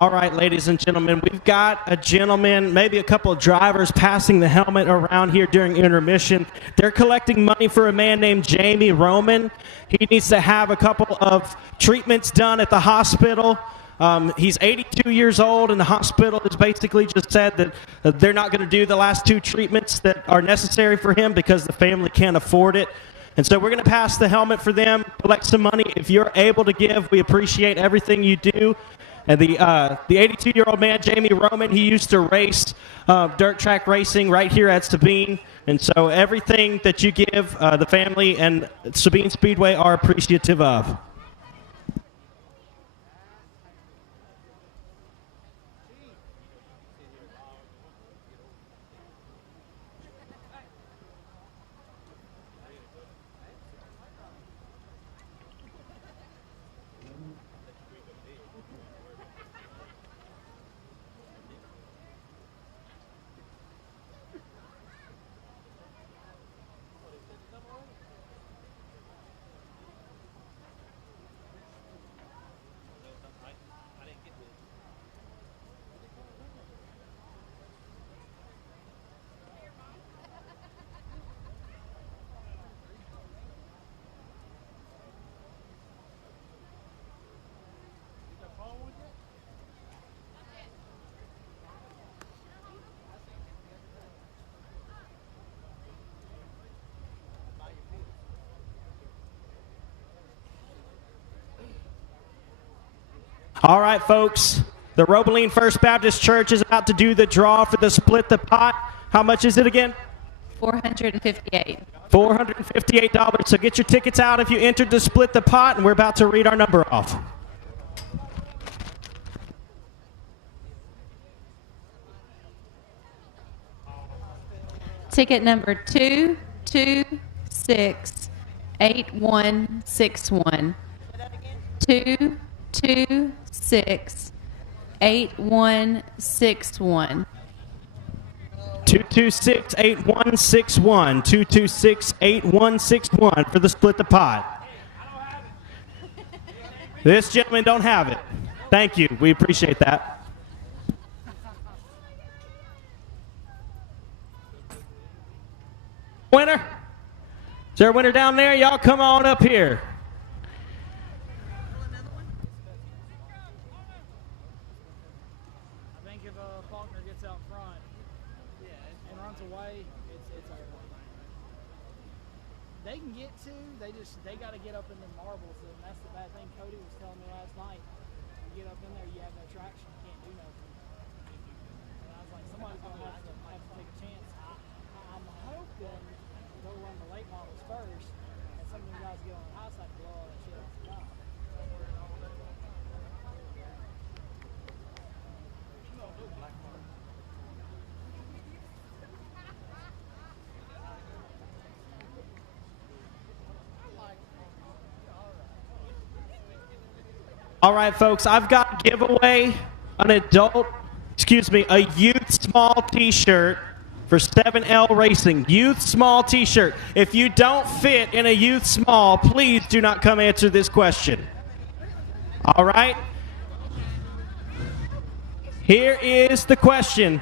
All right, ladies and gentlemen, we've got a gentleman, maybe a couple of drivers passing the helmet around here during intermission. They're collecting money for a man named Jamie Roman. He needs to have a couple of treatments done at the hospital. He's 82 years old, and the hospital has basically just said that they're not going to do the last 2 treatments that are necessary for him because the family can't afford it. And so we're going to pass the helmet for them, collect some money. If you're able to give, we appreciate everything you do. And the 82-year-old man, Jamie Roman, he used to race dirt track racing right here at Sabine. And so everything that you give, the family and Sabine Speedway are appreciative of. All right, folks, the Robaline First Baptist Church is about to do the draw for the Split the Pot. How much is it again? $458. $458. So get your tickets out if you entered the Split the Pot, and we're about to read our number off. Ticket number 2268161. 2268161. 2268161. 2268161 for the Split the Pot. This gentleman don't have it. Thank you. We appreciate that. Winner? Is there a winner down there? Y'all come on up here. I think if Faulkner gets out front and runs away, it's over. They can get to, they got to get up in the marbles, and that's the bad thing. Cody was telling me last night, you get up in there, you have no traction, you can't do nothing. And I was like, somebody's going to have to take a chance. I'm hoping they'll run the late models first, and some of them guys get on the high side to blow all that shit off the top. All right, folks, I've got a giveaway, a youth small t-shirt for 7L Racing. Youth small t-shirt. If you don't fit in a youth small, please do not come answer this question. All right? Here is the question.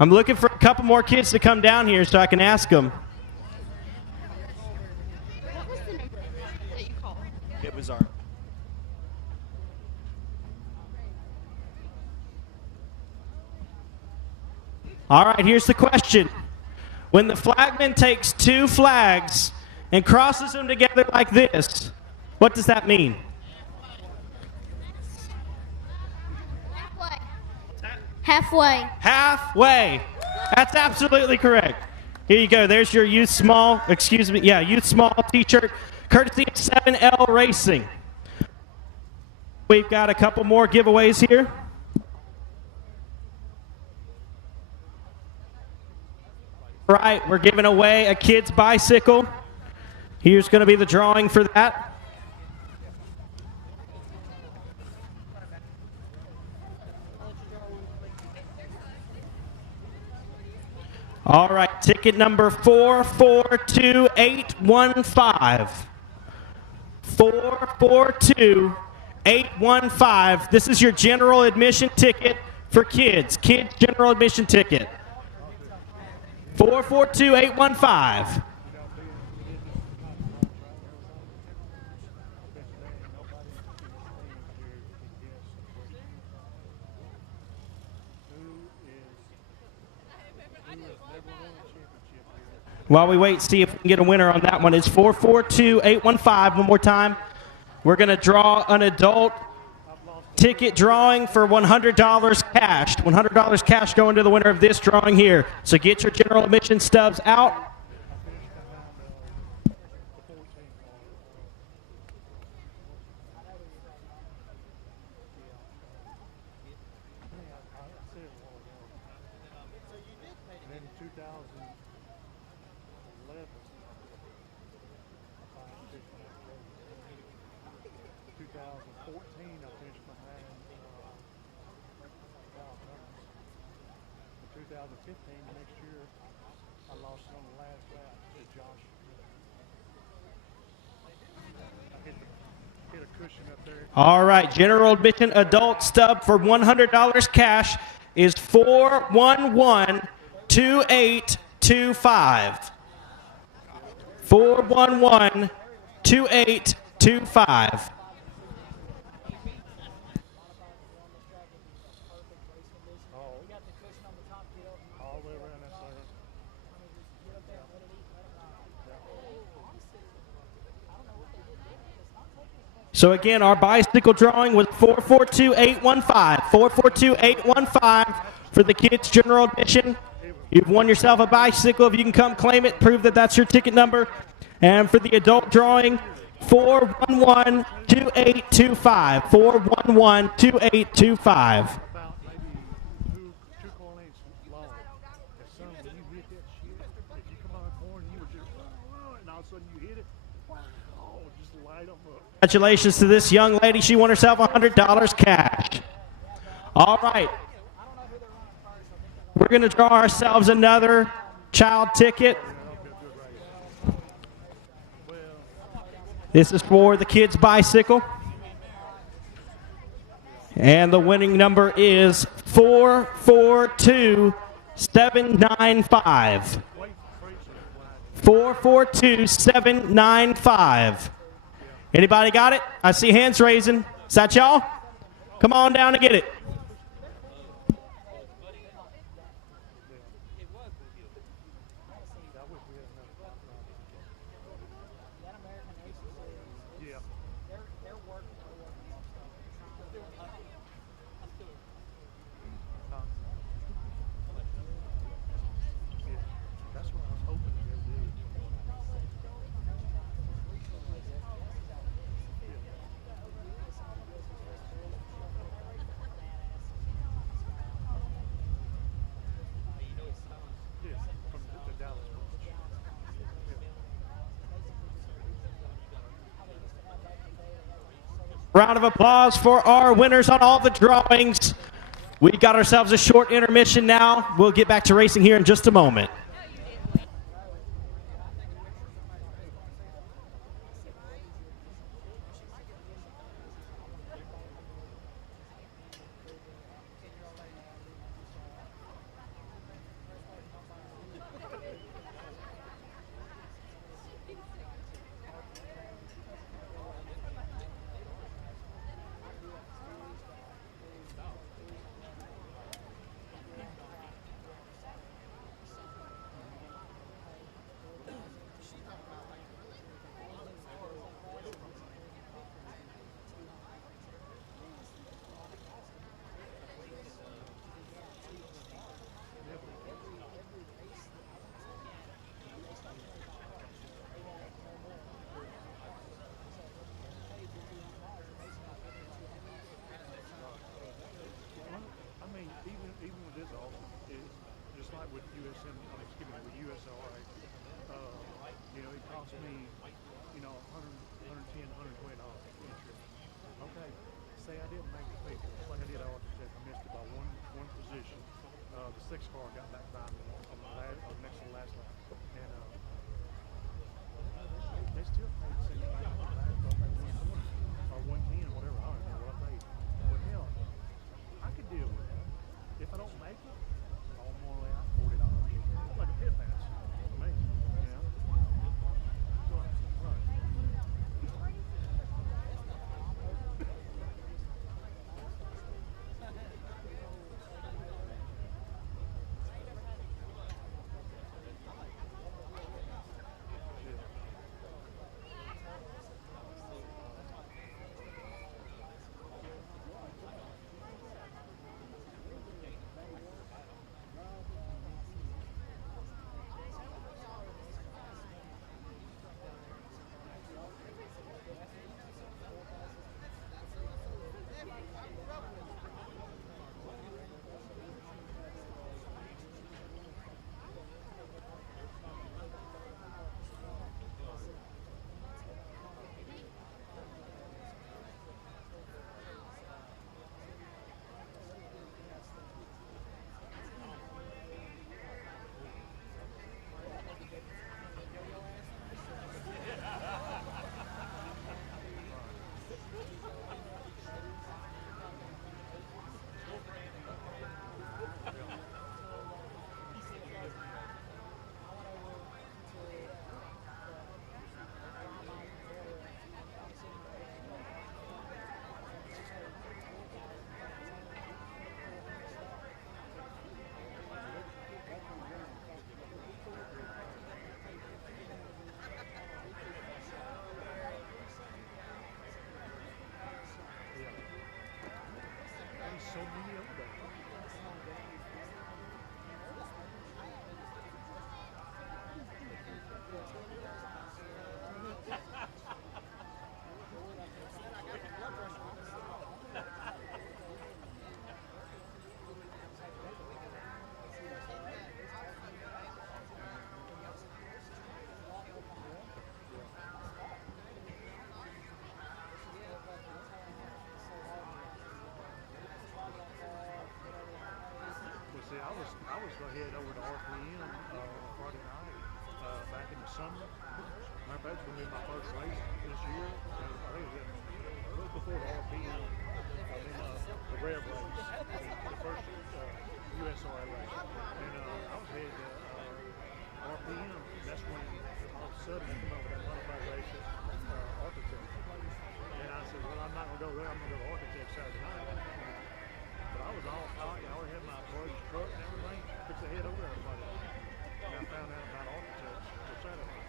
I'm looking for a couple more kids to come down here so I can ask them. What was the number that you called? It was our... All right, here's the question. When the flagman takes two flags and crosses them together like this, what does that mean? Halfway. Halfway. That's absolutely correct. Here you go. There's your youth small t-shirt, courtesy of 7L Racing. We've got a couple more giveaways here. All right, we're giving away a kid's bicycle. Here's going to be the drawing for that. All right, ticket number 442815. 442815. This is your general admission ticket for kids. Kids general admission ticket. 442815. While we wait, see if we can get a winner on that one. It's 442815. One more time. We're going to draw an adult ticket drawing for $100 cash. $100 cash going to the winner of this drawing here. So get your general admission stubs out. All right, general admission adult stub for $100 cash is 4112825. 4112825. So again, our bicycle drawing was 442815. 442815 for the kids' general admission. You've won yourself a bicycle. If you can come claim it, prove that that's your ticket number. And for the adult drawing, 4112825. 4112825. Congratulations to this young lady. She won herself $100 cash. All right. We're going to draw ourselves another child ticket. This is for the kids' bicycle. And the winning number is 442795. 442795. Anybody got it? I see hands raising. Is that y'all? Come on down and get it. Round of applause for our winners on all the drawings. We got ourselves a short intermission now. We'll get back to racing here in just a moment. 6 car got back by me on the last, or next to the last lap, and they still paid the same amount on the last, or 120 or 110, whatever. I don't know what I paid. But hell, I could deal with that. If I don't make it, I'm more than out $40. That's like a pit pass for me. You know. So, right. There's so many of them. See, I was going to head over to RPM Friday night back in the summer. Matter of fact, it's going to be my first race this year. I think it was before the RPM, the Rev race, the first USRA race. And I was headed to RPM. That's when all of a sudden they come over that modified race at Architect. And I said, well, I'm not going to go there. I'm going to go to Architect Saturday night. But I was all cocky. I already had my buddy's truck and everything. Fixed to head over there Friday night. And I found out about architects for Saturday.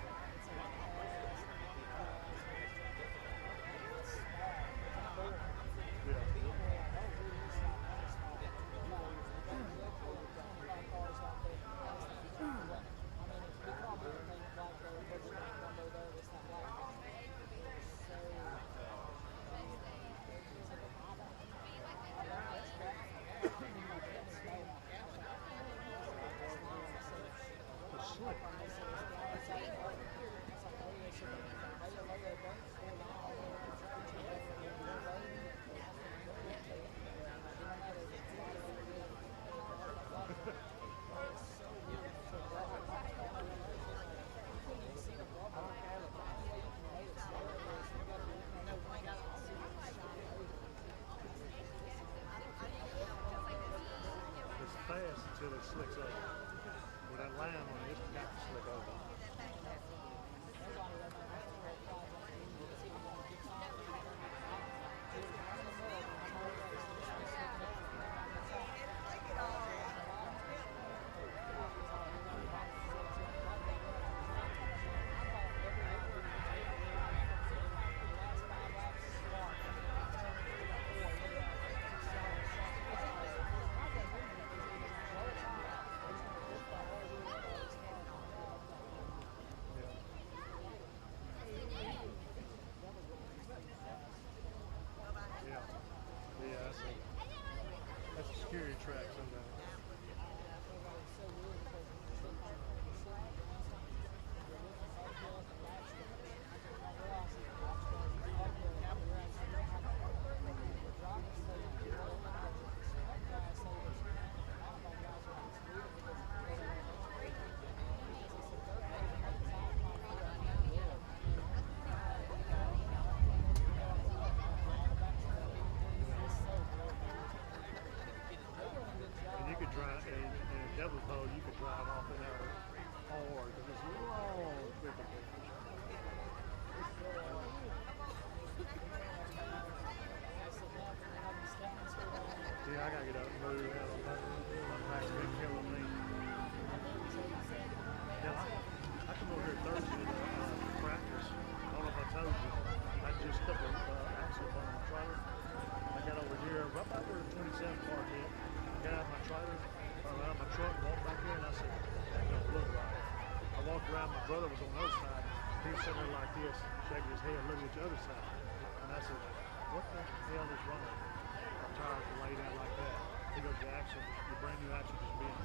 tracks are just being,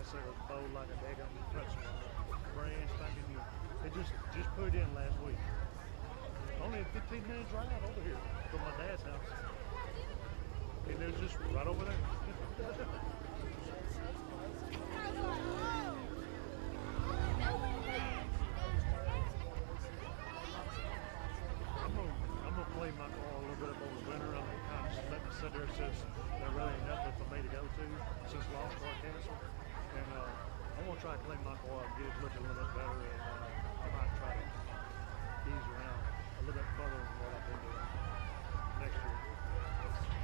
that sucker was bowled like a daggum pretzel. Brand spanking new. They just put it in last week. Only a 15 minutes ride over here from my dad's house. And it was just right over there. I'm gonna play my car a little bit up over the winter. I'm gonna kind of just let me sit there since there really ain't nothing for me to go to since Lost Car canceled. And I'm gonna try to clean my car up, get it looking a little bit better, and I might try to ease around a little bit further than what I've been doing next year.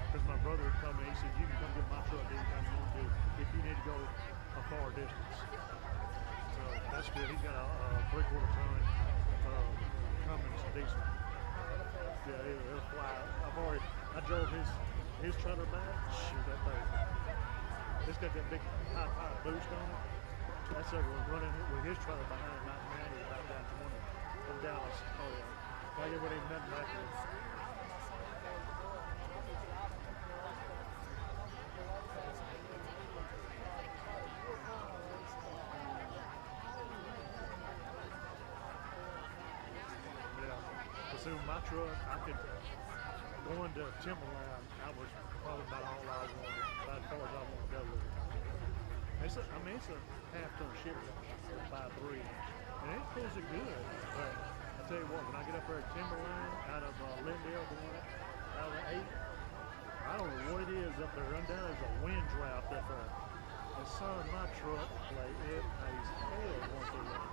Because my brother told me, he said, you can come get my truck anytime you want to if you need to go a far distance. So that's good. He's got a 3/4 ton Cummins diesel. Yeah, it'll fly. I drove his trailer back. Shoot, that thing. It's got that big high power boost on it. That sucker was running with his trailer behind 990 about down 20 from Dallas. Oh yeah. Like it wouldn't even nothing back there. So my truck, I could go into Timberline. I was probably about all I wanted, about as far as I want to go with it. It's a half-ton Chevy, 5.3, and it pulls it good. But I tell you what, when I get up there at Timberline, out of Lindale, going out of the 8, I don't know what it is up there. Run down, there's a wind draft up there. And son, my truck, like it pays hell once a week.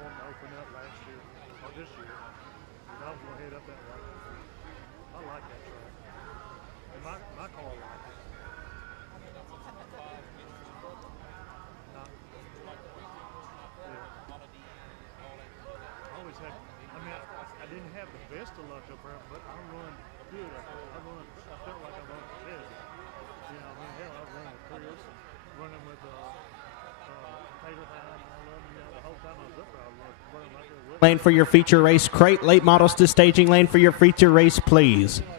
Wanted to open up last year, or this year, and I was going to head up that way. I like that track. And my car likes it. I always had, I didn't have the best of luck up there, but I run good up there. I felt like I run competitive. You know, hell, I run with Chris, running with Tater High, and all of them, the whole time I was up there, I was running like a whip. Lane for your feature race. Crate late models to staging lane for your feature race, please. Yeah.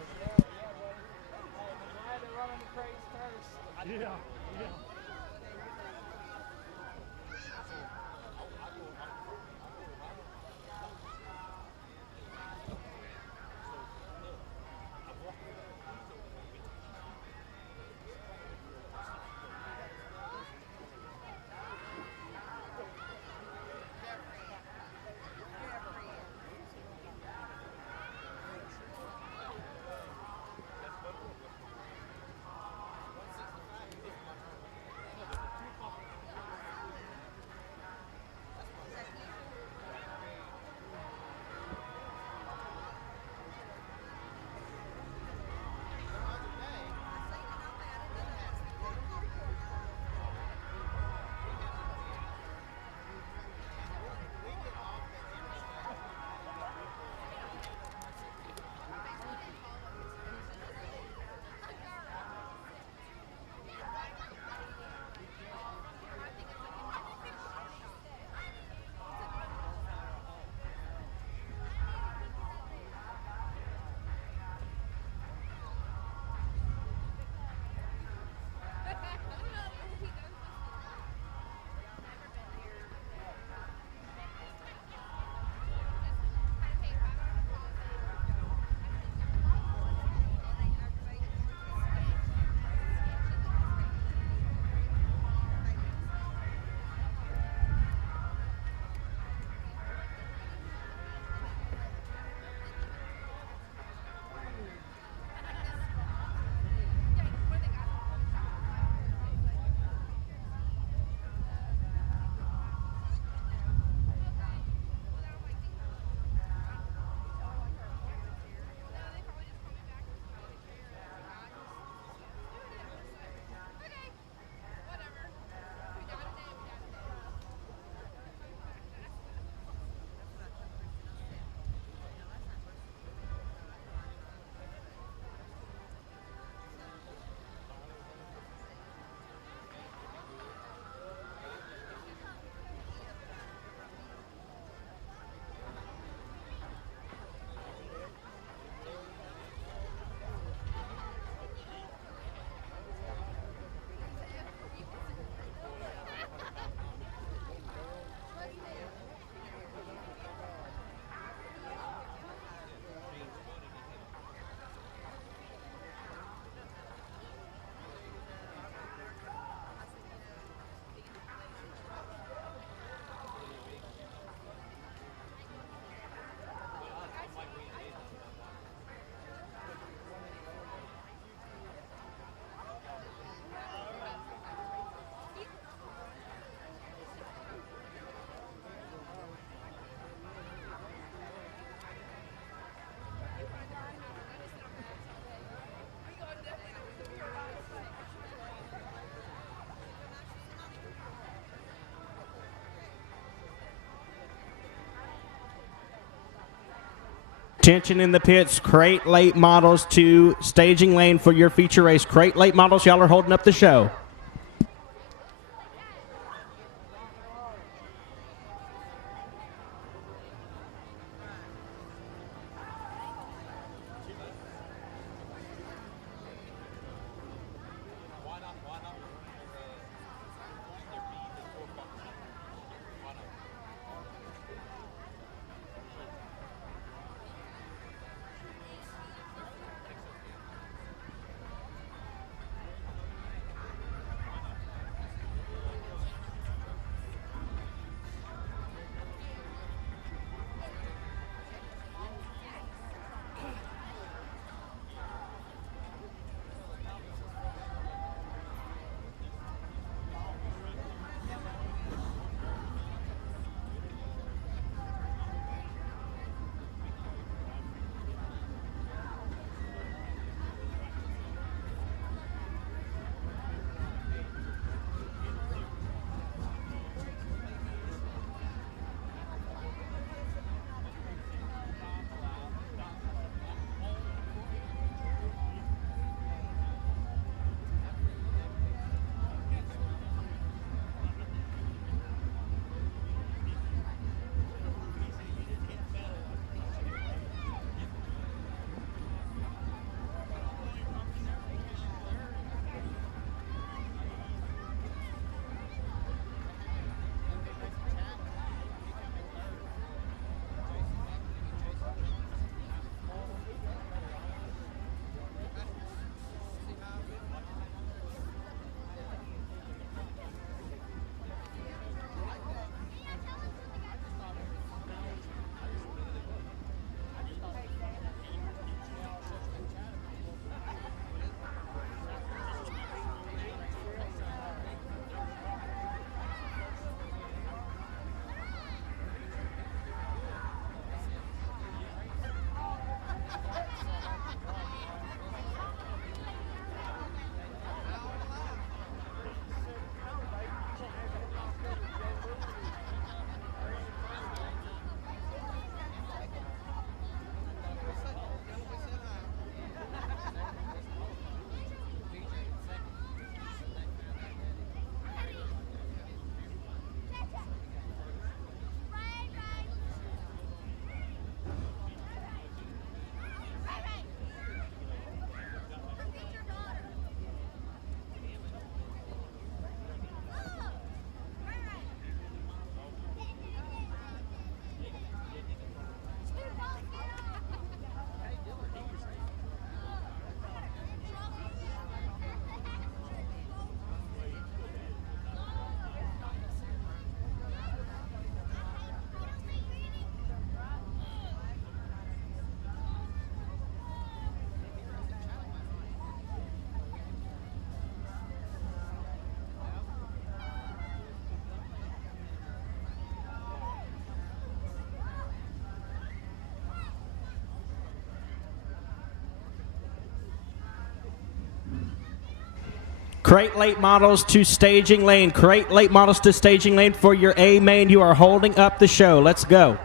Attention in the pits, crate late models to staging lane for your feature race. Crate late models, y'all are holding up the show. Crate late models to staging lane. Crate late models to staging lane for your A main. You are holding up the show. Let's go.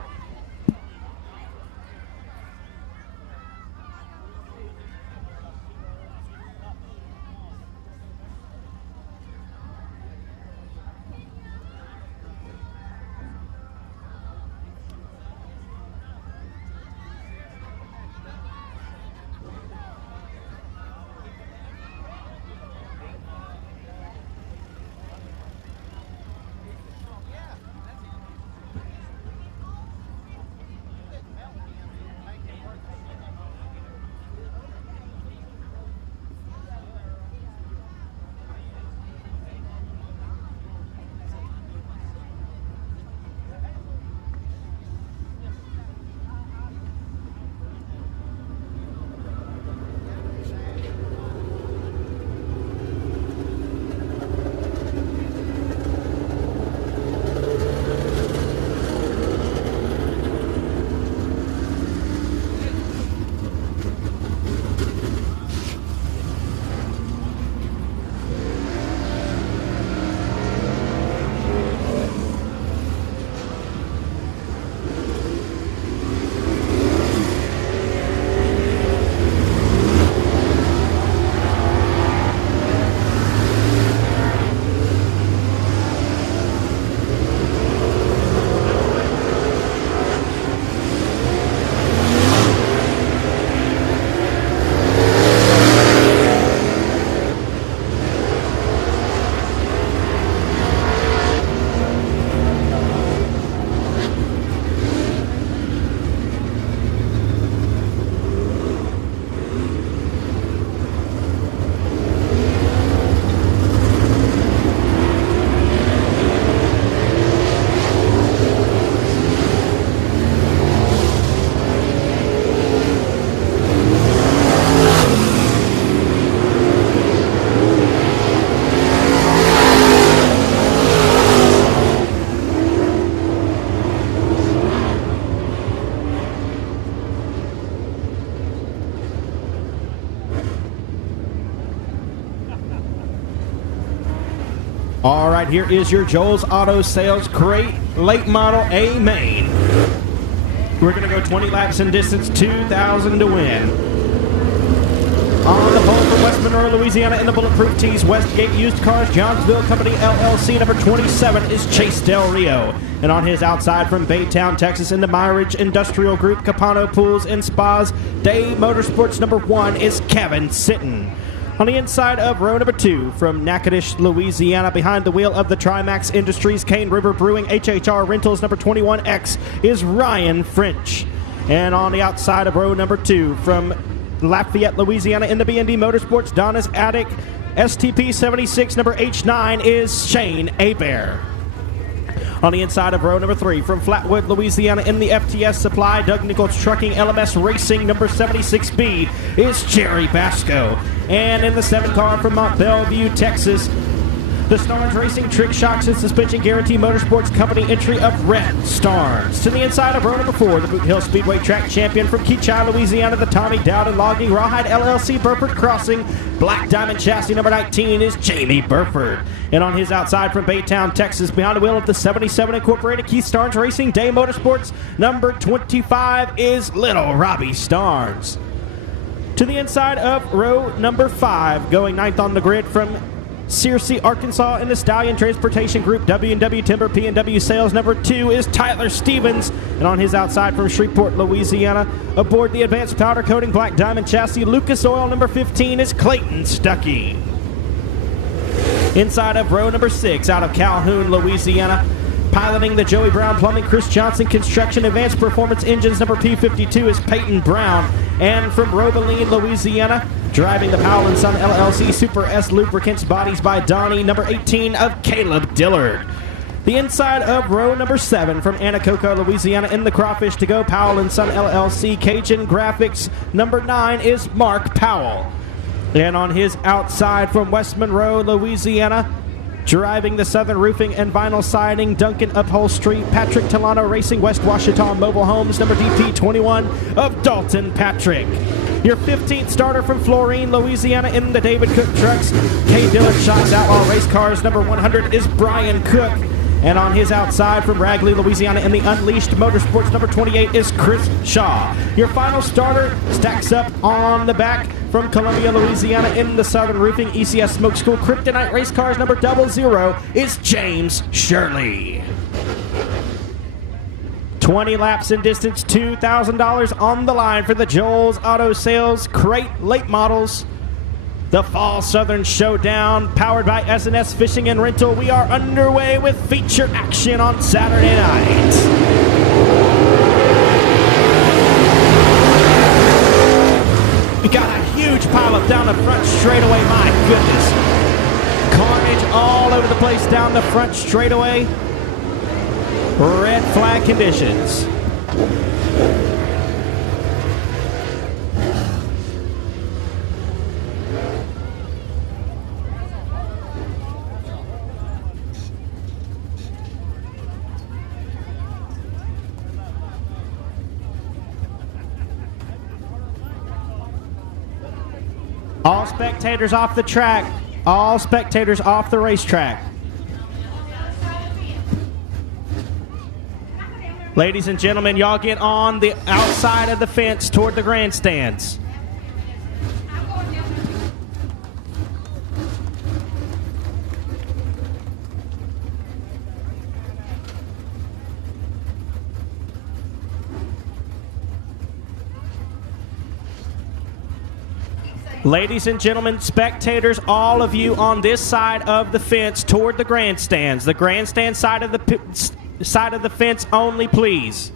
All right, here is your Joel's Auto Sales Crate Late Model A main. We're going to go 20 laps in distance, 2,000 to win. On the pole from West Monroe, Louisiana, in the Bulletproof Tees, Westgate Used Cars, Johnsville Company, LLC, number 27 is Chase Del Rio. And on his outside from Baytown, Texas, in the Myridge Industrial Group, Capano Pools and Spas, Day Motorsports, number 1 is Kevin Sitton. On the inside of row number 2, from Natchitoches, Louisiana, behind the wheel of the Trimax Industries, Cane River Brewing, HHR Rentals, number 21X, is Ryan French. And on the outside of row number 2, from Lafayette, Louisiana, in the B&D Motorsports, Donna's Attic, STP 76, number H9, is Shane Abair. On the inside of row number 3, from Flatwood, Louisiana, in the FTS Supply, Doug Nichols Trucking, LMS Racing, number 76B, is Jerry Basco. And in the 7 car from Mont Bellevue, Texas, the Starnes Racing Trick Shocks and Suspension Guarantee Motorsports Company entry of Rhett Starnes. To the inside of row number 4, the Boot Hill Speedway Track Champion from Keachai, Louisiana, the Tommy Dowden Logging Rawhide LLC Burford Crossing, Black Diamond Chassis number 19 is Jamie Burford. And on his outside from Baytown, Texas, behind the wheel of the 77 Incorporated Keith Starnes Racing Day Motorsports, number 25 is Little Robbie Starnes. To the inside of row number 5, going 9th on the grid from Searcy, Arkansas, in the Stallion Transportation Group, W&W Timber, P&W Sales, number 2 is Tyler Stevens. And on his outside from Shreveport, Louisiana, aboard the Advanced Powder Coating Black Diamond Chassis, Lucas Oil, number 15 is Clayton Stuckey. Inside of row number 6, out of Calhoun, Louisiana, piloting the Joey Brown Plumbing, Chris Johnson Construction, Advanced Performance Engines, number P52 is Peyton Brown. And from Robeline, Louisiana, driving the Powell & Son LLC Super S Lubricants, Bodies by Donnie, number 18 of Caleb Dillard. The inside of row number 7, from Anacoco, Louisiana, in the Crawfish to Go Powell & Son LLC Cajun Graphics, number 9 is Mark Powell. And on his outside from West Monroe, Louisiana, driving the Southern Roofing and Vinyl Siding, Duncan Upholstery, Patrick Talano Racing, West Washita Mobile Homes, number DP21 of Dalton Patrick. Your 15th starter from Florine, Louisiana, in the David Cook Trucks, K. Dillon Shots Outlaw Race Cars, number 100 is Brian Cook. And on his outside from Ragley, Louisiana, in the Unleashed Motorsports, number 28 is Chris Shaw. Your final starter stacks up on the back from Columbia, Louisiana, in the Southern Roofing ECS Smoke School Kryptonite Race Cars, number 00 is James Shirley. 20 laps in distance, $2,000 on the line for the Joel's Auto Sales Crate Late Models. The Fall Southern Showdown, powered by S&S Fishing and Rental. We are underway with feature action on Saturday night. We got a huge pileup down the front straightaway. My goodness. Carnage all over the place down the front straightaway. Red flag conditions. All spectators off the track. All spectators off the racetrack. Ladies and gentlemen, y'all get on the outside of the fence toward the grandstands. Ladies and gentlemen, spectators, all of you on this side of the fence toward the grandstands. The grandstand side of the fence only, please.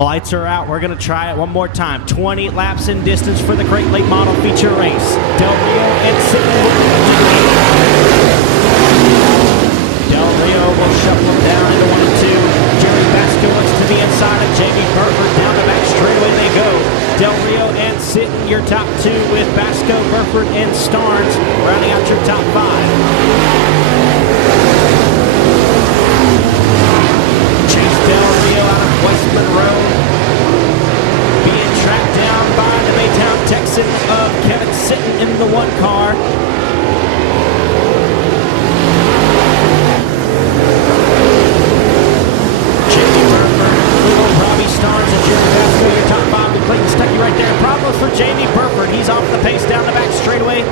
Lights are out. We're going to try it one more time. 20 laps in distance for the Great Lake Model Feature Race. Del Rio and Sidney. Del Rio will shuffle him down into 1 and 2. Jerry Baskowitz to the inside of Jamie Burford. Down the back straightaway they go. Del Rio and Sitton, your top 2 with Basco, Burford, and Starnes rounding out your top 5. Chase Del Rio out of West Monroe, being tracked down by the Maytown Texan of Kevin Sitton in the 1 car. Jamie Burford, little Robbie Starnes, and Jerry Basco, your top 5 with Clayton Stuckey right there. Problems for Jamie Burford. He's off the pace down the back straightaway.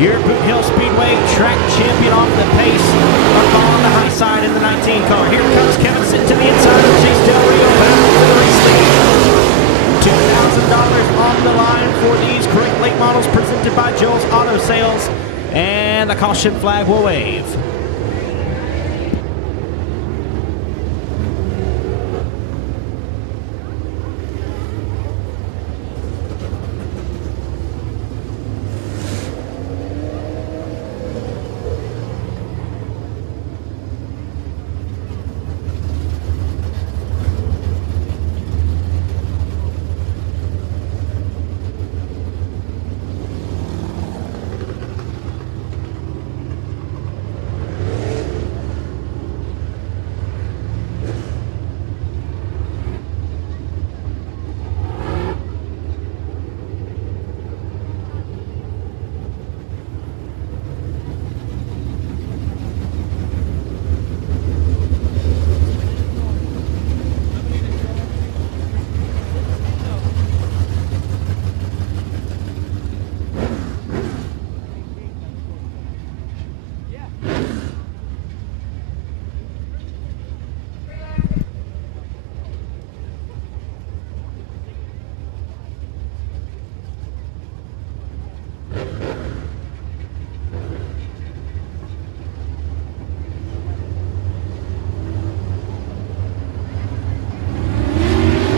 Your Boot Hill Speedway track champion off the pace up on the high side in the 19 car. Here comes Kevin Sitton to the inside of Chase Del Rio back for the race lead. $2,000 on the line for these Great Lake models presented by Joel's Auto Sales. And the caution flag will wave.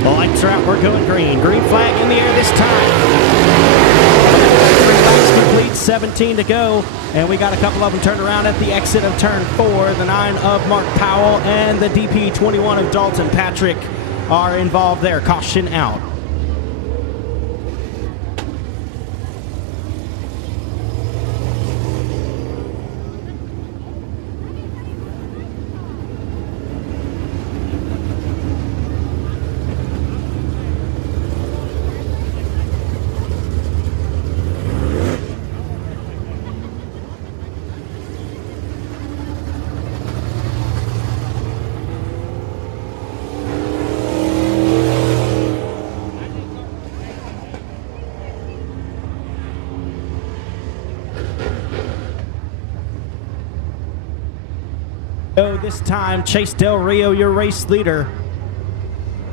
Lights are out, we're going green. Green flag in the air this time. 3 laps complete, 17 to go. And we got a couple of them turned around at the exit of turn 4. The 9 of Mark Powell and the DP21 of Dalton Patrick are involved there. Caution out. This time, Chase Del Rio, your race leader.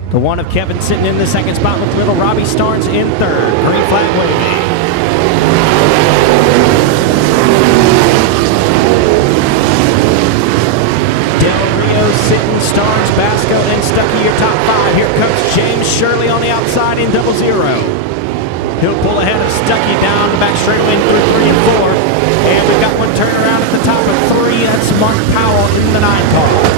The 1 of Kevin sitting in the 2nd spot with little Robbie Starnes in 3rd. Green flag waving. Del Rio, Sitton, Starnes, Basco, and Stuckey, your top 5. Here comes James Shirley on the outside in 00. He'll pull ahead of Stuckey down the back straightaway through 3 and 4. And we've got one turnaround at the top of 3. That's Mark Powell in the 9 car.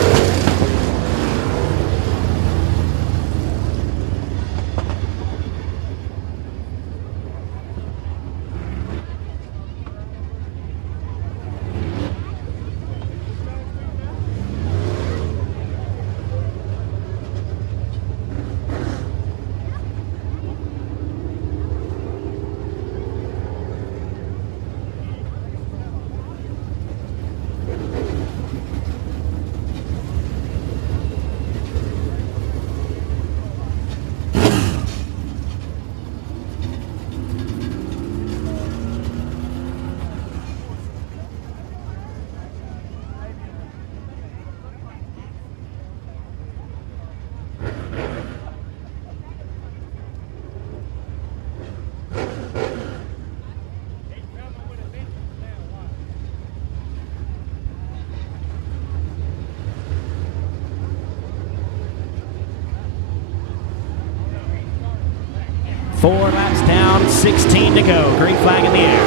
4 laps down, 16 to go. Green flag in the air.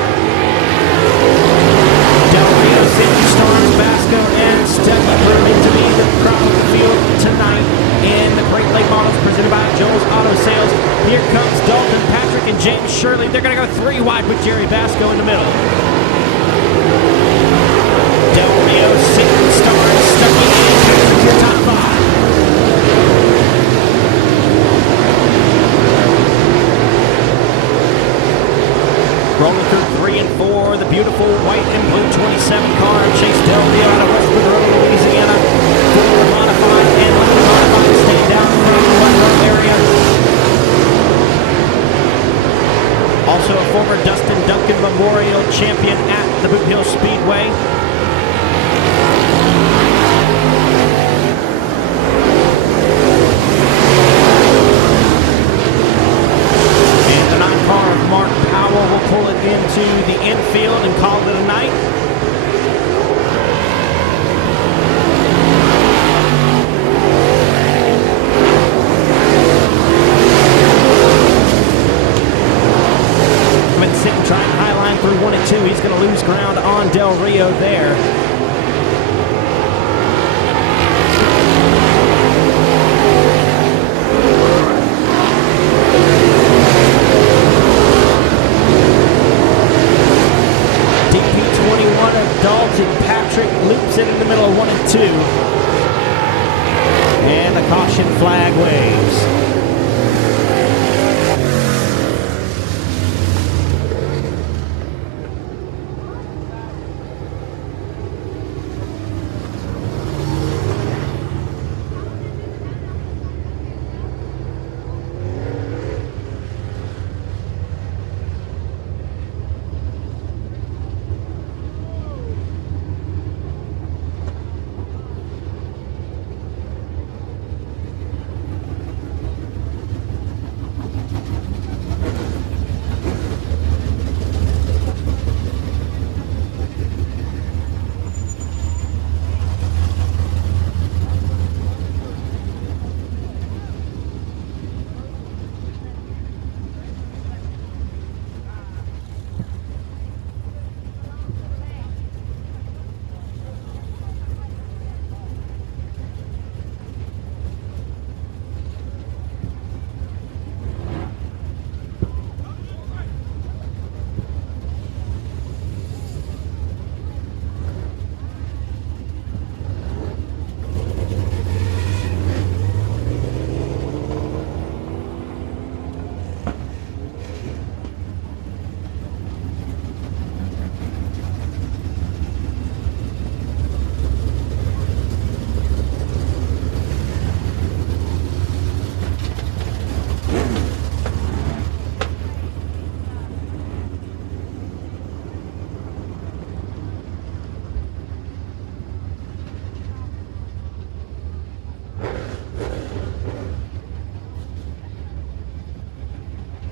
Del Rio, Cindy Storms, Basco, and Stucky proving to be the crop of the field tonight in the Great Lake Models presented by Joel's Auto Sales. Here comes Dalton Patrick and James Shirley. They're going to go 3 wide with Jerry Basco in the middle. Del Rio, Cindy Storms, Stucky, and Patrick, your top 5. Rolling through 3 and 4, the beautiful white and blue 27 car of Chase Del Rio out of Westwood Road, Louisiana. Ford modified and limited modified staying down from the Monroe area. Also a former Dustin Duncan Memorial champion at the Boot Hill Speedway. Mark Powell will pull it into the infield and call it a night. Been sitting trying high line through 1 and 2. He's going to lose ground on Del Rio there. Dalton Patrick loops it in the middle of 1 and 2. And the caution flag waves.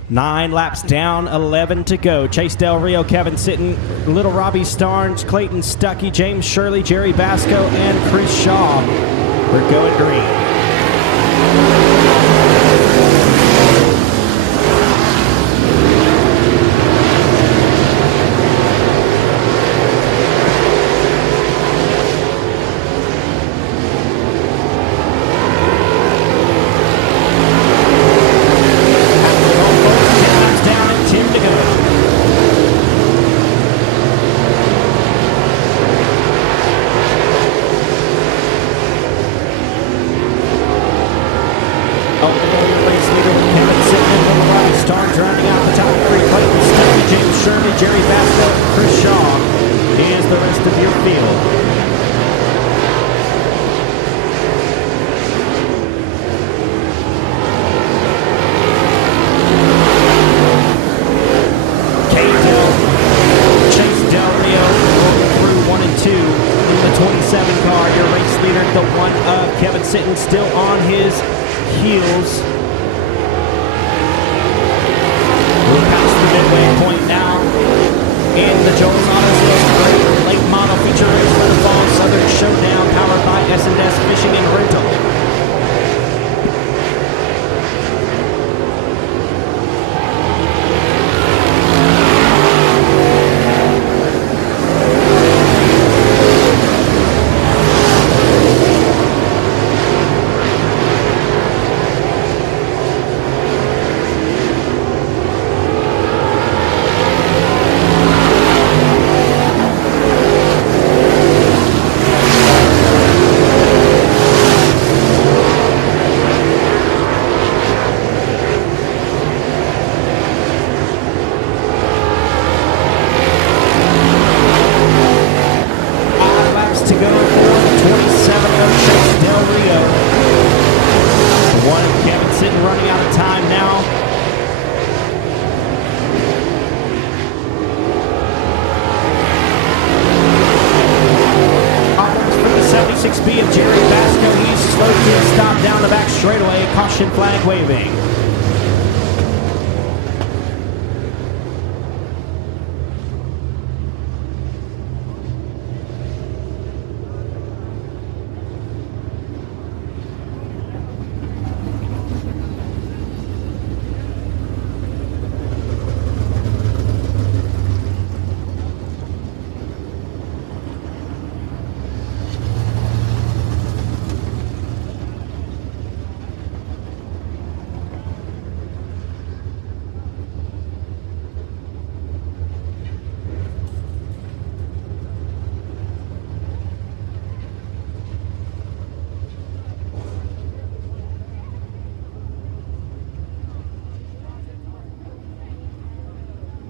Nine laps down, 11 to go. Chase Del Rio, Kevin Sitton, Little Robbie Starnes, Clayton Stuckey, James Shirley, Jerry Basco, and Chris Shaw. We're going green. Jerry Basco, Chris Shaw is the rest of your field. Chase Del Rio rolling through 1 and 2 in the 27 car. Your race leader, the one of Kevin Sitton, still on his heels. We're past the midway point now in the Joel's Auto Sales Great Lake Model Feature Race for the Fall Southern Showdown, powered by S&S Fishing and Rental. speed of Jerry Basco. He's slowed to a stop down the back straightaway. Caution flag waving.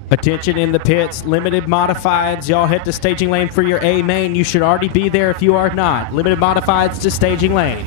Attention in the pits, limited modifieds. Y'all head to staging lane for your A main. You should already be there if you are not. Limited modifieds to staging lane.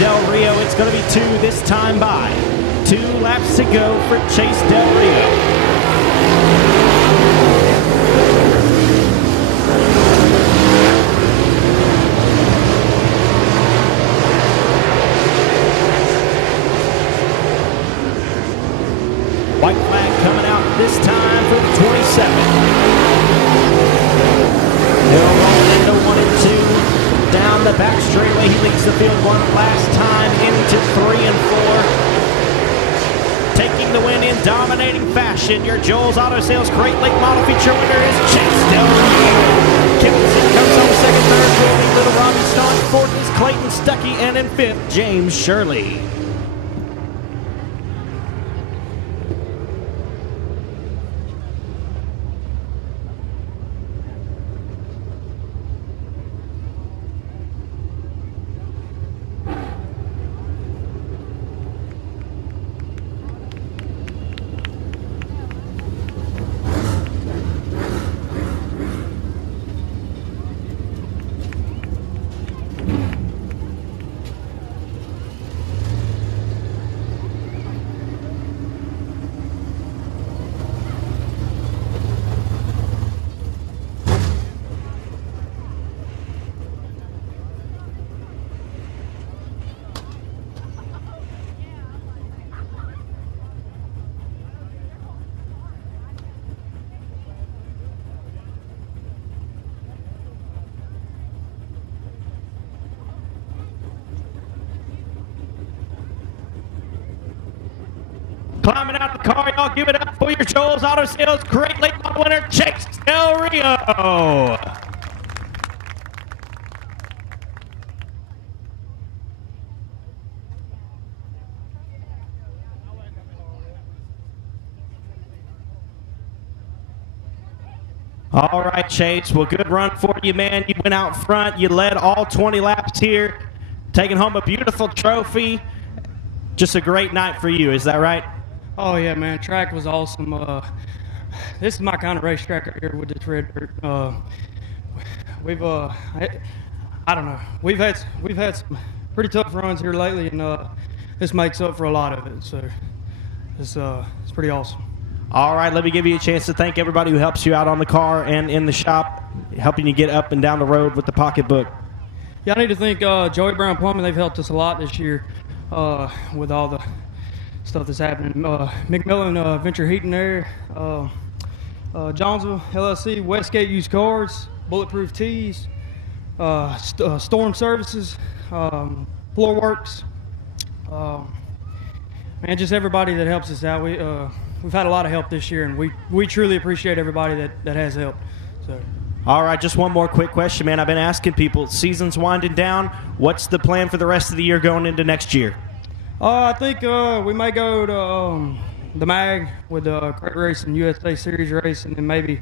Del Rio. It's going to be 2 this time by. 2 laps to go for Chase Del Rio. White flag coming out this time for the 27. They'll roll into 1 and 2. Down the back straightaway, he leads the field one last time into 3 and 4. Taking the win in dominating fashion, your Joel's Auto Sales Great Lake Model Feature winner is Chase Del Rio. Kimmelson comes home second, third, Willie Little, Robbie Staunch, fourth is Clayton Stuckey, and in fifth, James Shirley. Climbing out the car, y'all give it up for your Joel's Auto Sales Great Late Model winner, Chase Del Rio. All right, Chase. Well, good run for you, man. You went out front. You led all 20 laps here, taking home a beautiful trophy. Just a great night for you. Is that right? Oh yeah, man, track was awesome. This is my kind of racetrack right here with this red dirt. I don't know. We've had some pretty tough runs here lately, and this makes up for a lot of it. So it's pretty awesome. All right, let me give you a chance to thank everybody who helps you out on the car and in the shop, helping you get up and down the road with the pocketbook. Yeah, I need to thank Joey Brown Plumbing. They've helped us a lot this year with all the stuff that's happening. McMillan Venture Heating there, Jonesville LLC, Westgate Used Cars, Bulletproof Tees, Storm Services, Floor Works. Man, just everybody that helps us out. We've had a lot of help this year, and we truly appreciate everybody that has helped. So. All right, just one more quick question, man. I've been asking people, season's winding down. What's the plan for the rest of the year going into next year? I think we may go to the MAG with the Crate Race and USA Series race, and then maybe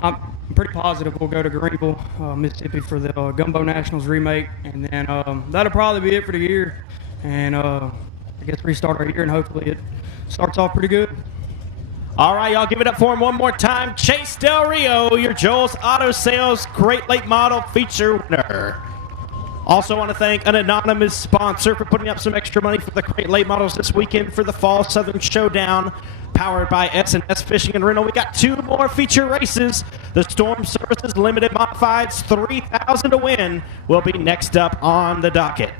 I'm pretty positive we'll go to Greenville, Mississippi for the Gumbo Nationals remake, and then that'll probably be it for the year. And I guess restart our year, and hopefully it starts off pretty good. All right, y'all give it up for him one more time. Chase Del Rio, your Joel's Auto Sales Great Late Model feature winner. Also want to thank an anonymous sponsor for putting up some extra money for the Great Late Models this weekend for the Fall Southern Showdown, powered by S&S Fishing and Rental. We got 2 more feature races. The Storm Services Limited Modifieds, $3,000 to win, will be next up on the docket.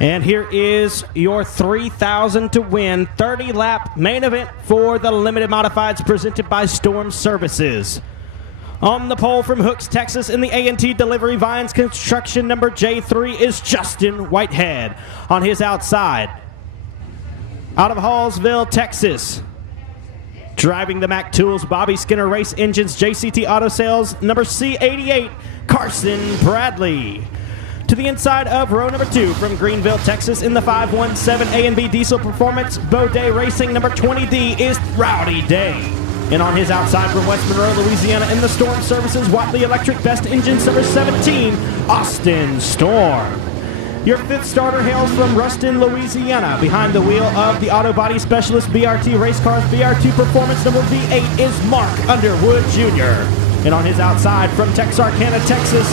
And here is your $3,000 to win 30-lap main event for the Limited Modifieds presented by Storm Services. On the pole from Hooks, Texas, in the A&T Delivery Vines Construction number J3 is Justin Whitehead. On his outside, out of Hallsville, Texas, driving the Mac Tools Bobby Skinner Race Engines JCT Auto Sales number C88, Carson Bradley. To the inside of row number 2 from Greenville, Texas, in the 517 A&B Diesel Performance Baudet Racing number 20D is Rowdy Day. And on his outside from West Monroe, Louisiana, in the Storm Services Watley Electric Best Engines number 17, Austin Storm. Your 5th starter hails from Ruston, Louisiana. Behind the wheel of the Auto Body Specialist BRT Race Cars BR2 Performance number V8 is Mark Underwood Jr. And on his outside from Texarkana, Texas,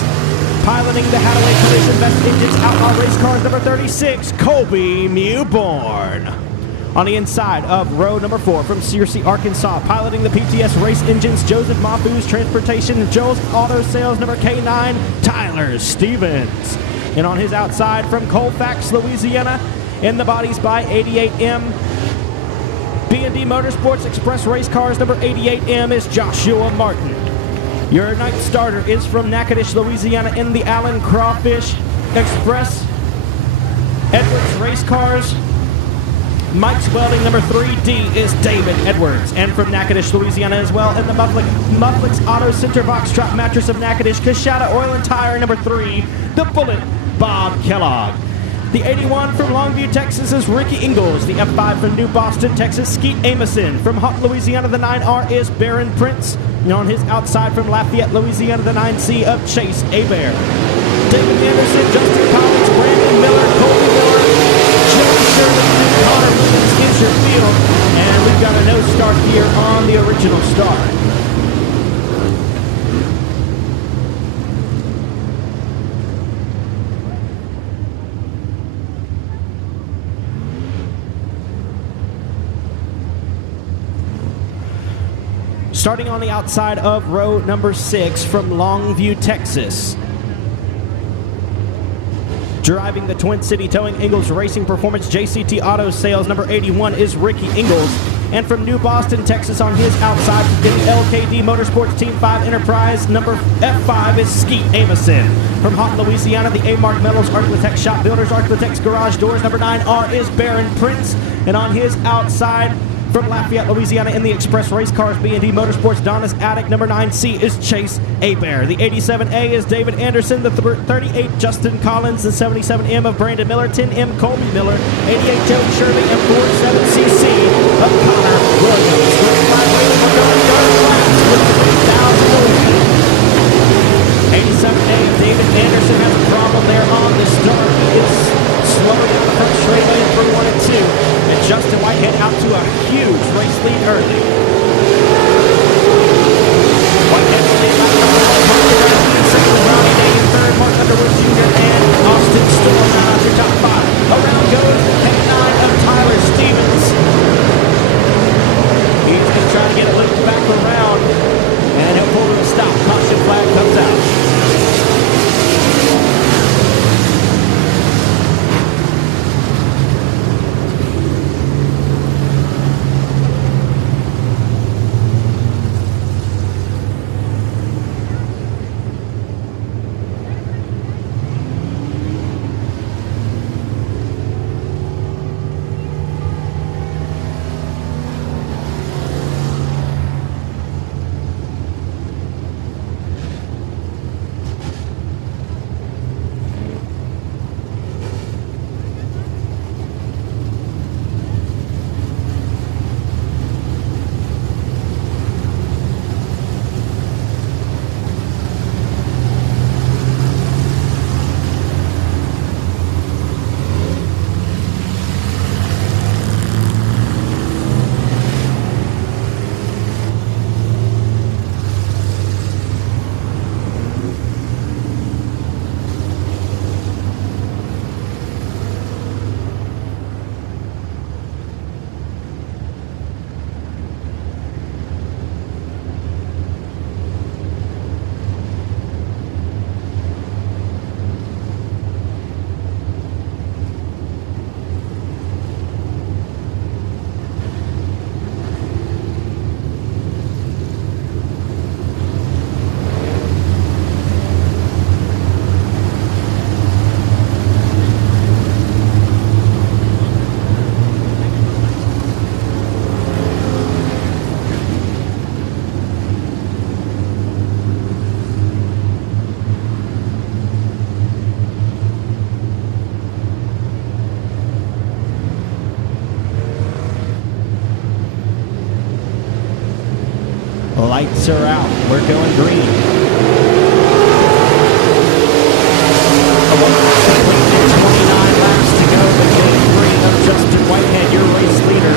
piloting the Hathaway Collision Best Engines Outlaw Race Cars number 36, Colby Mewborn. On the inside of row number 4 from Searcy, Arkansas, piloting the PTS Race Engines Joseph Mafu's Transportation Joe's Auto Sales number K9, Tyler Stevens. And on his outside from Colfax, Louisiana, in the bodies by 88M, B&D Motorsports Express Race Cars number 88M is Joshua Martin. Your night starter is from Natchitoches, Louisiana in the Allen Crawfish Express Edwards Race Cars. Mike's Welding number 3D is David Edwards. And from Natchitoches, Louisiana as well in the Mufflix Auto Center Box Drop Mattress of Natchitoches, Kashada Oil and Tire number 3, the Bullet, Bob Kellogg. The 81 from Longview, Texas is Ricky Ingalls. The F5 from New Boston, Texas, Skeet Amison. From Haught, Louisiana, the 9R is Baron Prince. And on his outside from Lafayette, Louisiana, the 9C of Chase Hebert. David Anderson, Justin Collins, Brandon Miller, Colby Miller, Joe Shirley, and Connor Williams is your field. And we've got a no start here on the original start. Starting on the outside of row number 6 from Longview, Texas. Driving the Twin City Towing Ingalls Racing Performance JCT Auto Sales number 81 is Ricky Ingalls. And from New Boston, Texas on his outside from the LKD Motorsports Team 5 Enterprise number F5 is Skeet Amison. From Haught, Louisiana, the A-Mark Metals Architect Shop Builders Architects Garage Doors number 9R is Baron Prince. And on his outside from Lafayette, Louisiana in the Express Race Cars B&D Motorsports Donna's Attic number 9C is Chase Hebert. The 87A is David Anderson, the 38 Justin Collins, the 77M of Brandon Miller, 10M Colby Miller, 88 Joe Shirley, and 47cc of Connor Williams. Green flag waiting for going third class with 3,000 to win. 87A of David Anderson has a problem there on the start. He is slowing down the front straightaway through 1 and 2. And Justin Whitehead out to a huge race lead early. Whitehead stays back on the line. Second, Ronnie Day in third. Mark Underwood Jr. and Austin Storm out your top 5. Around goes the K9 of Tyler Stevens. He's going to try to get it looped back around. And he'll pull to a stop. Caution flag comes out. Lights are out. We're going green. 29 laps to go, but game 3 of Justin Whitehead, your race leader.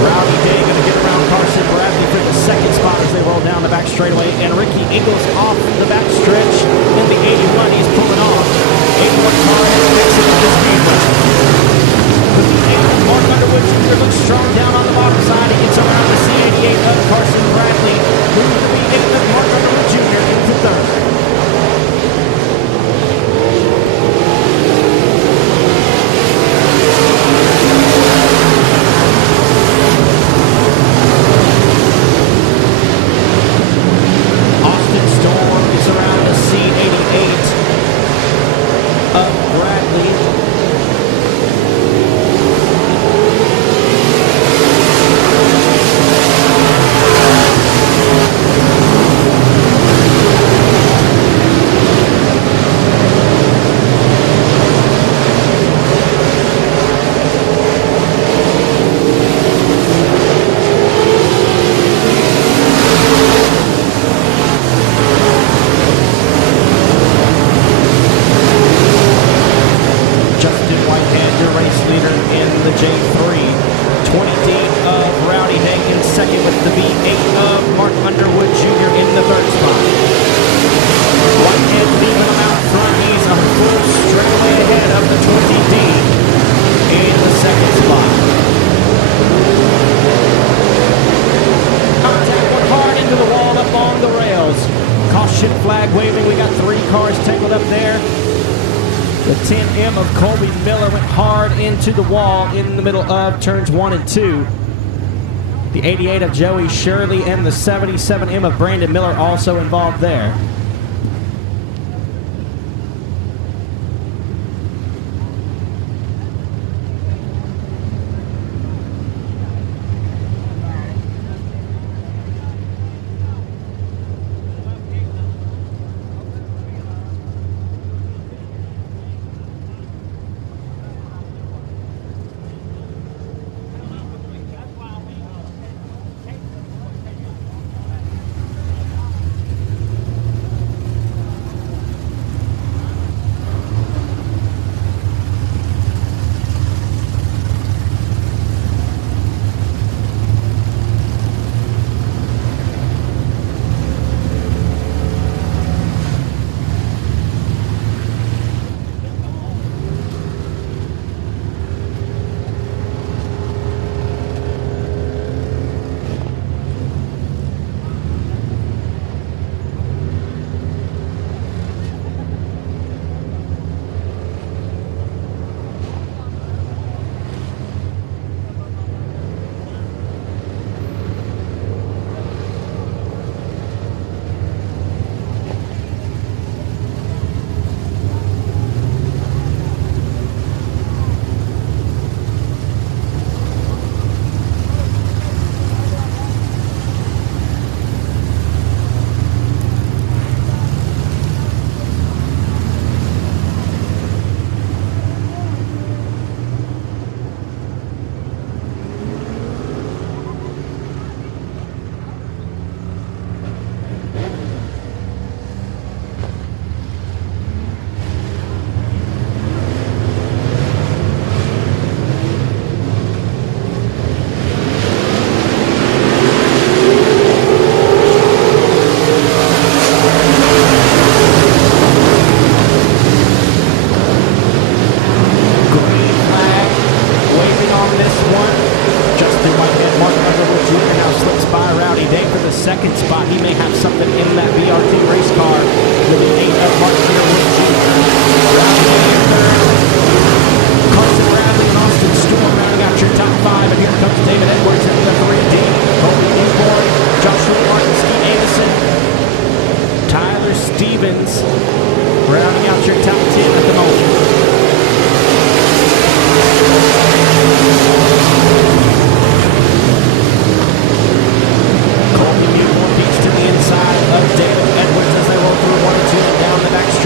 Rowdy Day going to get around Carson Bradley for the second spot as they roll down the back straightaway. And Ricky Ingalls off the back stretch in the 81. He's pulling off. 81 car has exited this speedway. Mark Underwood Jr. looks strong down on the bottom side. He gets around the C88 of Carson Bradley, who J3. 20D of Rowdy Hank in second with the V8 of Mark Underwood Jr. in the third spot. Whitehead leaving him out front. He's a full straightaway ahead of the 20D in the second spot. Contact went hard into the wall up on the rails. Caution flag waving. We got 3 cars tangled up there. The 10M of Colby Miller went hard into the wall in the middle of turns 1 and 2. The 88 of Joey Shirley and the 77M of Brandon Miller also involved there. Second spot, he may have something in that BRT race car with the 8 of Mark Underwood Jr. Rounding in third, Carson Bradley and Austin Storm rounding out your top 5, and here comes David Edwards in the 3D. Colby Newborn, Joshua Martin, Steve Anderson, Tyler Stevens rounding out your top 10 at the moment. Colby Newborn beats to the inside of David Edwards as they roll through 1 and 2 and down the back stretch.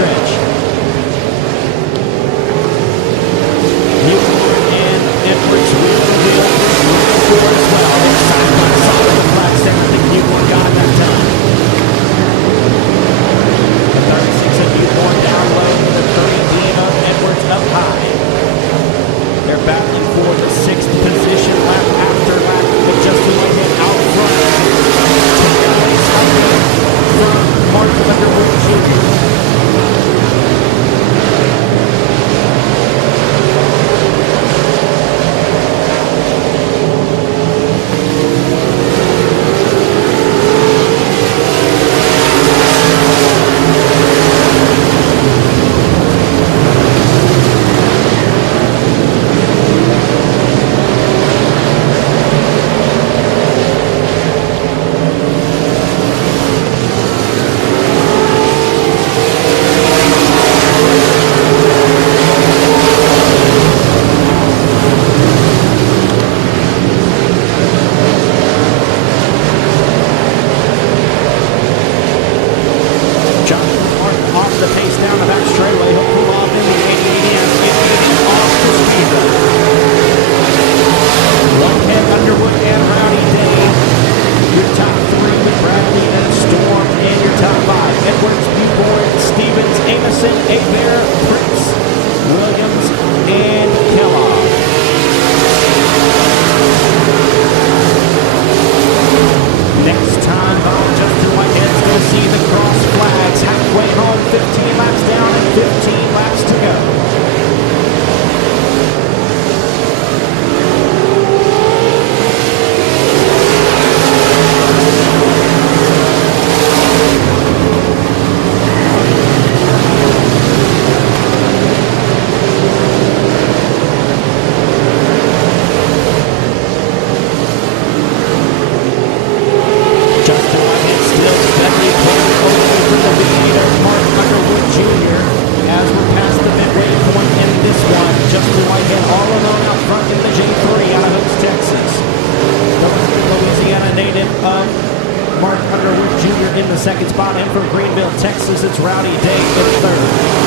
horses, it's Rowdy Day in third.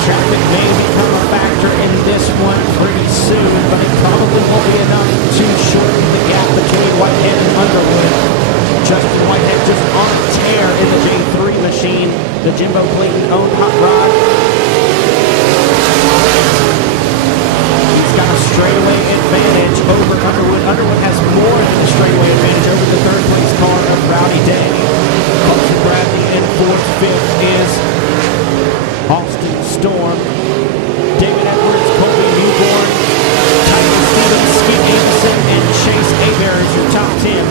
Traffic may become a factor in this one pretty soon, but it probably won't be enough to shorten the gap between Whitehead and Underwood. Justin Whitehead just on a tear in the J3 machine, the Jimbo Clayton-owned hot rod. He's got a straightaway advantage over Underwood. Underwood has more than a straightaway advantage over the third place car of Rowdy Day. Austin Bradley in fourth, fifth is Austin Storm, David Edwards, Colby Newborn, Tyler Stevens, Skeet Anderson, and Chase Abear is your top 10.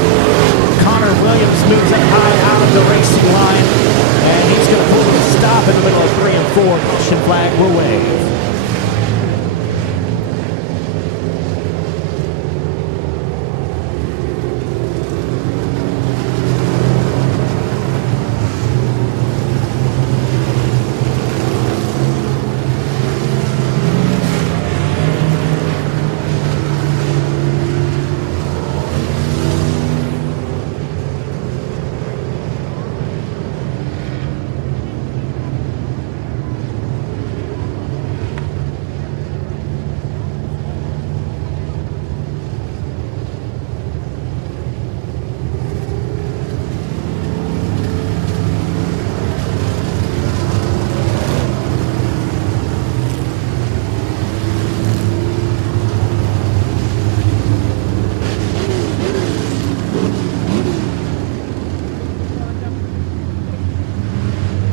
Connor Williams moves up high out of the racing line, and he's going to pull to a stop in the middle of 3 and 4. Caution flag will wave.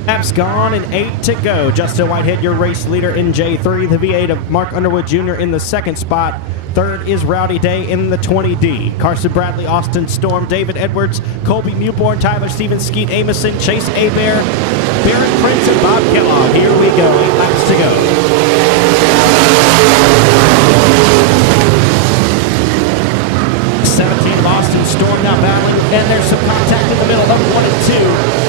Laps gone and 8 to go. Justin Whitehead, your race leader in J3. The V8 of Mark Underwood Jr. in the second spot. Third is Rowdy Day in the 20D. Carson Bradley, Austin Storm, David Edwards, Colby Newborn, Tyler Stevens, Skeet Amison, Chase Abear, Barrett Prince, and Bob Kellogg. Here we go. 8 laps to go. 17 of Austin Storm now battling, and there's some contact in the middle of 1 and 2.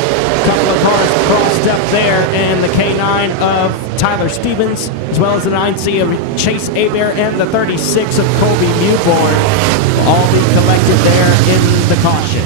Couple of cars crossed up there, and the K9 of Tyler Stevens, as well as the 9C of Chase Abear and the 36 of Colby Newborn, will all be collected there in the caution.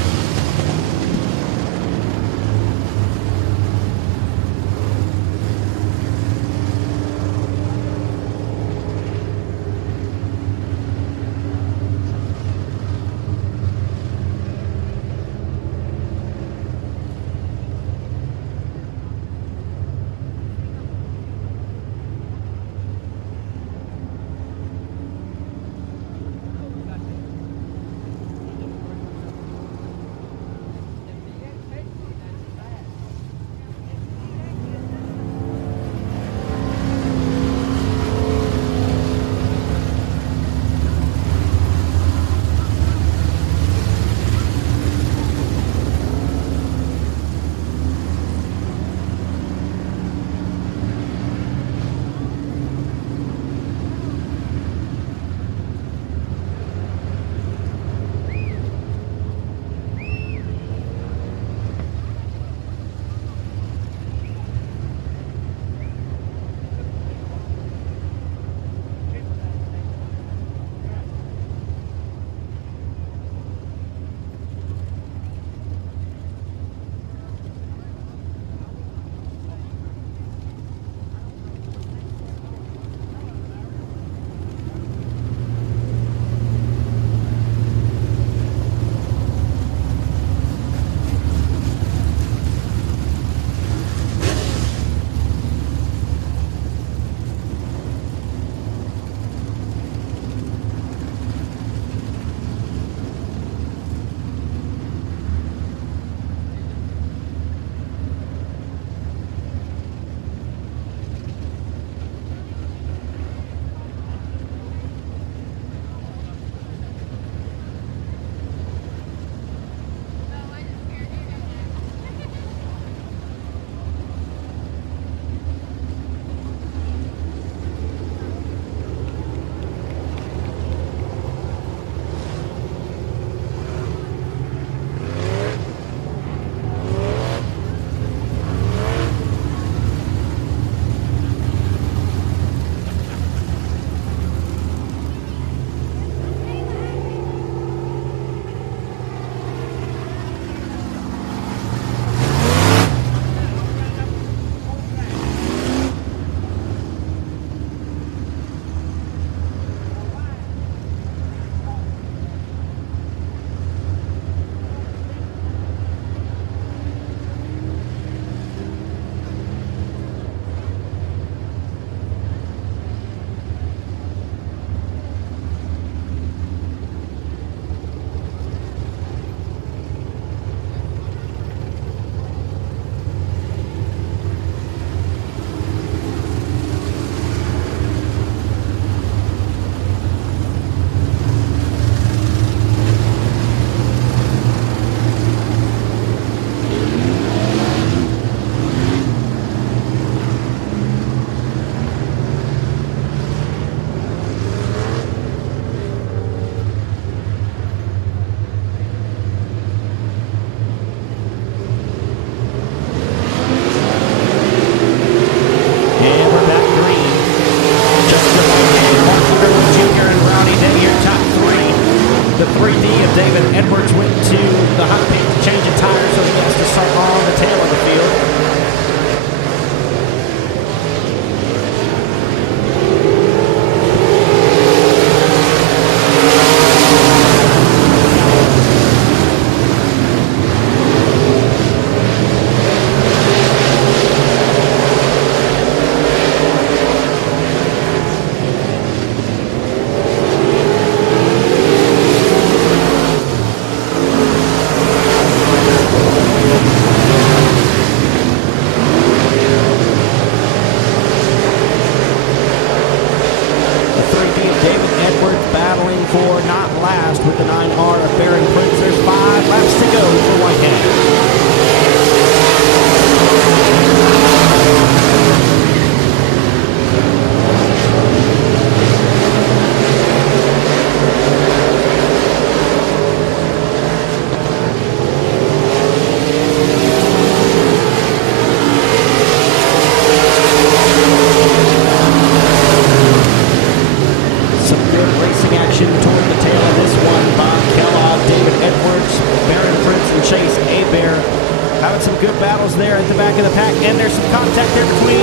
battles there at the back of the pack, and there's some contact there between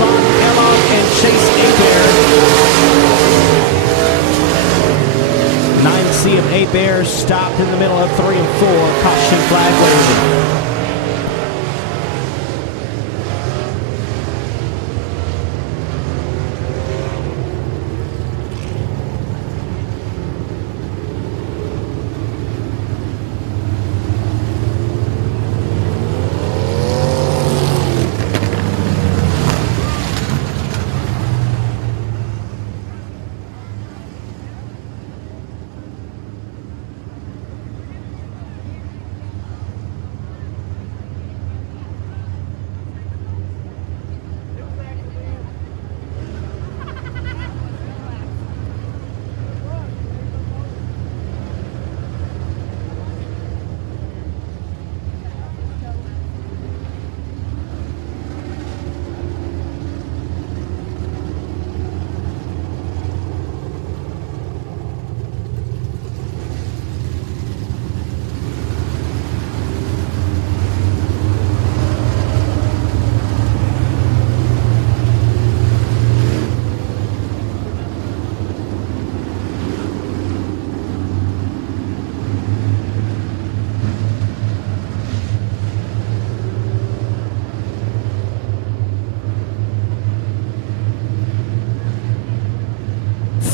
Bob Kellogg and Chase Abear. 9C of Abear stopped in the middle of 3 and 4. Caution flag waving.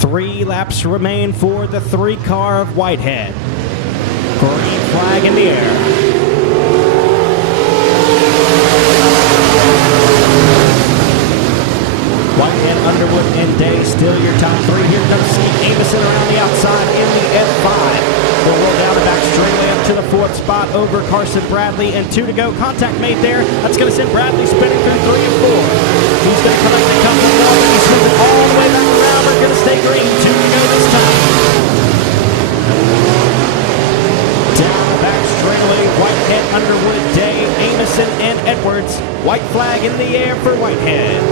Three laps remain for the 3-car of Whitehead. Green flag in the air. Whitehead, Underwood, and Day still your top 3. Here comes Steve Amison around the outside in the F5. Will roll down the back straightaway up to the 4th spot over Carson Bradley, and 2 to go. Contact made there. That's going to send Bradley spinning through 3 and 4. He's going to come up and come from one, and he's moving all the way back around. We're going to stay green. 2 to go this time. Down the back straightaway, Whitehead, Underwood, Day, Amison, and Edwards. White flag in the air for Whitehead.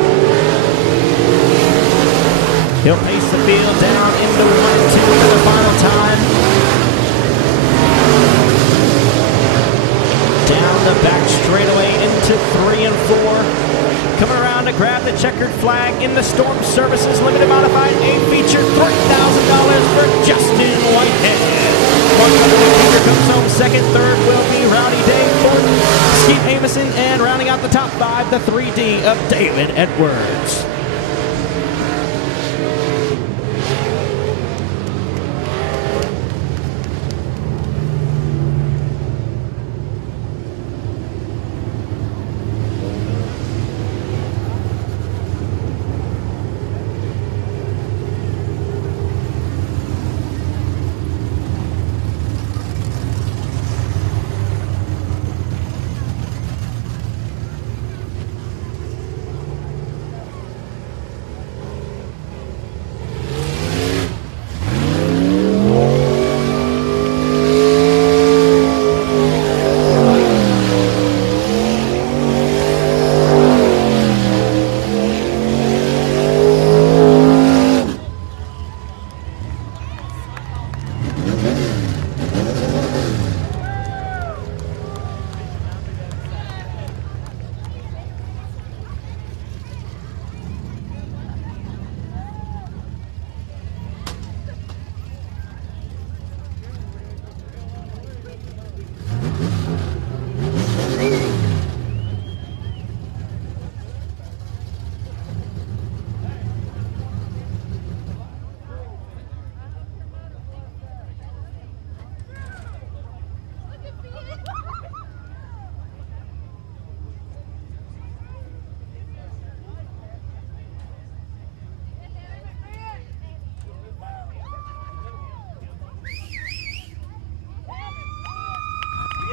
He'll pace the field down into 1 and 2 for the final time. Down the back straightaway into 3 and 4. Coming around to grab the checkered flag in the Storm Services Limited Modified A feature. $3,000 for Justin Whitehead. Mark Underwood comes home second. Third will be Rowdy Day. Fourth, Steve Amison. And rounding out the top 5, the 3D of David Edwards.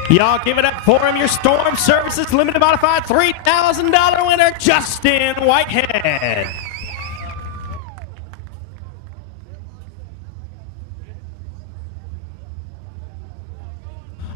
Y'all give it up for him, your Storm Services Limited Modified $3,000 winner, Justin Whitehead.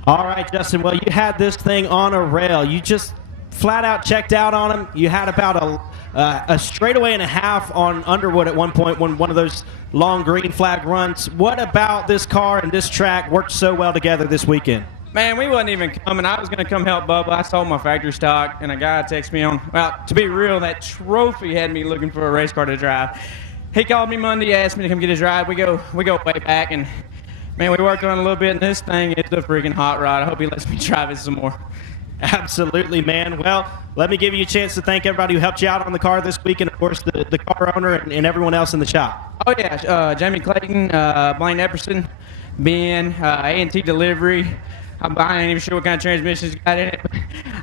All right, Justin, well, you had this thing on a rail. You just flat out checked out on him. You had about a straightaway and a half on Underwood at one point when one of those long green flag runs. What about this car and this track worked so well together this weekend? Man, we wasn't even coming. I was going to come help Bubba. I sold my factory stock, and a guy texted me on, well, to be real, that trophy had me looking for a race car to drive. He called me Monday, asked me to come get his ride. We go way back, and, man, we worked on it a little bit, and this thing is a freaking hot rod. I hope he lets me drive it some more. Absolutely, man. Well, let me give you a chance to thank everybody who helped you out on the car this week, and, of course, the car owner and everyone else in the shop. Oh, yeah, Jamie Clayton, Blaine Epperson, Ben, A&T Delivery. I ain't even sure what kind of transmissions got in it, but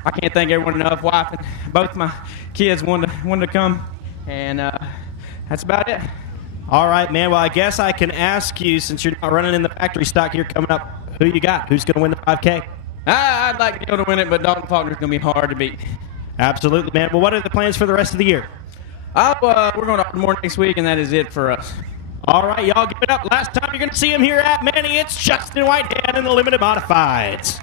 I can't thank everyone enough. Wife and both my kids wanted to come, and that's about it. All right, man. Well, I guess I can ask you, since you're not running in the factory stock here coming up, who you got? Who's going to win the 5K? I'd like to go to win it, but Dalton Faulkner's going to be hard to beat. Absolutely, man. Well, what are the plans for the rest of the year? We're going to Ardmore next week, and that is it for us. All right, y'all give it up. Last time you're going to see him here at Manny, it's Justin Whitehead in the Limited Modifieds.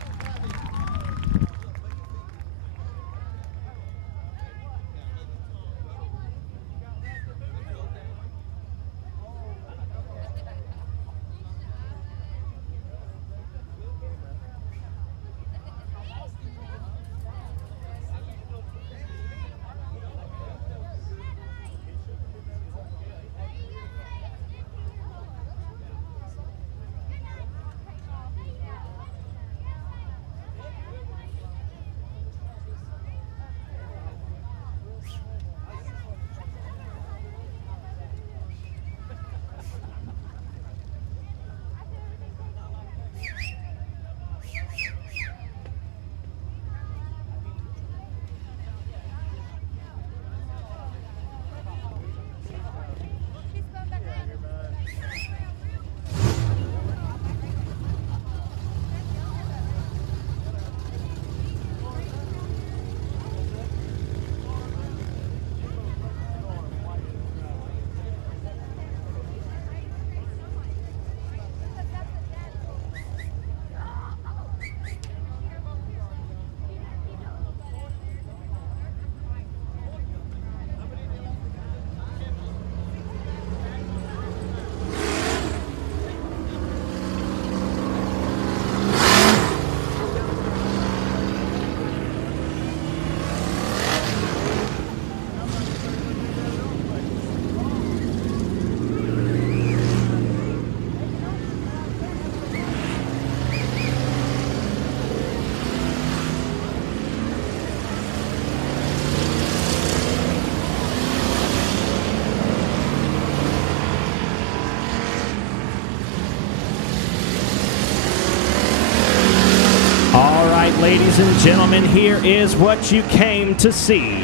Ladies and gentlemen, here is what you came to see.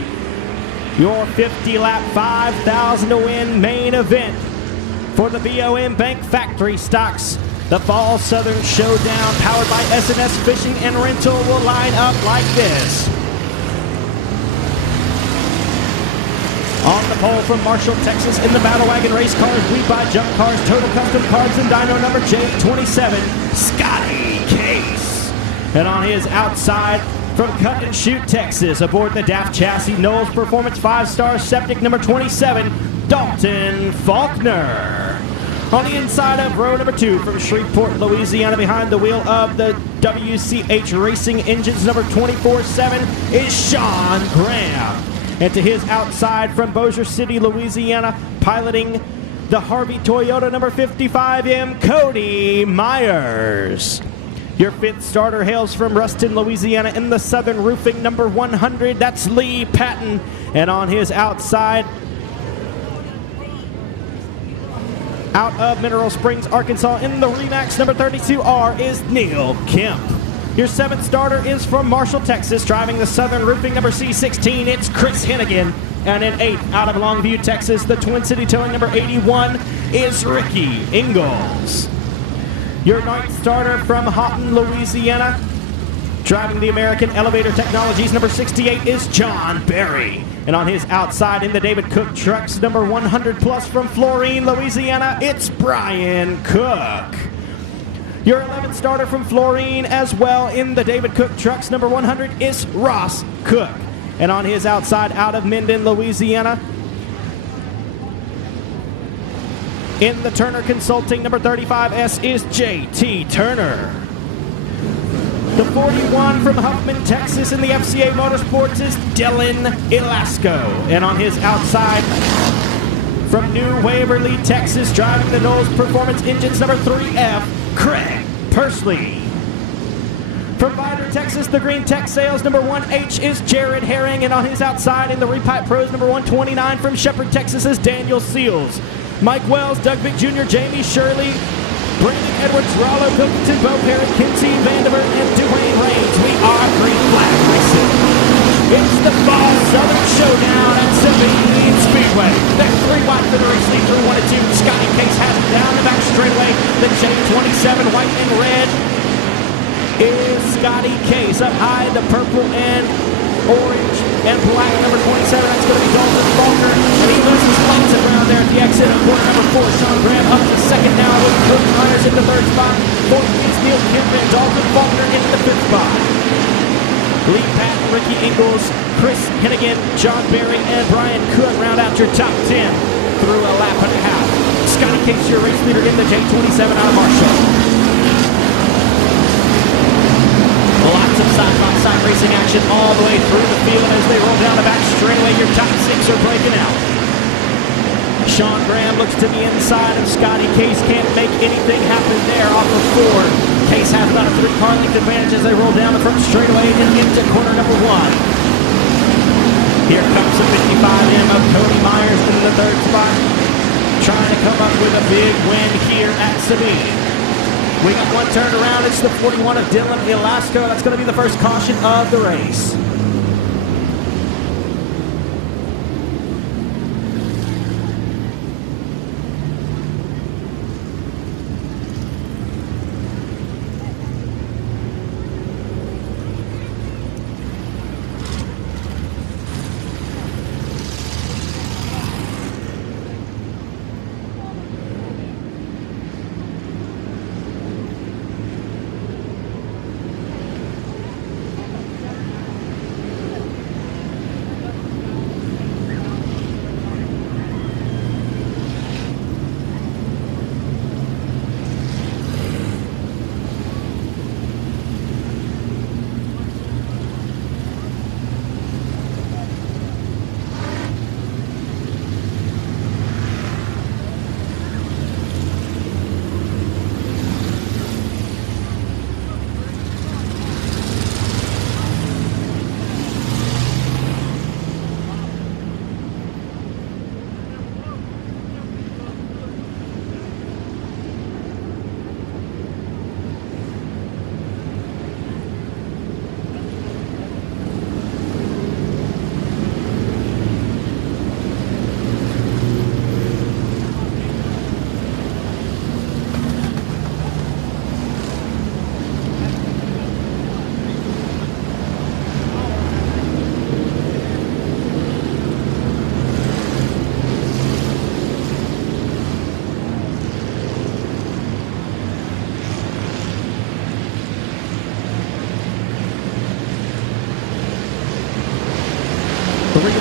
Your 50-lap, 5,000 to win main event for the BOM Bank Factory Stocks. The Fall Southern Showdown, powered by S&S Fishing and Rental, will line up like this. On the pole from Marshall, Texas, in the Battle Wagon race cars, we buy jump cars, Total Custom Cars, and dyno number J27, Scotty Case. And on his outside, from Cut and Shoot, Texas, aboard the Daft Chassis, Knowles Performance 5-star Septic number 27, Dalton Faulkner. On the inside of row number 2, from Shreveport, Louisiana, behind the wheel of the WCH Racing Engines number 24-7 is Sean Graham. And to his outside, from Bossier City, Louisiana, piloting the Harvey Toyota number 55M, Cody Myers. Your 5th starter hails from Ruston, Louisiana, in the Southern Roofing number 100. That's Lee Patton. And on his outside, out of Mineral Springs, Arkansas, in the Remax number 32R is Neil Kemp. Your 7th starter is from Marshall, Texas, driving the Southern Roofing number C16. It's Chris Hennigan. And in 8th, out of Longview, Texas, the Twin City Towing number 81 is Ricky Ingalls. Your 9th starter from Houghton, Louisiana, driving the American Elevator Technologies number 68 is John Berry. And on his outside, in the David Cook Trucks number 100 plus from Florine, Louisiana, it's Brian Cook. Your 11th starter from Florine as well, in the David Cook Trucks number 100 is Ross Cook. And on his outside, out of Minden, Louisiana, in the Turner Consulting number 35S is J.T. Turner. The 41 from Huffman, Texas in the FCA Motorsports is Dylan Elasco. And on his outside, from New Waverly, Texas, driving the Knowles Performance Engines number 3F, Craig Persley. From Vidor, Texas, the Green Tech Sales number 1H is Jared Herring, and on his outside in the Repipe Pros number 129 from Shepherd, Texas is Daniel Seals. Mike Wells, Doug Vick Jr., Jamie Shirley, Brandon Edwards, Rollo Pilkington, Bo Perry, Kinsey Vandiver, and Dwayne Raines. We are Green Flag Racing. It's the Fall Southern Showdown at Sabine Speedway. Next 3 wide for the race lead through 1 and 2. Scotty Case has it down the back straightaway. The J27, white and red, is Scotty Case. Up high, the purple and orange and black number 27. That's going to be Dalton Faulkner. And he loses lots of ground there at the exit of quarter number 4. Sean Graham up to second now with Cody Myers in the 3rd spot. 4th is Neil Kemp and Dalton Faulkner in the 5th spot. Lee Patton, Ricky Ingalls, Chris Hennigan, John Berry, and Brian Cook round out your top 10 through a lap and a half. Scotty Case, your race leader in the J27 out of Marshall. Lots of side-by-side racing action all the way through the field as they roll down the back straightaway. Your top 6 are breaking out. Sean Graham looks to the inside of Scotty Case. Can't make anything happen there off of 4. Case has about a 3-car length advantage as they roll down the front straightaway and into corner number 1. Here comes the 55M of Cody Myers in the 3rd spot, trying to come up with a big win here at Sabine. We got one turned around. It's the 41 of Dylan Elasco. That's going to be the first caution of the race.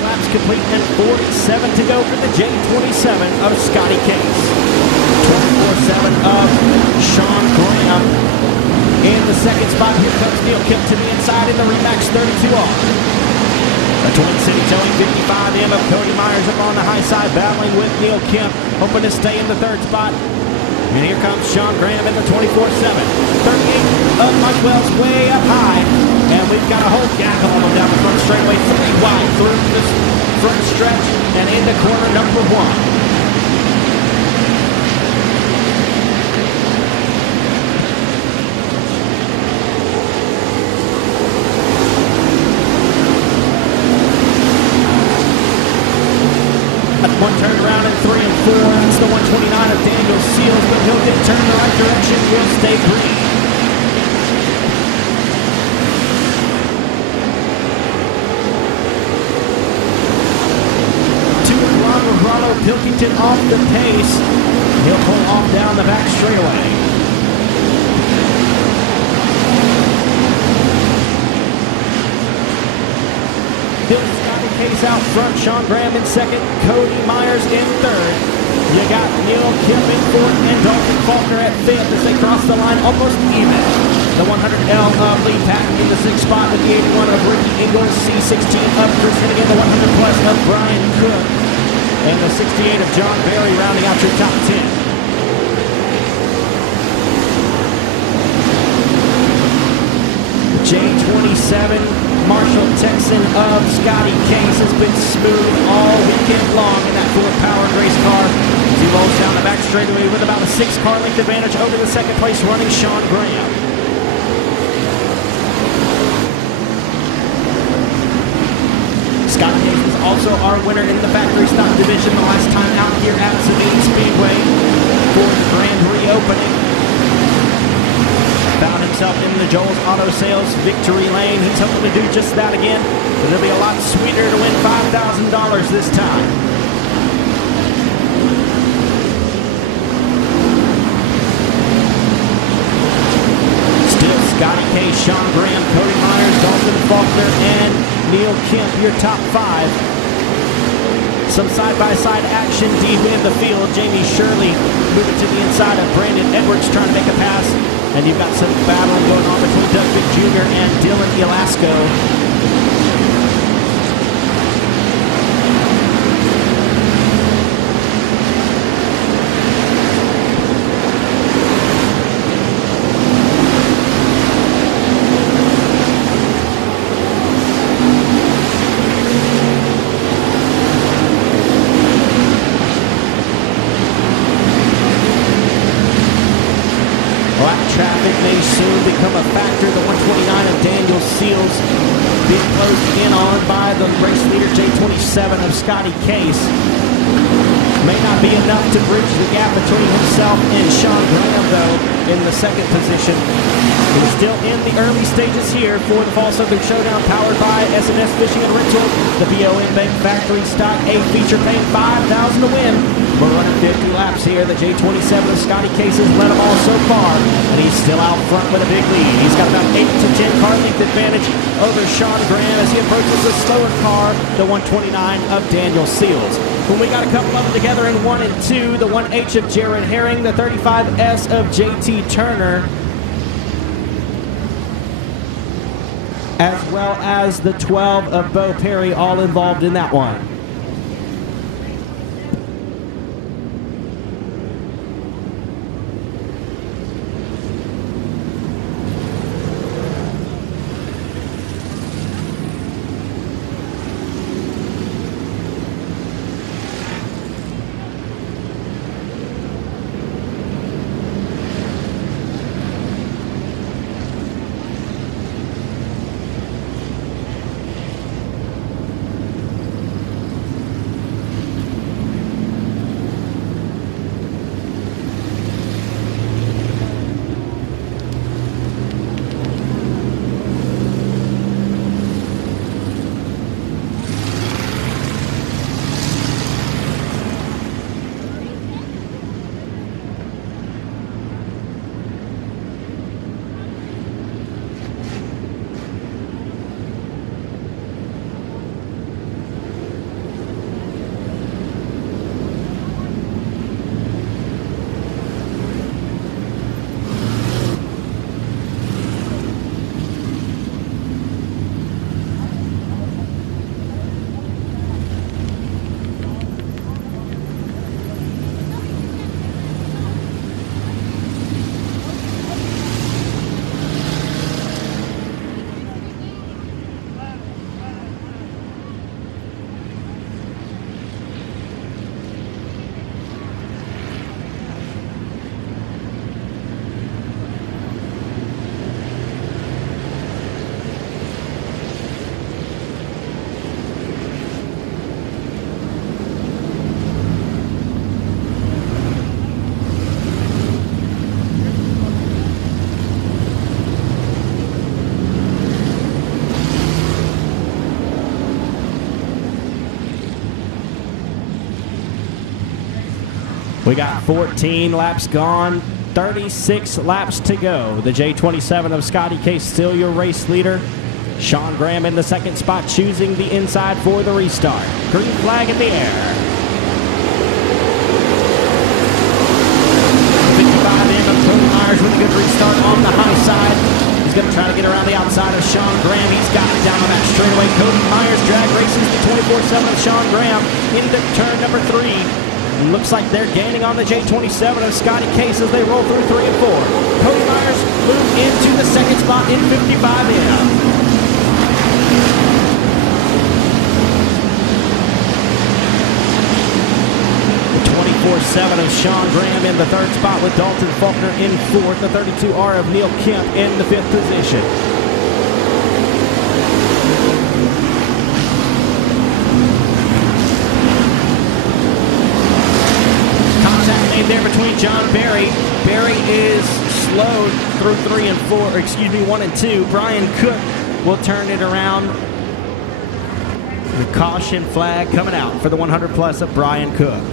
laps complete and 47 to go for the J27 of Scotty Case. 24-7 of Sean Graham. In the second spot, here comes Neil Kemp to the inside in the Remax 32R. The Twin City Towing 55M of Cody Myers up on the high side, battling with Neil Kemp, hoping to stay in the third spot. And here comes Sean Graham in the 24-7. 38 of Mike Wells way up high. And we've got a whole gap of them down the front straightaway, 3 wide through this front stretch and into corner number 1. One turned around in 3 and 4. That's the 129 of Daniel Seals, but he'll get turned the right direction. Will stay green. Two and one with Rollo Pilkington off the pace. He'll pull off down the back straightaway. Case out front, Sean Graham in second, Cody Myers in third. You got Neil Kim in fourth and Dalton Faulkner at fifth as they cross the line almost even. The 100L of Lee Patton in the sixth spot with the 81 of Ricky Ingles, C16 of Chris Hennigan, the 100 plus of Brian Cook, and the 68 of John Berry rounding out your top 10. J27 Marshall Texan of Scotty Case has been smooth all weekend long in that Ford powered race car. He rolls down the back straightaway with about a 6-car length advantage over the second place running Sean Graham. Scotty Case is also our winner in the factory stock division the last time out here at Sabine Speedway for the grand reopening. Found himself in the Joel's Auto Sales victory lane. He's hoping to do just that again, but it'll be a lot sweeter to win $5,000 this time. Still Scotty Case, Sean Graham, Cody Myers, Dalton Faulkner, and Neil Kemp, your top 5. Some side-by-side action deep in the field. Jamie Shirley moving to the inside of Brandon Edwards trying to make a pass. And you've got some battling going on between Doug Vick Jr. and Dylan Elasco. Traffic may soon become a factor. The 129 of Daniel Seals being closed in on by the race leader J27 of Scotty Case. May not be enough to bridge the gap between himself and Sean Graham, though, in the second position. He's still in the early stages here for the Fall Southern Showdown, powered by S&S Fishing and Rental. The BON Bank Factory Stock A feature paying $5,000 to win. We're running 50 laps here. The J27 of Scotty Case has led them all so far, and he's still out front with a big lead. He's got about 8 to 10 car length advantage over Sean Graham as he approaches the slower car, the 129 of Daniel Seals. When we got a couple of them together in 1 and 2, the 1H of Jared Herring, the 35S of JT Turner, as well as the 12 of Bo Perry, all involved in that one. We got 14 laps gone, 36 laps to go. The J27 of Scotty Case still your race leader. Sean Graham in the second spot, choosing the inside for the restart. Green flag in the air. restart on the high side. He's going to try to get around the outside of Sean Graham. He's got it down on that straightaway. Cody Myers drag races the 24-7 of Sean Graham into turn number 3. Looks like they're gaining on the J27 of Scotty Case as they roll through 3 and 4. Cody Myers moves into the second spot in 55M. The 24-7 of Sean Graham in the third spot with Dalton Faulkner in fourth. The 32R of Neil Kemp in the fifth position. There between John Berry. Berry is slowed through 3 and 4, or excuse me, 1 and 2. Brian Cook will turn it around. The caution flag coming out for the 100 plus of Brian Cook.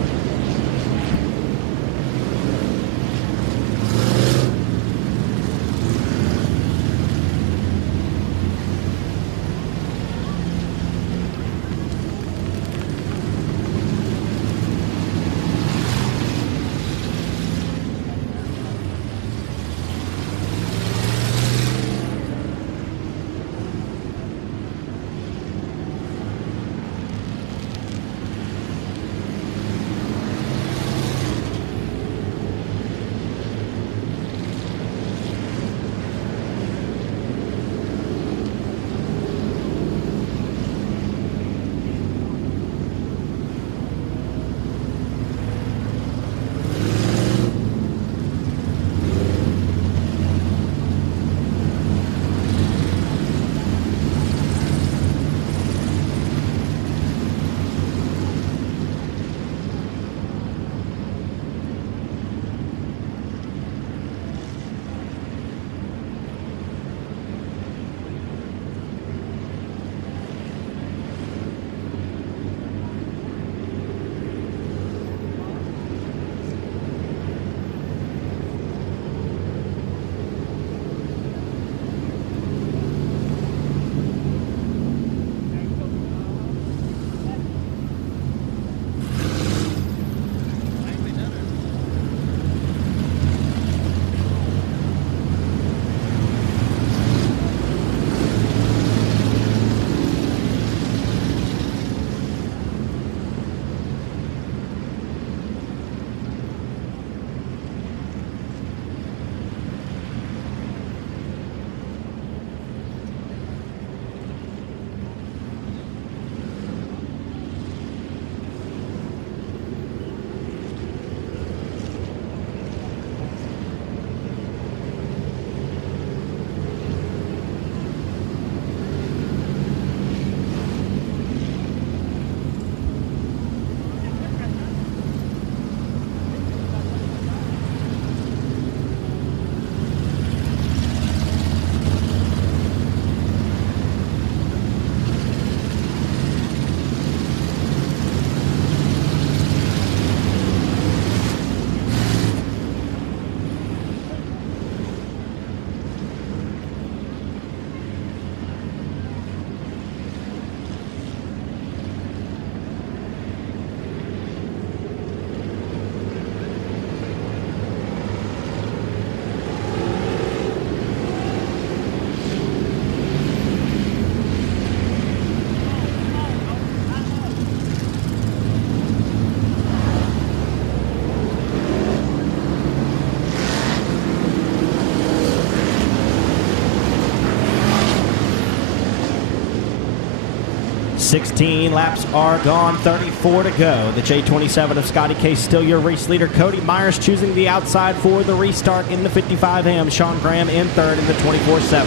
.16 laps are gone, 34 to go. The J27 of Scotty Case still your race leader. Cody Myers choosing the outside for the restart in the 55M. Sean Graham in third in the 24-7.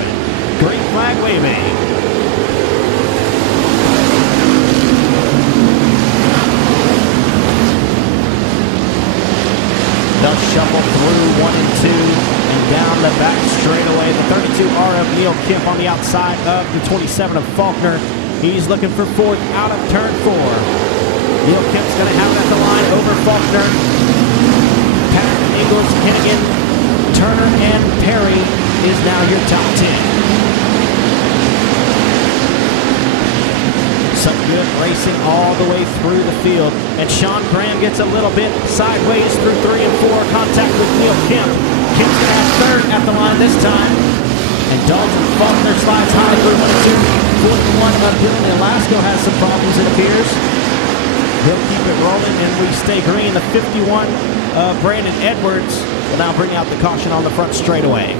Green flag waving. They'll shuffle through 1 and 2 and down the back straightaway. The 32R of Neil Kemp on the outside of the 27 of Faulkner. He's looking for fourth out of turn 4. Neil Kemp's going to have it at the line over Faulkner. Pat, Ingles, Hennigan, Turner, and Perry is now your top 10. Some good racing all the way through the field. And Sean Graham gets a little bit sideways through 3 and 4. Contact with Neil Kemp. Kim's going to have third at the line this time. And Dalton Faulkner slides high through 1-2. 41 of Billy Alasko has some problems, it appears. He'll keep it rolling, and we stay green. The 51 Brandon Edwards will now bring out the caution on the front straightaway.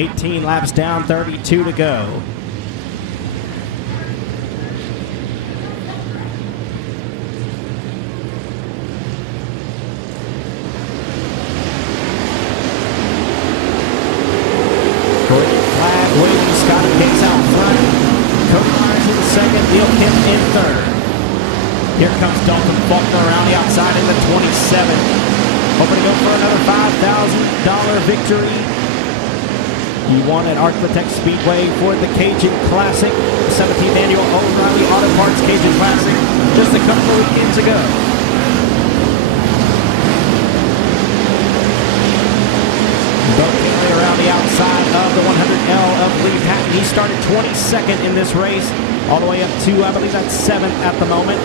$18 laps down, 32 to go. Green flag waving, Scotty Hicks out front. Cody Myers in second, Neil Kim in third. Here comes Dalton Faulkner around the outside in the 27. Hoping to go for another $5,000 victory. He won at Architect Speedway for the Cajun Classic, the 17th annual O'Reilly Auto Parts Cajun Classic, just a couple of weekends ago. Bo Kinley around the outside. outside of the 100L of Lee Patton. He started 22nd in this race, all the way up to, I believe that's 7th at the moment.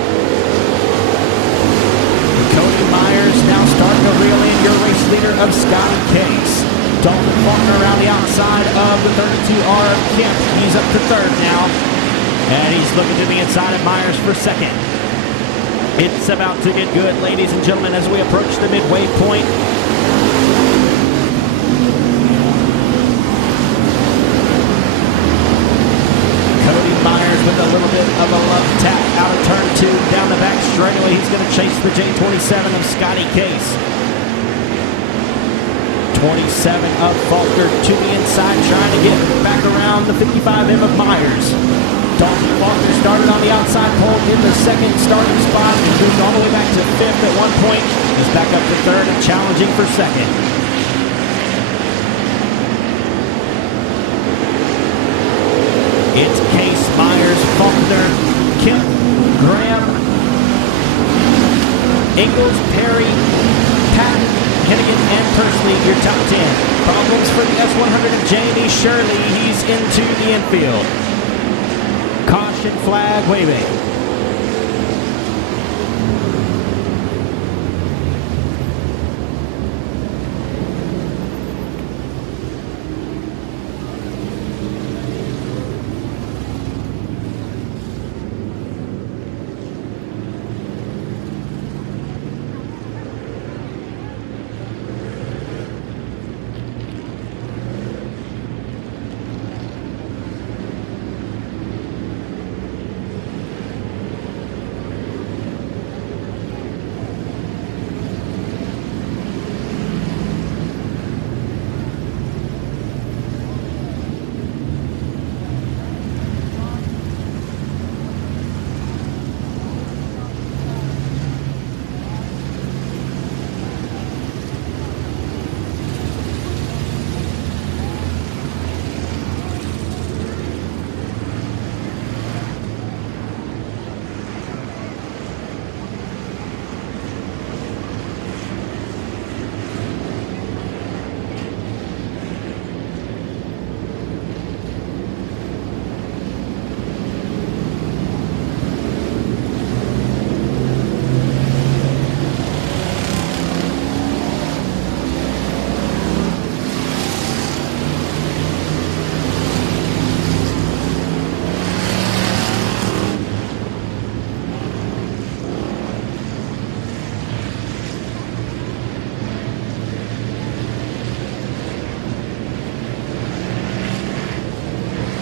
Cody Myers now starting to reel in your race leader of Scotty Case. Dalton Faulkner around the outside of the 32R of Kemp. He's up to 3rd now. And he's looking to the inside of Myers for 2nd. It's about to get good, ladies and gentlemen, as we approach the midway point. Cody Myers with a little bit of a love tap out of turn 2 down the back straightaway. He's going to chase the J27 of Scotty Case. 27 of Faulkner to the inside, trying to get back around the 55M of Myers. Dalton Faulkner started on the outside pole in the 2nd starting spot. He moved all the way back to 5th at one point. He's back up to 3rd and challenging for 2nd. It's Case, Myers, Faulkner, Kemp, Graham, Ingalls, Perry, Patton, Hennigan, and Persley, your top 10. Problems for the S100 of Jamie Shirley. He's into the infield. Caution flag waving.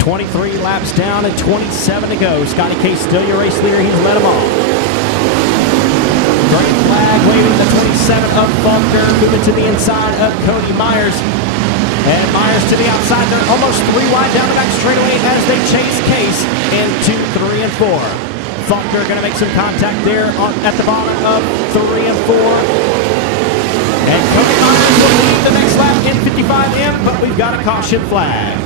.23 laps down and 27 to go. Scotty Case still your race leader. He's led them off. Green flag waving the 27 of Faulkner, moving to the inside of Cody Myers. And Myers to the outside. They're almost 3 wide down the back straightaway as they chase Case into 3 and 4. Faulkner going to make some contact there at the bottom of 3 and 4. And Cody Myers will lead the next lap in 55M, but we've got a caution flag.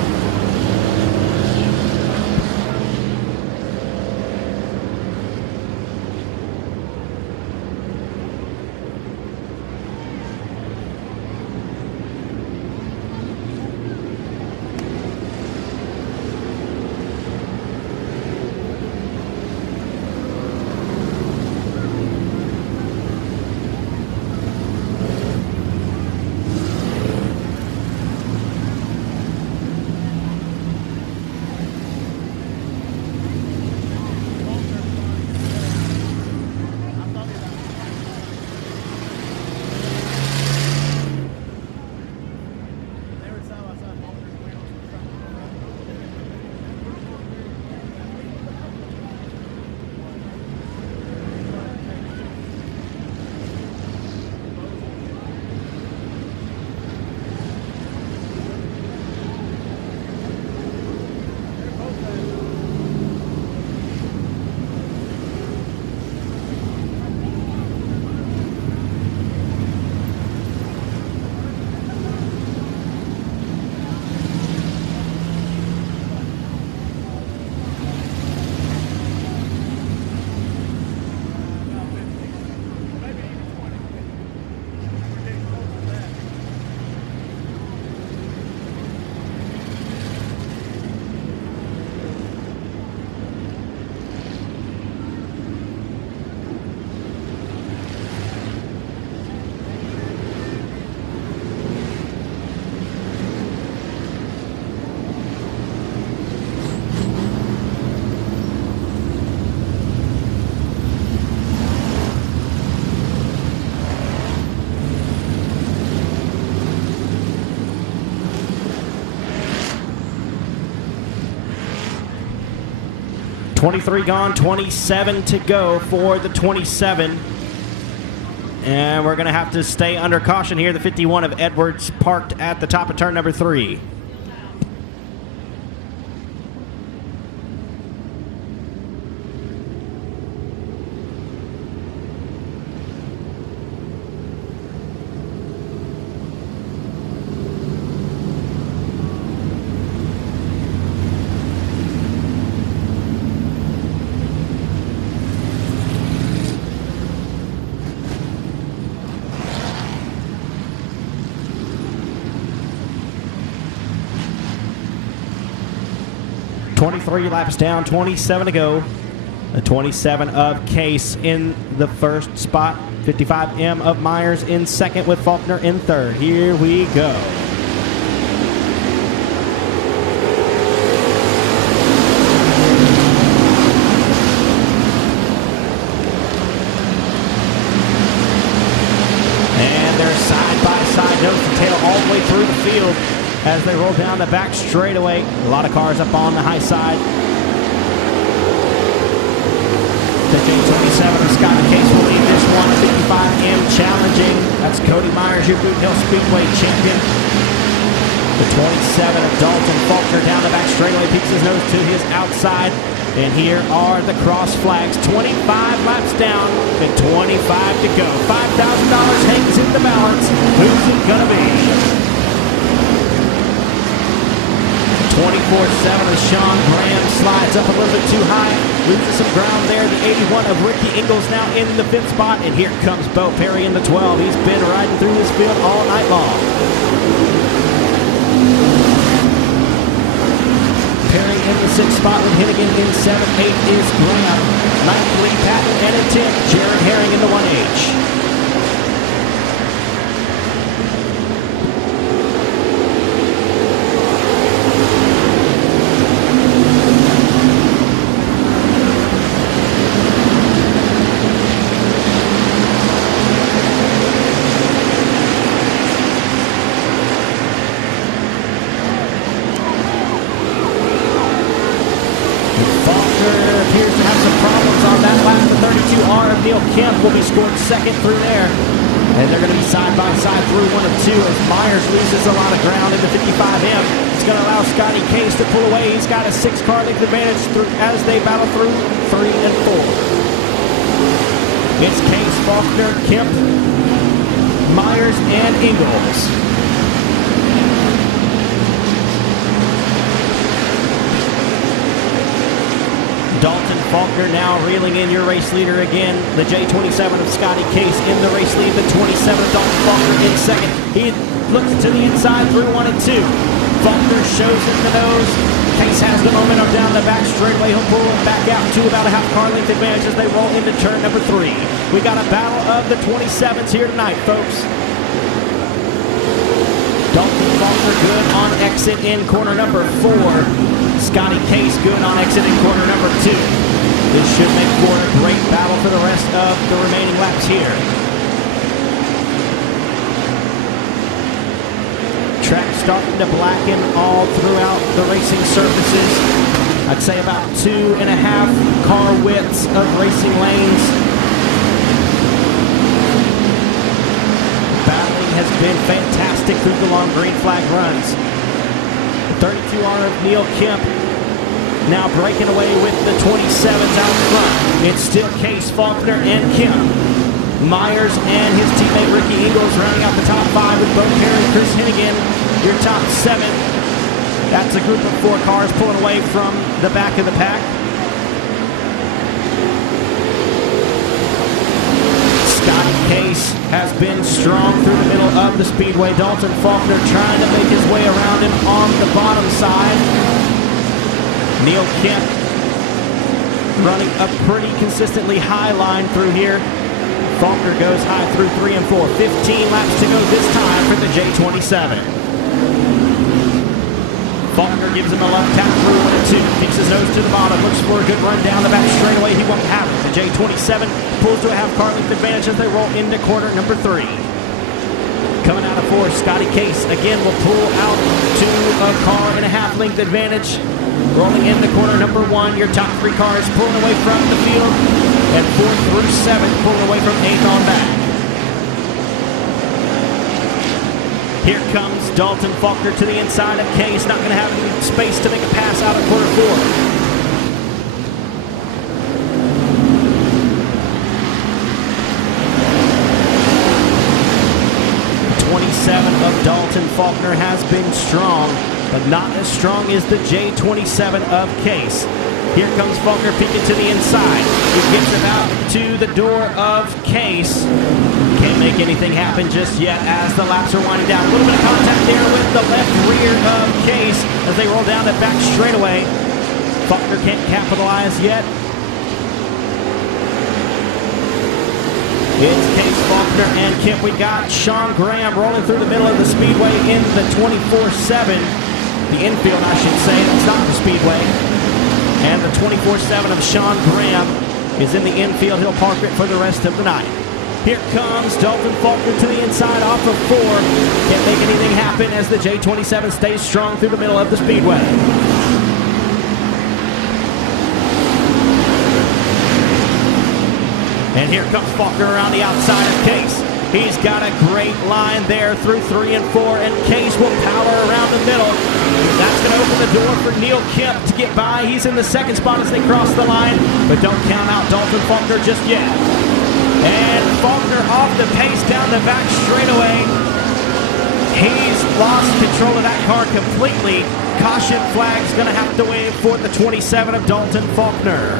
23 gone, 27 to go for the 27. And we're going to have to stay under caution here. The 51 of Edwards parked at the top of turn number 3. Three laps down, 27 to go. The 27 of Case in the first spot. 55M of Myers in second with Faulkner in third. Here we go. And they're side by side, nose to tail all the way through the field as they roll down the back straightaway. A lot of cars up on the high side. The J27 of Scott Case will lead this one. 55M challenging. That's Cody Myers, your Boot Hill Speedway champion. The 27 of Dalton Faulkner down the back straightaway, peeks his nose to his outside. And here are the cross flags. 25 laps down and 25 to go. $5,000 hangs in the balance. Who's it gonna be? 24-7 of Sean Graham slides up a little bit too high, loses some ground there. The 81 of Ricky Ingles now in the 5th spot, and here comes Bo Perry in the 12. He's been riding through this field all night long. Perry in the 6th spot with Hennigan in 7. 8 is Graham. 9 Lee Patton, and in 10, Jared Herring in the 1H. Will be scored second through there. And they're going to be side by side through 1 of 2 as Myers loses a lot of ground in the 55M. It's going to allow Scotty Case to pull away. He's got a 6-car length advantage as they battle through 3 and 4. It's Case, Faulkner, Kemp, Myers, and Ingles. Dalton Faulkner now reeling in your race leader again. The J27 of Scotty Case in the race lead. The 27 of Dalton Faulkner in second. He looks to the inside through 1 and 2. Faulkner shows him the nose. Case has the momentum down the back straightaway. He'll pull him back out to about a half-car length advantage as they roll into turn number 3. We got a battle of the 27s here tonight, folks. Dalton Faulkner good on exit in corner number 4. Scotty Case good on exit in corner number 2. This should make for a great battle for the rest of the remaining laps here. Track starting to blacken all throughout the racing surfaces. I'd say about 2.5 car widths of racing lanes. Battling has been fantastic through the long green flag runs. 32R of Neil Kemp now breaking away with the 27s out front. It's still Case, Faulkner, and Kemp. Myers and his teammate Ricky Ingles rounding out the top 5 with Bo Perry, Chris Hennigan, your top 7. That's a group of 4 cars pulling away from the back of the pack. Scotty Case has been strong through the middle of the speedway. Dalton Faulkner trying to make his way around him on the bottom side. Neil Kemp running a pretty consistently high line through here. Faulkner goes high through 3 and 4. 15 laps to go this time for the J27. Faulkner gives him a left tap through 1 and 2. Keeps his nose to the bottom. Looks for a good run down the back straightaway. He won't have it. The J27 pulls to a half car length advantage as they roll into corner number 3. Coming out of 4, Scotty Case again will pull out to a car and a half length advantage. Rolling in the corner, number 1, your top 3 cars pulling away from the field. And 4 through 7 pulling away from 8th on back. Here comes Dalton Faulkner to the inside of Case. Not going to have any space to make a pass out of quarter 4. 27 of Dalton Faulkner has been strong, but not as strong as the J27 of Case. Here comes Faulkner peeking to the inside. He gets it out to the door of Case. Can't make anything happen just yet as the laps are winding down. A little bit of contact there with the left rear of Case as they roll down the back straightaway. Faulkner can't capitalize yet. It's Case, Faulkner, and Kemp. We got Sean Graham rolling through the middle of the speedway in the 24-7. The infield, I should say. That's not the speedway. And the 24-7 of Sean Graham is in the infield. He'll park it for the rest of the night. Here comes Dalton Faulkner to the inside off of 4. Can't make anything happen as the J27 stays strong through the middle of the speedway. And here comes Faulkner around the outside of Case. He's got a great line there through 3 and 4, and Case will power around the middle. That's going to open the door for Neil Kemp to get by. He's in the second spot as they cross the line, but don't count out Dalton Faulkner just yet. And Faulkner off the pace down the back straightaway. He's lost control of that car completely. Caution flag's going to have to wave for the 27 of Dalton Faulkner.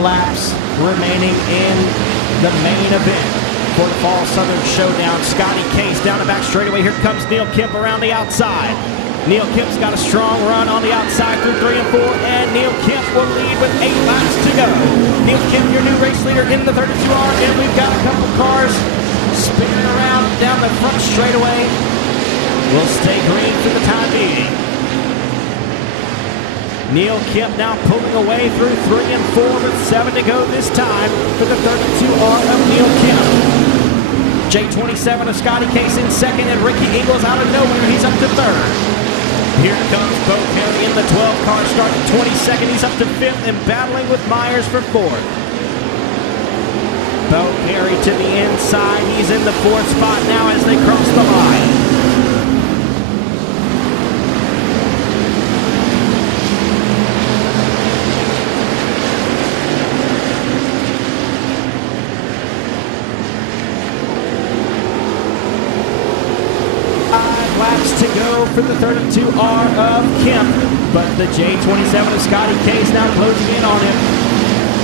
Laps remaining in the main event for the Fall Southern Showdown. Scotty Case down the back straightaway. Here comes Neil Kemp around the outside. Neil Kemp's got a strong run on the outside through 3 and 4, and Neil Kemp will lead with 8 laps to go. Neil Kemp, your new race leader in the 32R, and we've got a couple cars spinning around down the front straightaway. We'll stay green for the time being. Neil Kemp now pulling away through 3 and 4 with 7 to go this time for the 32R of Neil Kemp. J27 of Scotty Case in second, and Ricky Ingles out of nowhere. He's up to third. Here comes Bo Perry in the 12 car, starting 22nd. He's up to 5th and battling with Myers for 4th. Bo Perry to the inside. He's in the 4th spot now as they cross the line. for the 32R of Kemp, but the J27 of Scotty Case now closing in on him.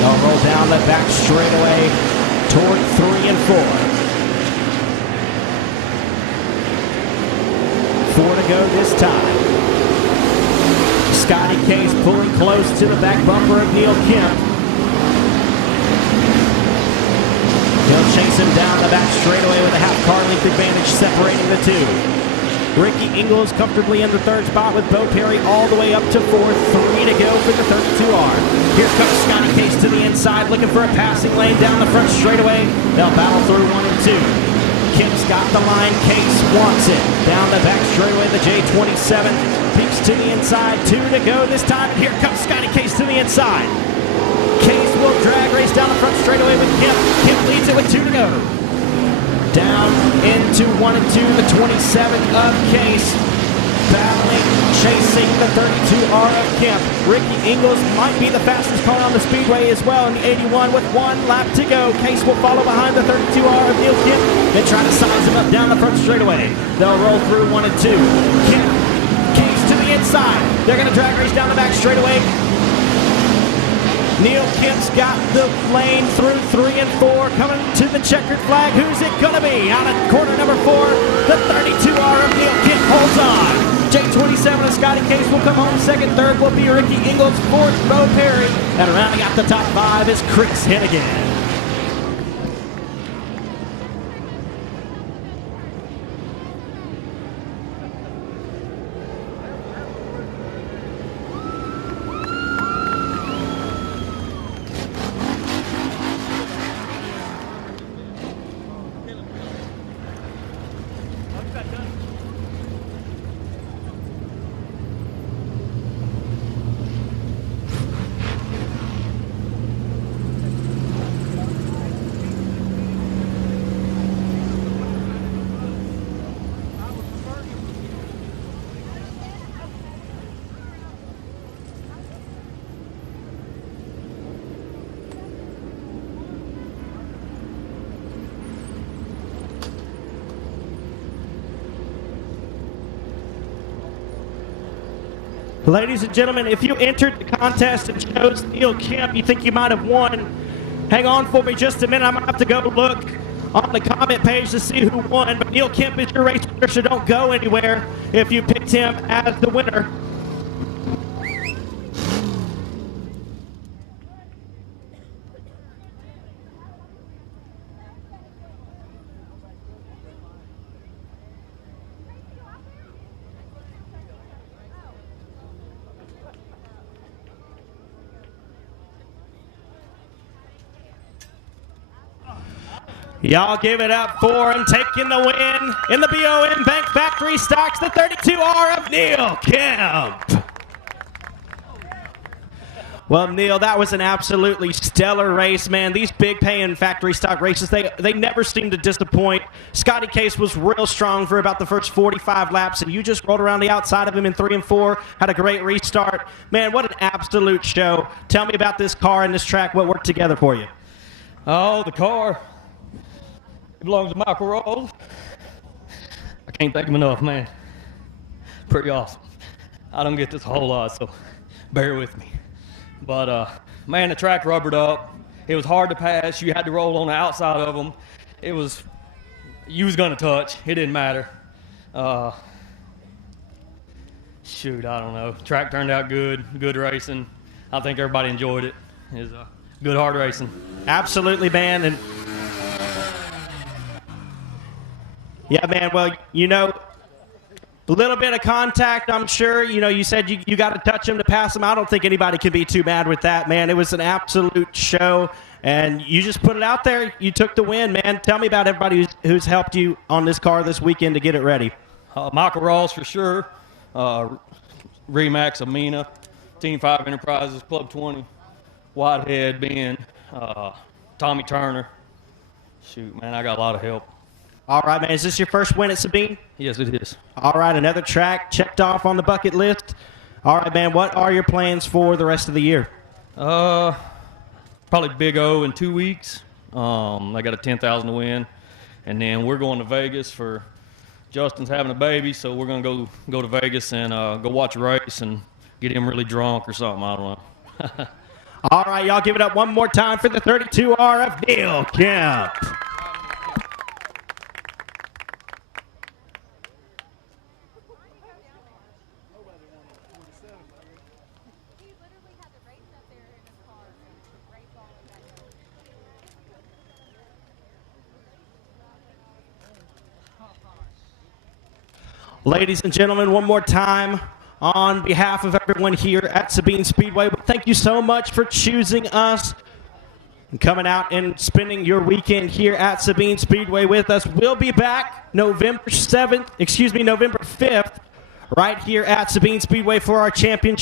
They'll roll down the back straightaway toward 3 and 4. 4 to go this time. Scotty Case pulling close to the back bumper of Neil Kemp. He'll chase him down the back straightaway with a half-car length advantage separating the two. Ricky Ingles comfortably in the third spot with Bo Perry all the way up to fourth. 3 to go for the 32R. Here comes Scotty Case to the inside looking for a passing lane down the front straightaway. They'll battle through 1 and 2. Kemp's got the line. Case wants it. Down the back straightaway, the J27 peeks to the inside. 2 to go this time. And here comes Scotty Case to the inside. Case will drag race down the front straightaway with Kemp. Kemp leads it with 2 to go. Down into 1 and 2, the 27 of Case. Battling, chasing the 32R of Kemp. Ricky Ingles might be the fastest car on the speedway as well in the 81 with 1 lap to go. Case will follow behind the 32R of Neil Kemp. They try to size him up down the front straightaway. They'll roll through 1 and 2. Kemp, Case to the inside. They're going to drag race down the back straightaway. Neil Kemp's got the lane through 3 and 4, coming to the checkered flag. Who's it going to be? Out of corner number 4, the 32R of Neil Kemp holds on. J27 of Scotty Case will come home second. Third will be Ricky Ingles. Fourth, Bo Perry. And rounding out the top 5 is Chris Hennigan. Ladies and gentlemen, if you entered the contest and chose Neil Kemp, you think you might have won, hang on for me just a minute. I'm going to have to go look on the comment page to see who won. But Neil Kemp is your race winner, so don't go anywhere if you picked him as the winner. Y'all give it up for him, taking the win in the BOM Bank Factory Stocks, the 32R of Neil Kemp. Well, Neil, that was an absolutely stellar race, man. These big paying factory stock races, they never seem to disappoint. Scotty Case was real strong for about the first 45 laps, and you just rolled around the outside of him in 3 and 4, had a great restart. Man, what an absolute show. Tell me about this car and this track, what worked together for you. Oh, the car. It belongs to Michael Rawls. I can't thank him enough, man. Pretty awesome. I don't get this a whole lot, so bear with me. But, man, the track rubbered up. It was hard to pass. You had to roll on the outside of them. You was going to touch. It didn't matter. Shoot, I don't know. Track turned out good. Good racing. I think everybody enjoyed it. It was good, hard racing. Absolutely, man. And yeah, man, well, you know, a little bit of contact, I'm sure. You know, you said you got to touch him to pass him. I don't think anybody can be too mad with that, man. It was an absolute show, and you just put it out there. You took the win, man. Tell me about everybody who's helped you on this car this weekend to get it ready. Michael Ross, for sure. Remax, Amina, Team 5 Enterprises, Club 20, Whitehead, Ben, Tommy Turner. Shoot, man, I got a lot of help. All right, man. Is this your first win at Sabine? Yes, it is. All right, another track checked off on the bucket list. All right, man. What are your plans for the rest of the year? Probably Big O in 2 weeks. I got a $10,000 to win, and then we're going to Vegas for Justin's having a baby, so we're going to go to Vegas and go watch a race and get him really drunk or something. I don't know. All right, y'all give it up one more time for the 32R of Neil Kemp. Ladies and gentlemen, one more time on behalf of everyone here at Sabine Speedway, thank you so much for choosing us and coming out and spending your weekend here at Sabine Speedway with us. We'll be back November 5th, right here at Sabine Speedway for our championship.